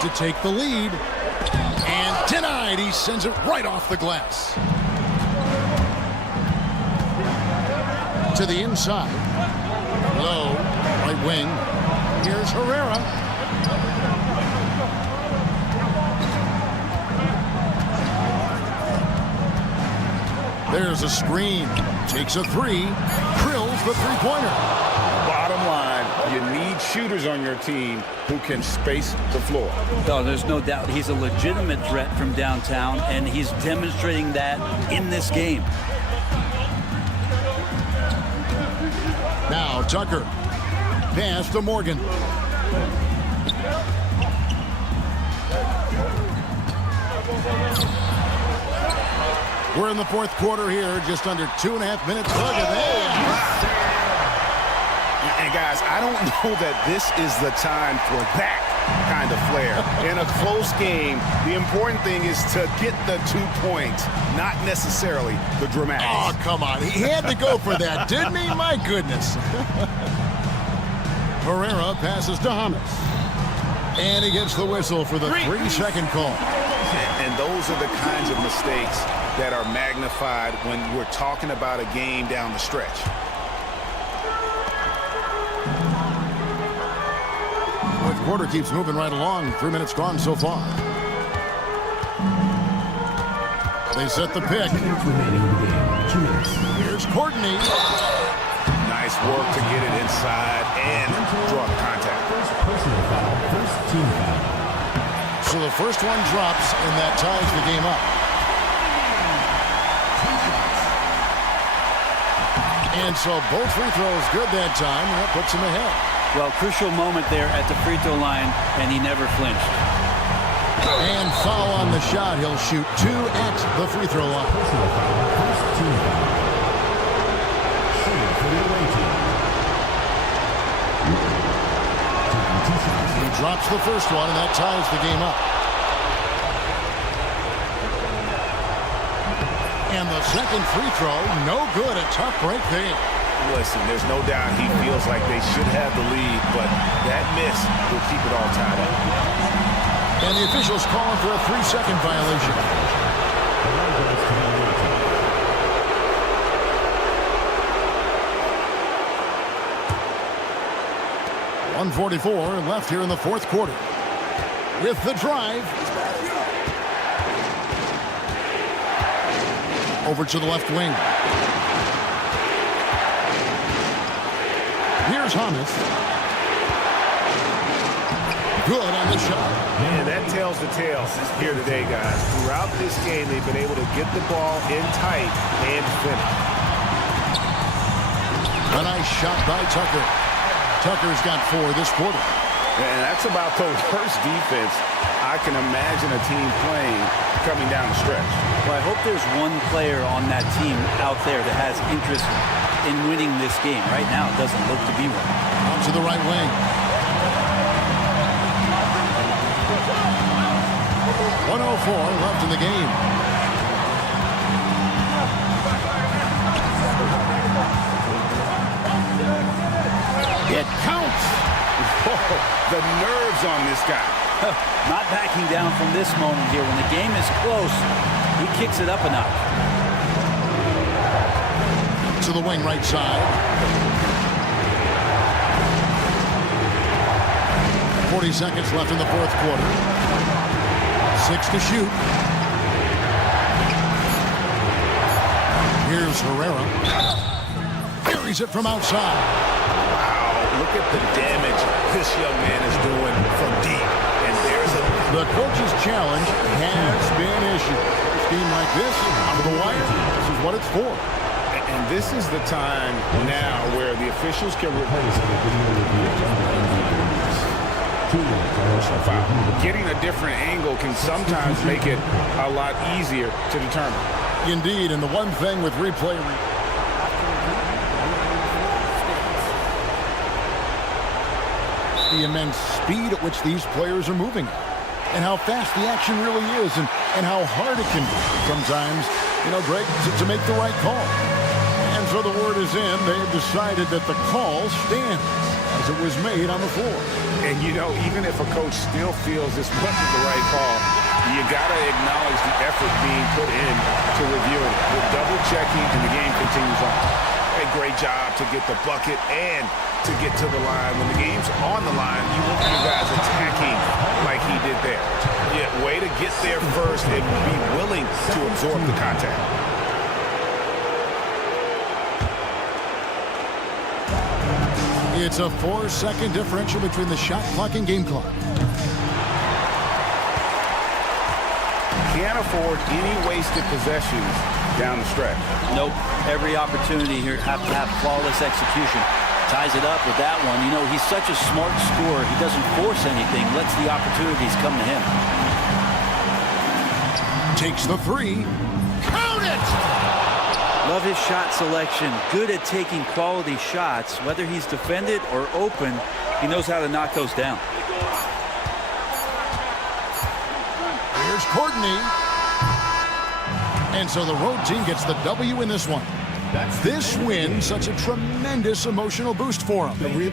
To take the lead. And denied. He sends it right off the glass. To the inside. Low. Right wing. Here's Herrera. There's a screen. Takes a three. Drills the three-pointer. Bottom line, you need shooters on your team who can space the floor. Oh, there's no doubt he's a legitimate threat from downtown, and he's demonstrating that in this game. Now Tucker. Pass to Morgan. We're in the fourth quarter here, just under 2.5 minutes. Look at that. And guys, I don't know that this is the time for that kind of flair. In a close game, the important thing is to get the 2 points, not necessarily the dramatics. Oh, come on. He had to go for that, didn't he? My goodness. Herrera passes to Hummus. And he gets the whistle for the 3-second call. And those are the kinds of mistakes that are magnified when we're talking about a game down the stretch. Fourth quarter keeps moving right along. 3 minutes gone so far. They set the pick. Here's Courtney. Nice work to get it inside and draw the contact. Personal foul, first team foul. So the first one drops, and that ties the game up. And so both free throws good that time, and that puts him ahead. Well, crucial moment there at the free throw line, and he never flinched. And foul on the shot. He'll shoot 2 at the free throw line. Personal foul, first team foul. Shooting for the away team. He drops the first one, and that ties the game up. And the second free throw, no good. A tough break there. Listen, there's no doubt he feels like they should have the lead, but that miss will keep it all tied up. And the officials calling for a 3-second violation. 1:44 left here in the fourth quarter. With the drive. Over to the left wing. Here's Hummus. Good on the shot. Man, that tells the tale here today, guys. Throughout this game, they've been able to get the ball in tight and finish. A nice shot by Tucker. Tucker's got 4 this quarter. And that's about the worst defense I can imagine a team playing coming down the stretch. Well, I hope there's one player on that team out there that has interest in winning this game. Right now, it doesn't look to be one. On to the right wing. 1:04 left in the game. It counts. Whoa, the nerves on this guy. Not backing down from this moment here. When the game is close, he kicks it up a notch. To the wing right side. 40 seconds left in the fourth quarter. 6 to shoot. Here's Herrera. Carries it from outside. Wow, look at the damage this young man is doing from deep. And there's the coach's challenge has been issued. A scheme like this, out of the wire, this is what it's for. And this is the time now where the officials can getting a different angle can sometimes make it a lot easier to determine. Indeed, and the one thing with replay, the immense speed at which these players are moving, and how fast the action really is, and how hard it can be sometimes, Greg, to make the right call. And so the word is in. They have decided that the call stands as it was made on the floor. And, even if a coach still feels this wasn't the right call, you got to acknowledge the effort being put in to reviewing it. The double checking, and the game continues on. A great job to get the bucket and to get to the line. When the game's on the line, you want your guys attacking like he did there. Yeah, way to get there first and be willing to absorb the contact. It's a 4-second differential between the shot clock and game clock. Can't afford any wasted possessions down the stretch. Nope. Every opportunity here have to have flawless execution. Ties it up with that one. He's such a smart scorer. He doesn't force anything. Lets the opportunities come to him. Takes the three. Count it! Love his shot selection. Good at taking quality shots. Whether he's defended or open, he knows how to knock those down. Here's Courtney. And so the road team gets the W in this one. This win, such a tremendous emotional boost for them.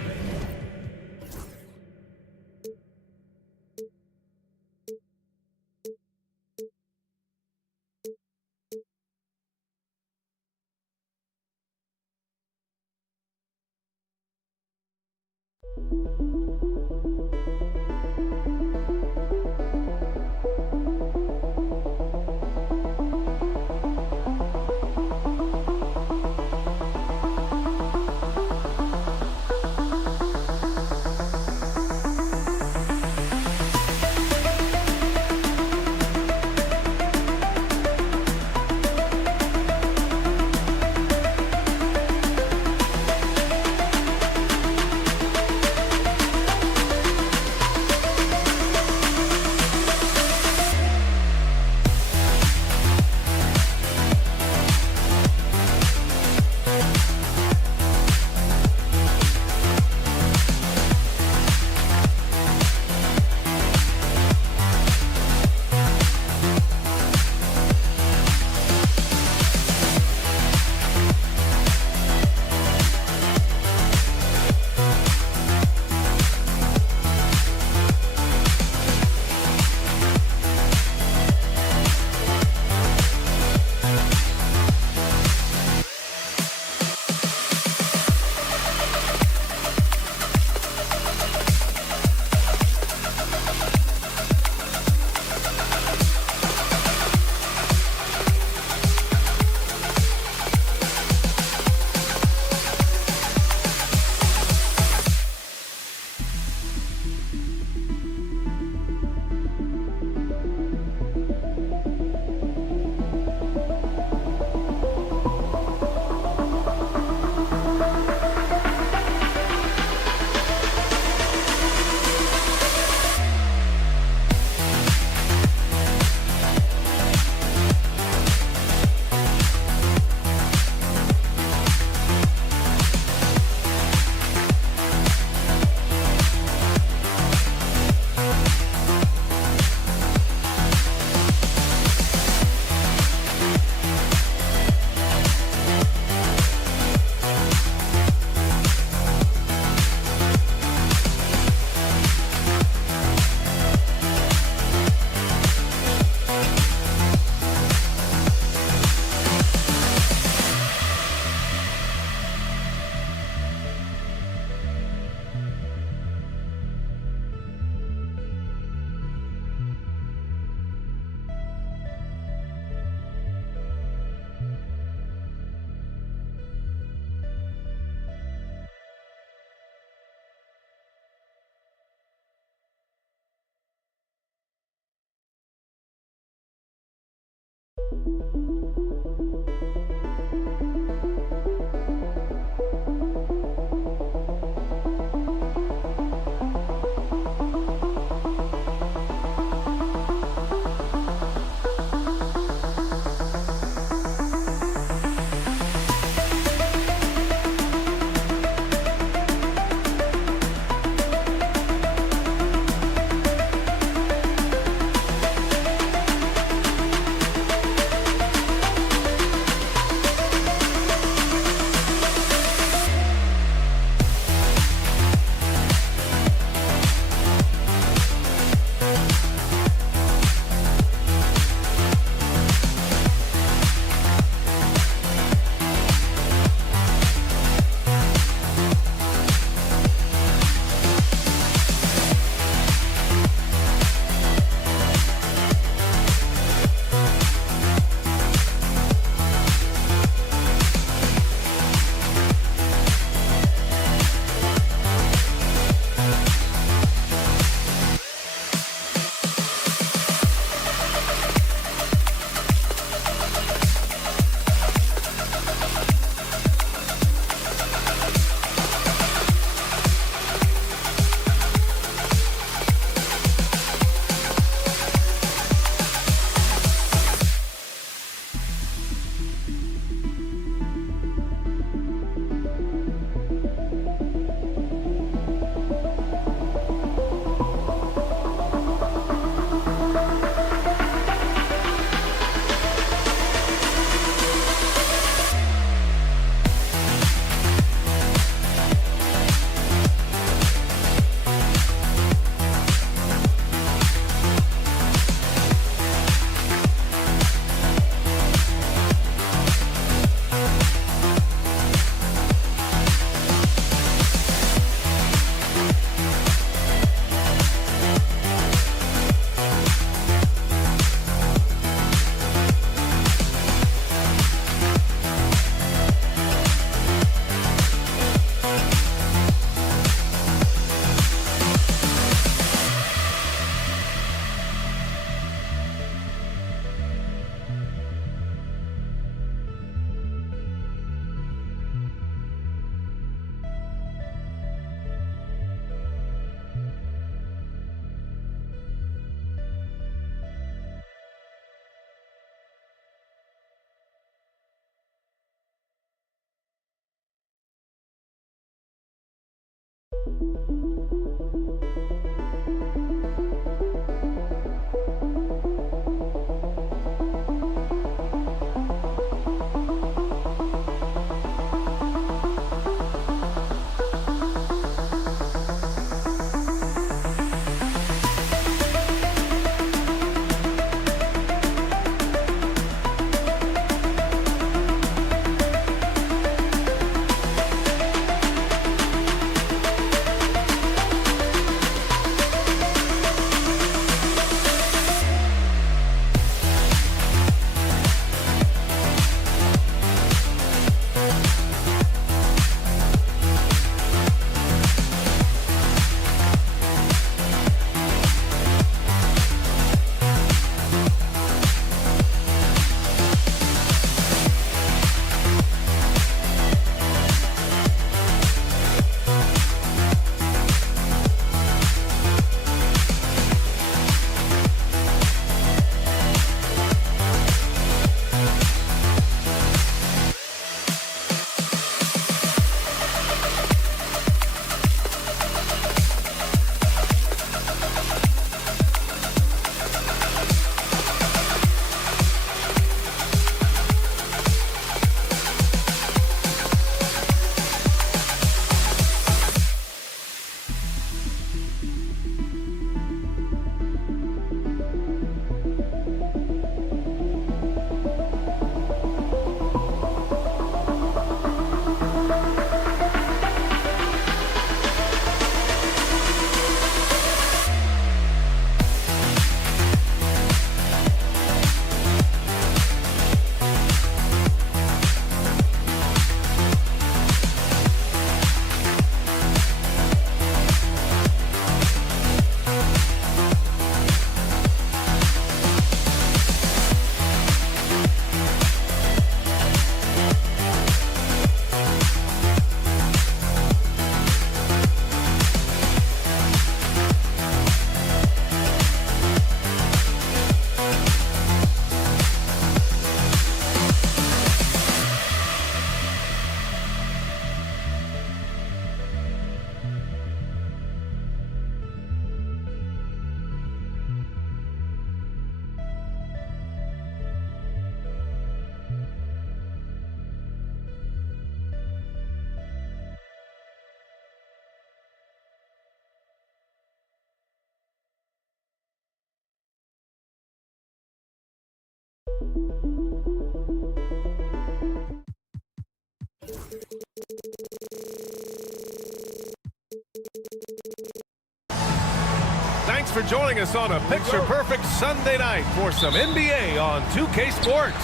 for joining us on a picture-perfect Sunday night for some NBA on 2K Sports.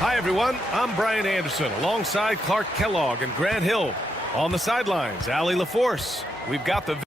Hi, everyone. I'm Brian Anderson alongside Clark Kellogg and Grant Hill. On the sidelines, Allie LaForce. We've got the